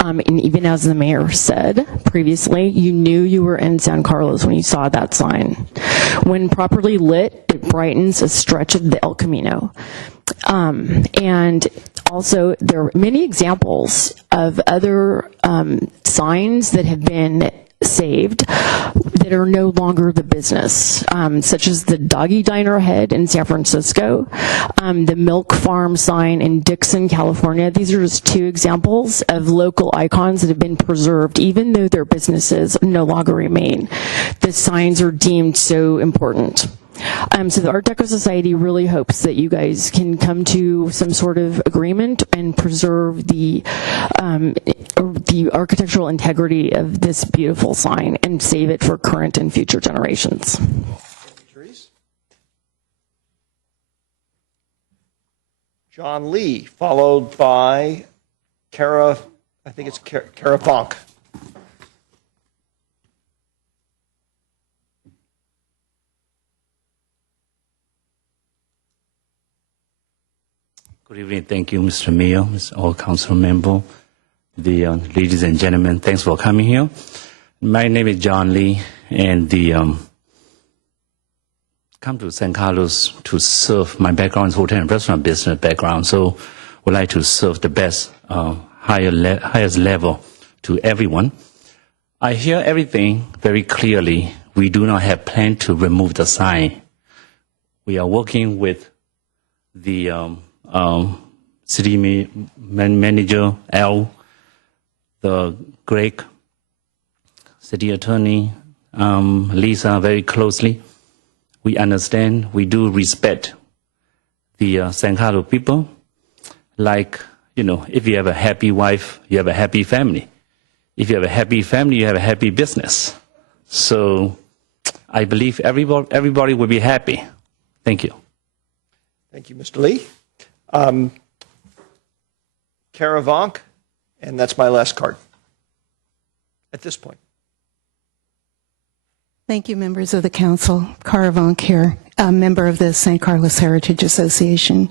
And even as the mayor said previously, you knew you were in San Carlos when you saw that sign. When properly lit, it brightens a stretch of the El Camino. And also, there are many examples of other signs that have been saved that are no longer the business, such as the Doggy Diner Head in San Francisco, the Milk Farm sign in Dixon, California. These are just two examples of local icons that have been preserved, even though their businesses no longer remain. The signs are deemed so important. So the Art Deco Society really hopes that you guys can come to some sort of agreement and preserve the architectural integrity of this beautiful sign and save it for current and future generations. John Lee, followed by Kara, I think it's Kara Vonk. Good evening. Thank you, Mr. Mayor, all council members, ladies and gentlemen. Thanks for coming here. My name is John Lee, and come to San Carlos to serve. My background is hotel and restaurant business background, so would like to serve the best, highest level to everyone. I hear everything very clearly. We do not have plan to remove the sign. We are working with the city manager Al, the Greg, city attorney Lisa very closely. We understand, we do respect the San Carlos people. Like, if you have a happy wife, you have a happy family. If you have a happy family, you have a happy business. So I believe everybody will be happy. Thank you. Thank you, Mr. Lee. Kara Vonk, and that's my last card at this point. Thank you, members of the council. Kara Vonk here, a member of the San Carlos Heritage Association.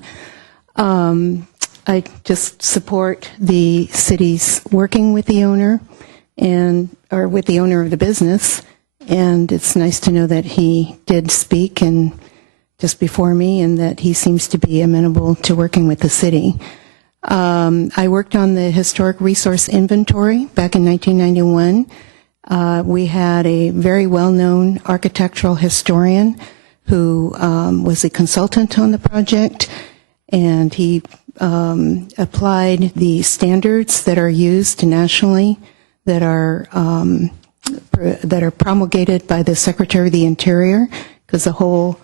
I just support the city's working with the owner or with the owner of the business, and it's nice to know that he did speak and just before me, and that he seems to be amenable to working with the city. I worked on the historic resource inventory back in 1991. We had a very well-known architectural historian who was a consultant on the project, and he applied the standards that are used nationally that are promulgated by the Secretary of the Interior, because the whole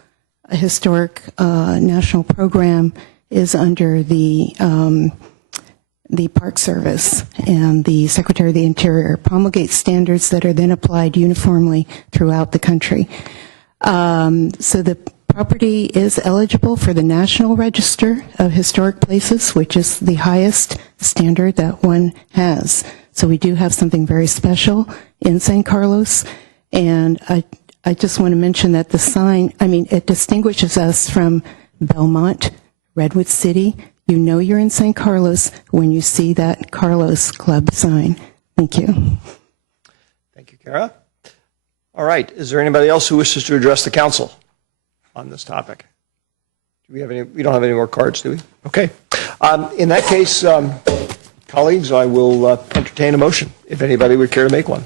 historic national program is under the Park Service, and the Secretary of the Interior promulgates standards that are then applied uniformly throughout the country. So the property is eligible for the National Register of Historic Places, which is the highest standard that one has. So we do have something very special in San Carlos, and I just want to mention that the sign, it distinguishes us from Belmont, Redwood City. You know you're in San Carlos when you see that Carlos Club sign. Thank you. Thank you, Kara. All right. Is there anybody else who wishes to address the council on this topic? Do we have any? We don't have any more cards, do we? Okay. In that case, colleagues, I will entertain a motion if anybody would care to make one.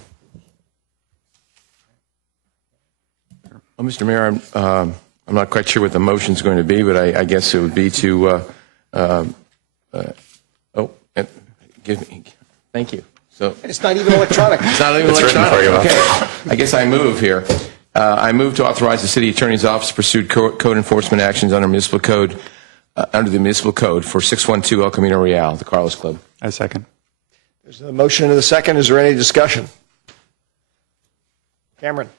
Well, Mr. Mayor, I'm not quite sure what the motion is going to be, but I guess it would be to, thank you. So it's not even electronic. It's not even electronic. Okay. I guess I move here. I move to authorize the city attorney's office to pursue code enforcement actions under municipal code, under the municipal code for 612 El Camino Real, the Carlos Club. I second. There's a motion and a second. Is there any discussion? Cameron.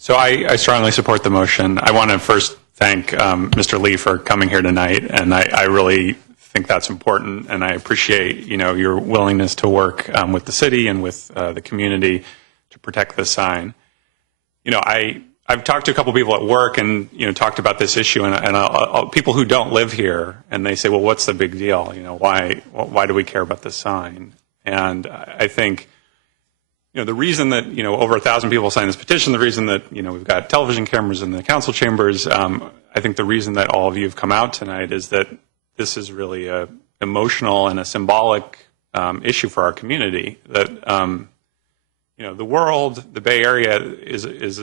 So I strongly support the motion. I want to first thank Mr. Lee for coming here tonight, and I really think that's important, and I appreciate your willingness to work with the city and with the community to protect this sign. I've talked to a couple people at work and talked about this issue, and people who don't live here, and they say, well, what's the big deal? Why do we care about this sign? And I think the reason that over 1,000 people signed this petition, the reason that we've got television cameras in the council chambers, I think the reason that all of you have come out tonight is that this is really a emotional and a symbolic issue for our community. That the world, the Bay Area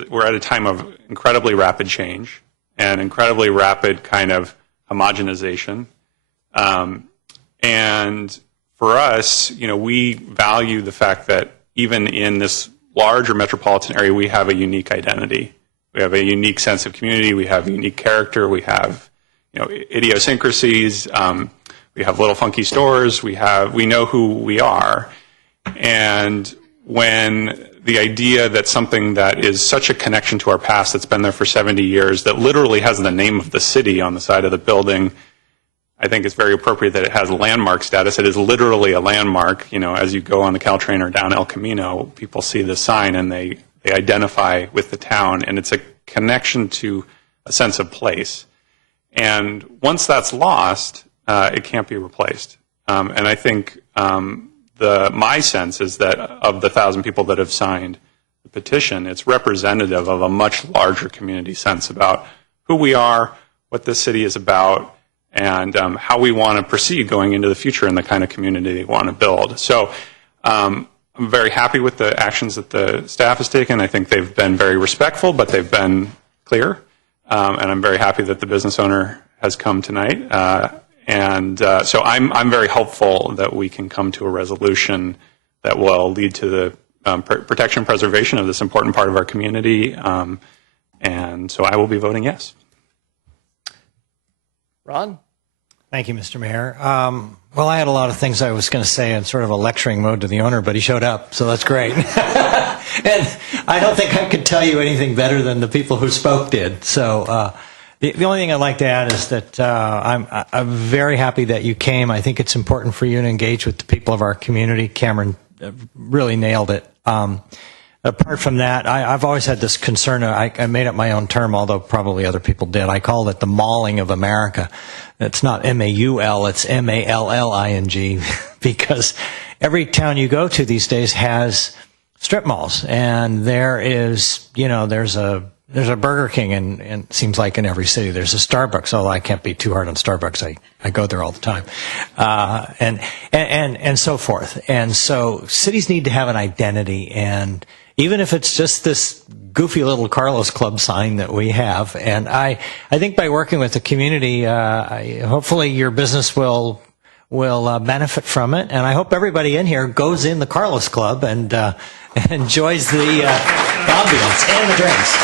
we're at a time of incredibly rapid change and incredibly rapid kind of homogenization, and for us, we value the fact that even in this larger metropolitan area, we have a unique identity. We have a unique sense of community. We have unique character. We have, idiosyncrasies. We have little funky stores. We know who we are. And when the idea that something that is such a connection to our past that's been there for 70 years, that literally has the name of the city on the side of the building, I think it's very appropriate that it has landmark status. It is literally a landmark. As you go on the Caltrain or down El Camino, people see the sign and they identify with the town, and it's a connection to a sense of place. And once that's lost, it can't be replaced. And I think my sense is that of the 1,000 people that have signed the petition, it's representative of a much larger community sense about who we are, what this city is about, and how we want to proceed going into the future and the kind of community we want to build. So I'm very happy with the actions that the staff has taken. I think they've been very respectful, but they've been clear. And I'm very happy that the business owner has come tonight. So I'm very hopeful that we can come to a resolution that will lead to the protection and preservation of this important part of our community. And so I will be voting yes. Ron? Thank you, Mr. Mayor. Well, I had a lot of things I was going to say in sort of a lecturing mode to the owner, but he showed up, so that's great. And I don't think I could tell you anything better than the people who spoke did. So the only thing I'd like to add is that I'm very happy that you came. I think it's important for you to engage with the people of our community. Cameron really nailed it. Apart from that, I've always had this concern. I made up my own term, although probably other people did. I called it the malling of America. It's not M-A-U-L, it's M-A-L-L-I-G, because every town you go to these days has strip malls, and there is, there's a Burger King, and it seems like in every city there's a Starbucks, although I can't be too hard on Starbucks. I go there all the time, and so forth. And so cities need to have an identity, and even if it's just this goofy little Carlos Club sign that we have. And I think by working with the community, hopefully your business will benefit from it. And I hope everybody in here goes in the Carlos Club and enjoys the ambiance and the drinks.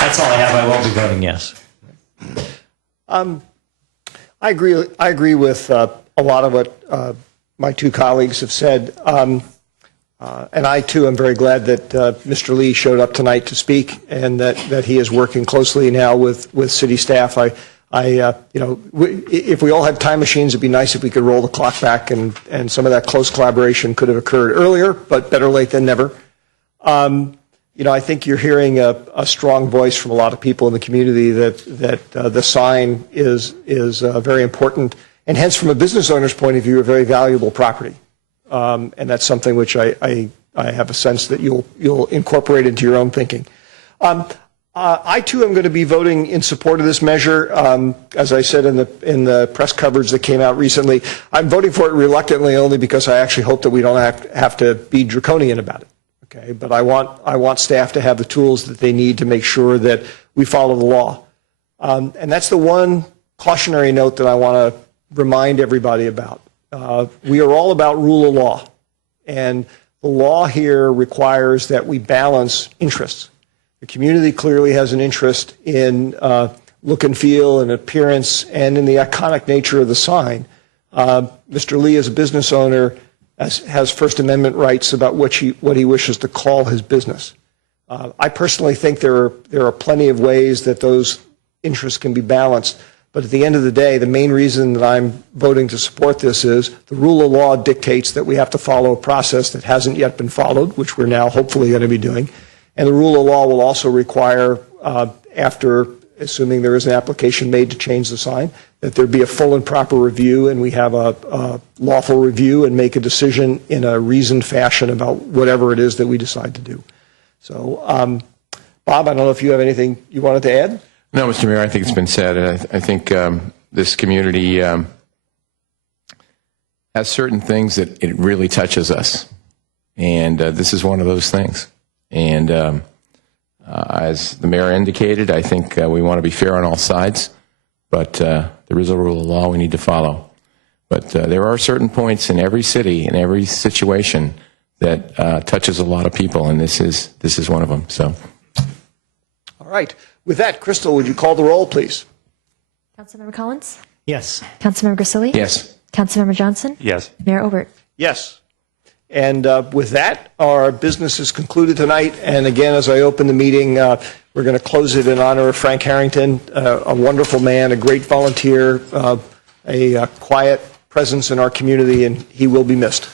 That's all I have. I will be voting yes. I agree with a lot of what my two colleagues have said. And I, too, am very glad that Mr. Lee showed up tonight to speak, and that he is working closely now with city staff. If we all had time machines, it'd be nice if we could roll the clock back, and some of that close collaboration could have occurred earlier, but better late than never. I think you're hearing a strong voice from a lot of people in the community that the sign is very important, and hence, from a business owner's point of view, a very valuable property. And that's something which I have a sense that you'll incorporate into your own thinking. I too am going to be voting in support of this measure. As I said in the press coverage that came out recently, I'm voting for it reluctantly only because I actually hope that we don't have to be draconian about it. Okay, but I want staff to have the tools that they need to make sure that we follow the law. And that's the one cautionary note that I want to remind everybody about. We are all about rule of law, and the law here requires that we balance interests. The community clearly has an interest in look and feel and appearance and in the iconic nature of the sign. Mr. Lee, as a business owner, has First Amendment rights about what he wishes to call his business. I personally think there are plenty of ways that those interests can be balanced. But at the end of the day, the main reason that I'm voting to support this is the rule of law dictates that we have to follow a process that hasn't yet been followed, which we're now hopefully going to be doing. And the rule of law will also require, after, assuming there is an application made to change the sign, that there be a full and proper review, and we have a lawful review and make a decision in a reasoned fashion about whatever it is that we decide to do. So, Bob, I don't know if you have anything you wanted to add? No, Mr. Mayor, I think it's been said. I think this community has certain things that it really touches us, and this is one of those things. And as the mayor indicated, I think we want to be fair on all sides, but there is a rule of law we need to follow. But there are certain points in every city, in every situation, that touches a lot of people, and this is one of them. So, All right. With that, Crystal, would you call the roll, please? Councilmember Collins? Yes. Councilmember Grisilli? Yes. Councilmember Johnson? Yes. Mayor Obert? Yes. And with that, our business is concluded tonight. And again, as I open the meeting, we're going to close it in honor of Frank Harrington, a wonderful man, a great volunteer, a quiet presence in our community, and he will be missed.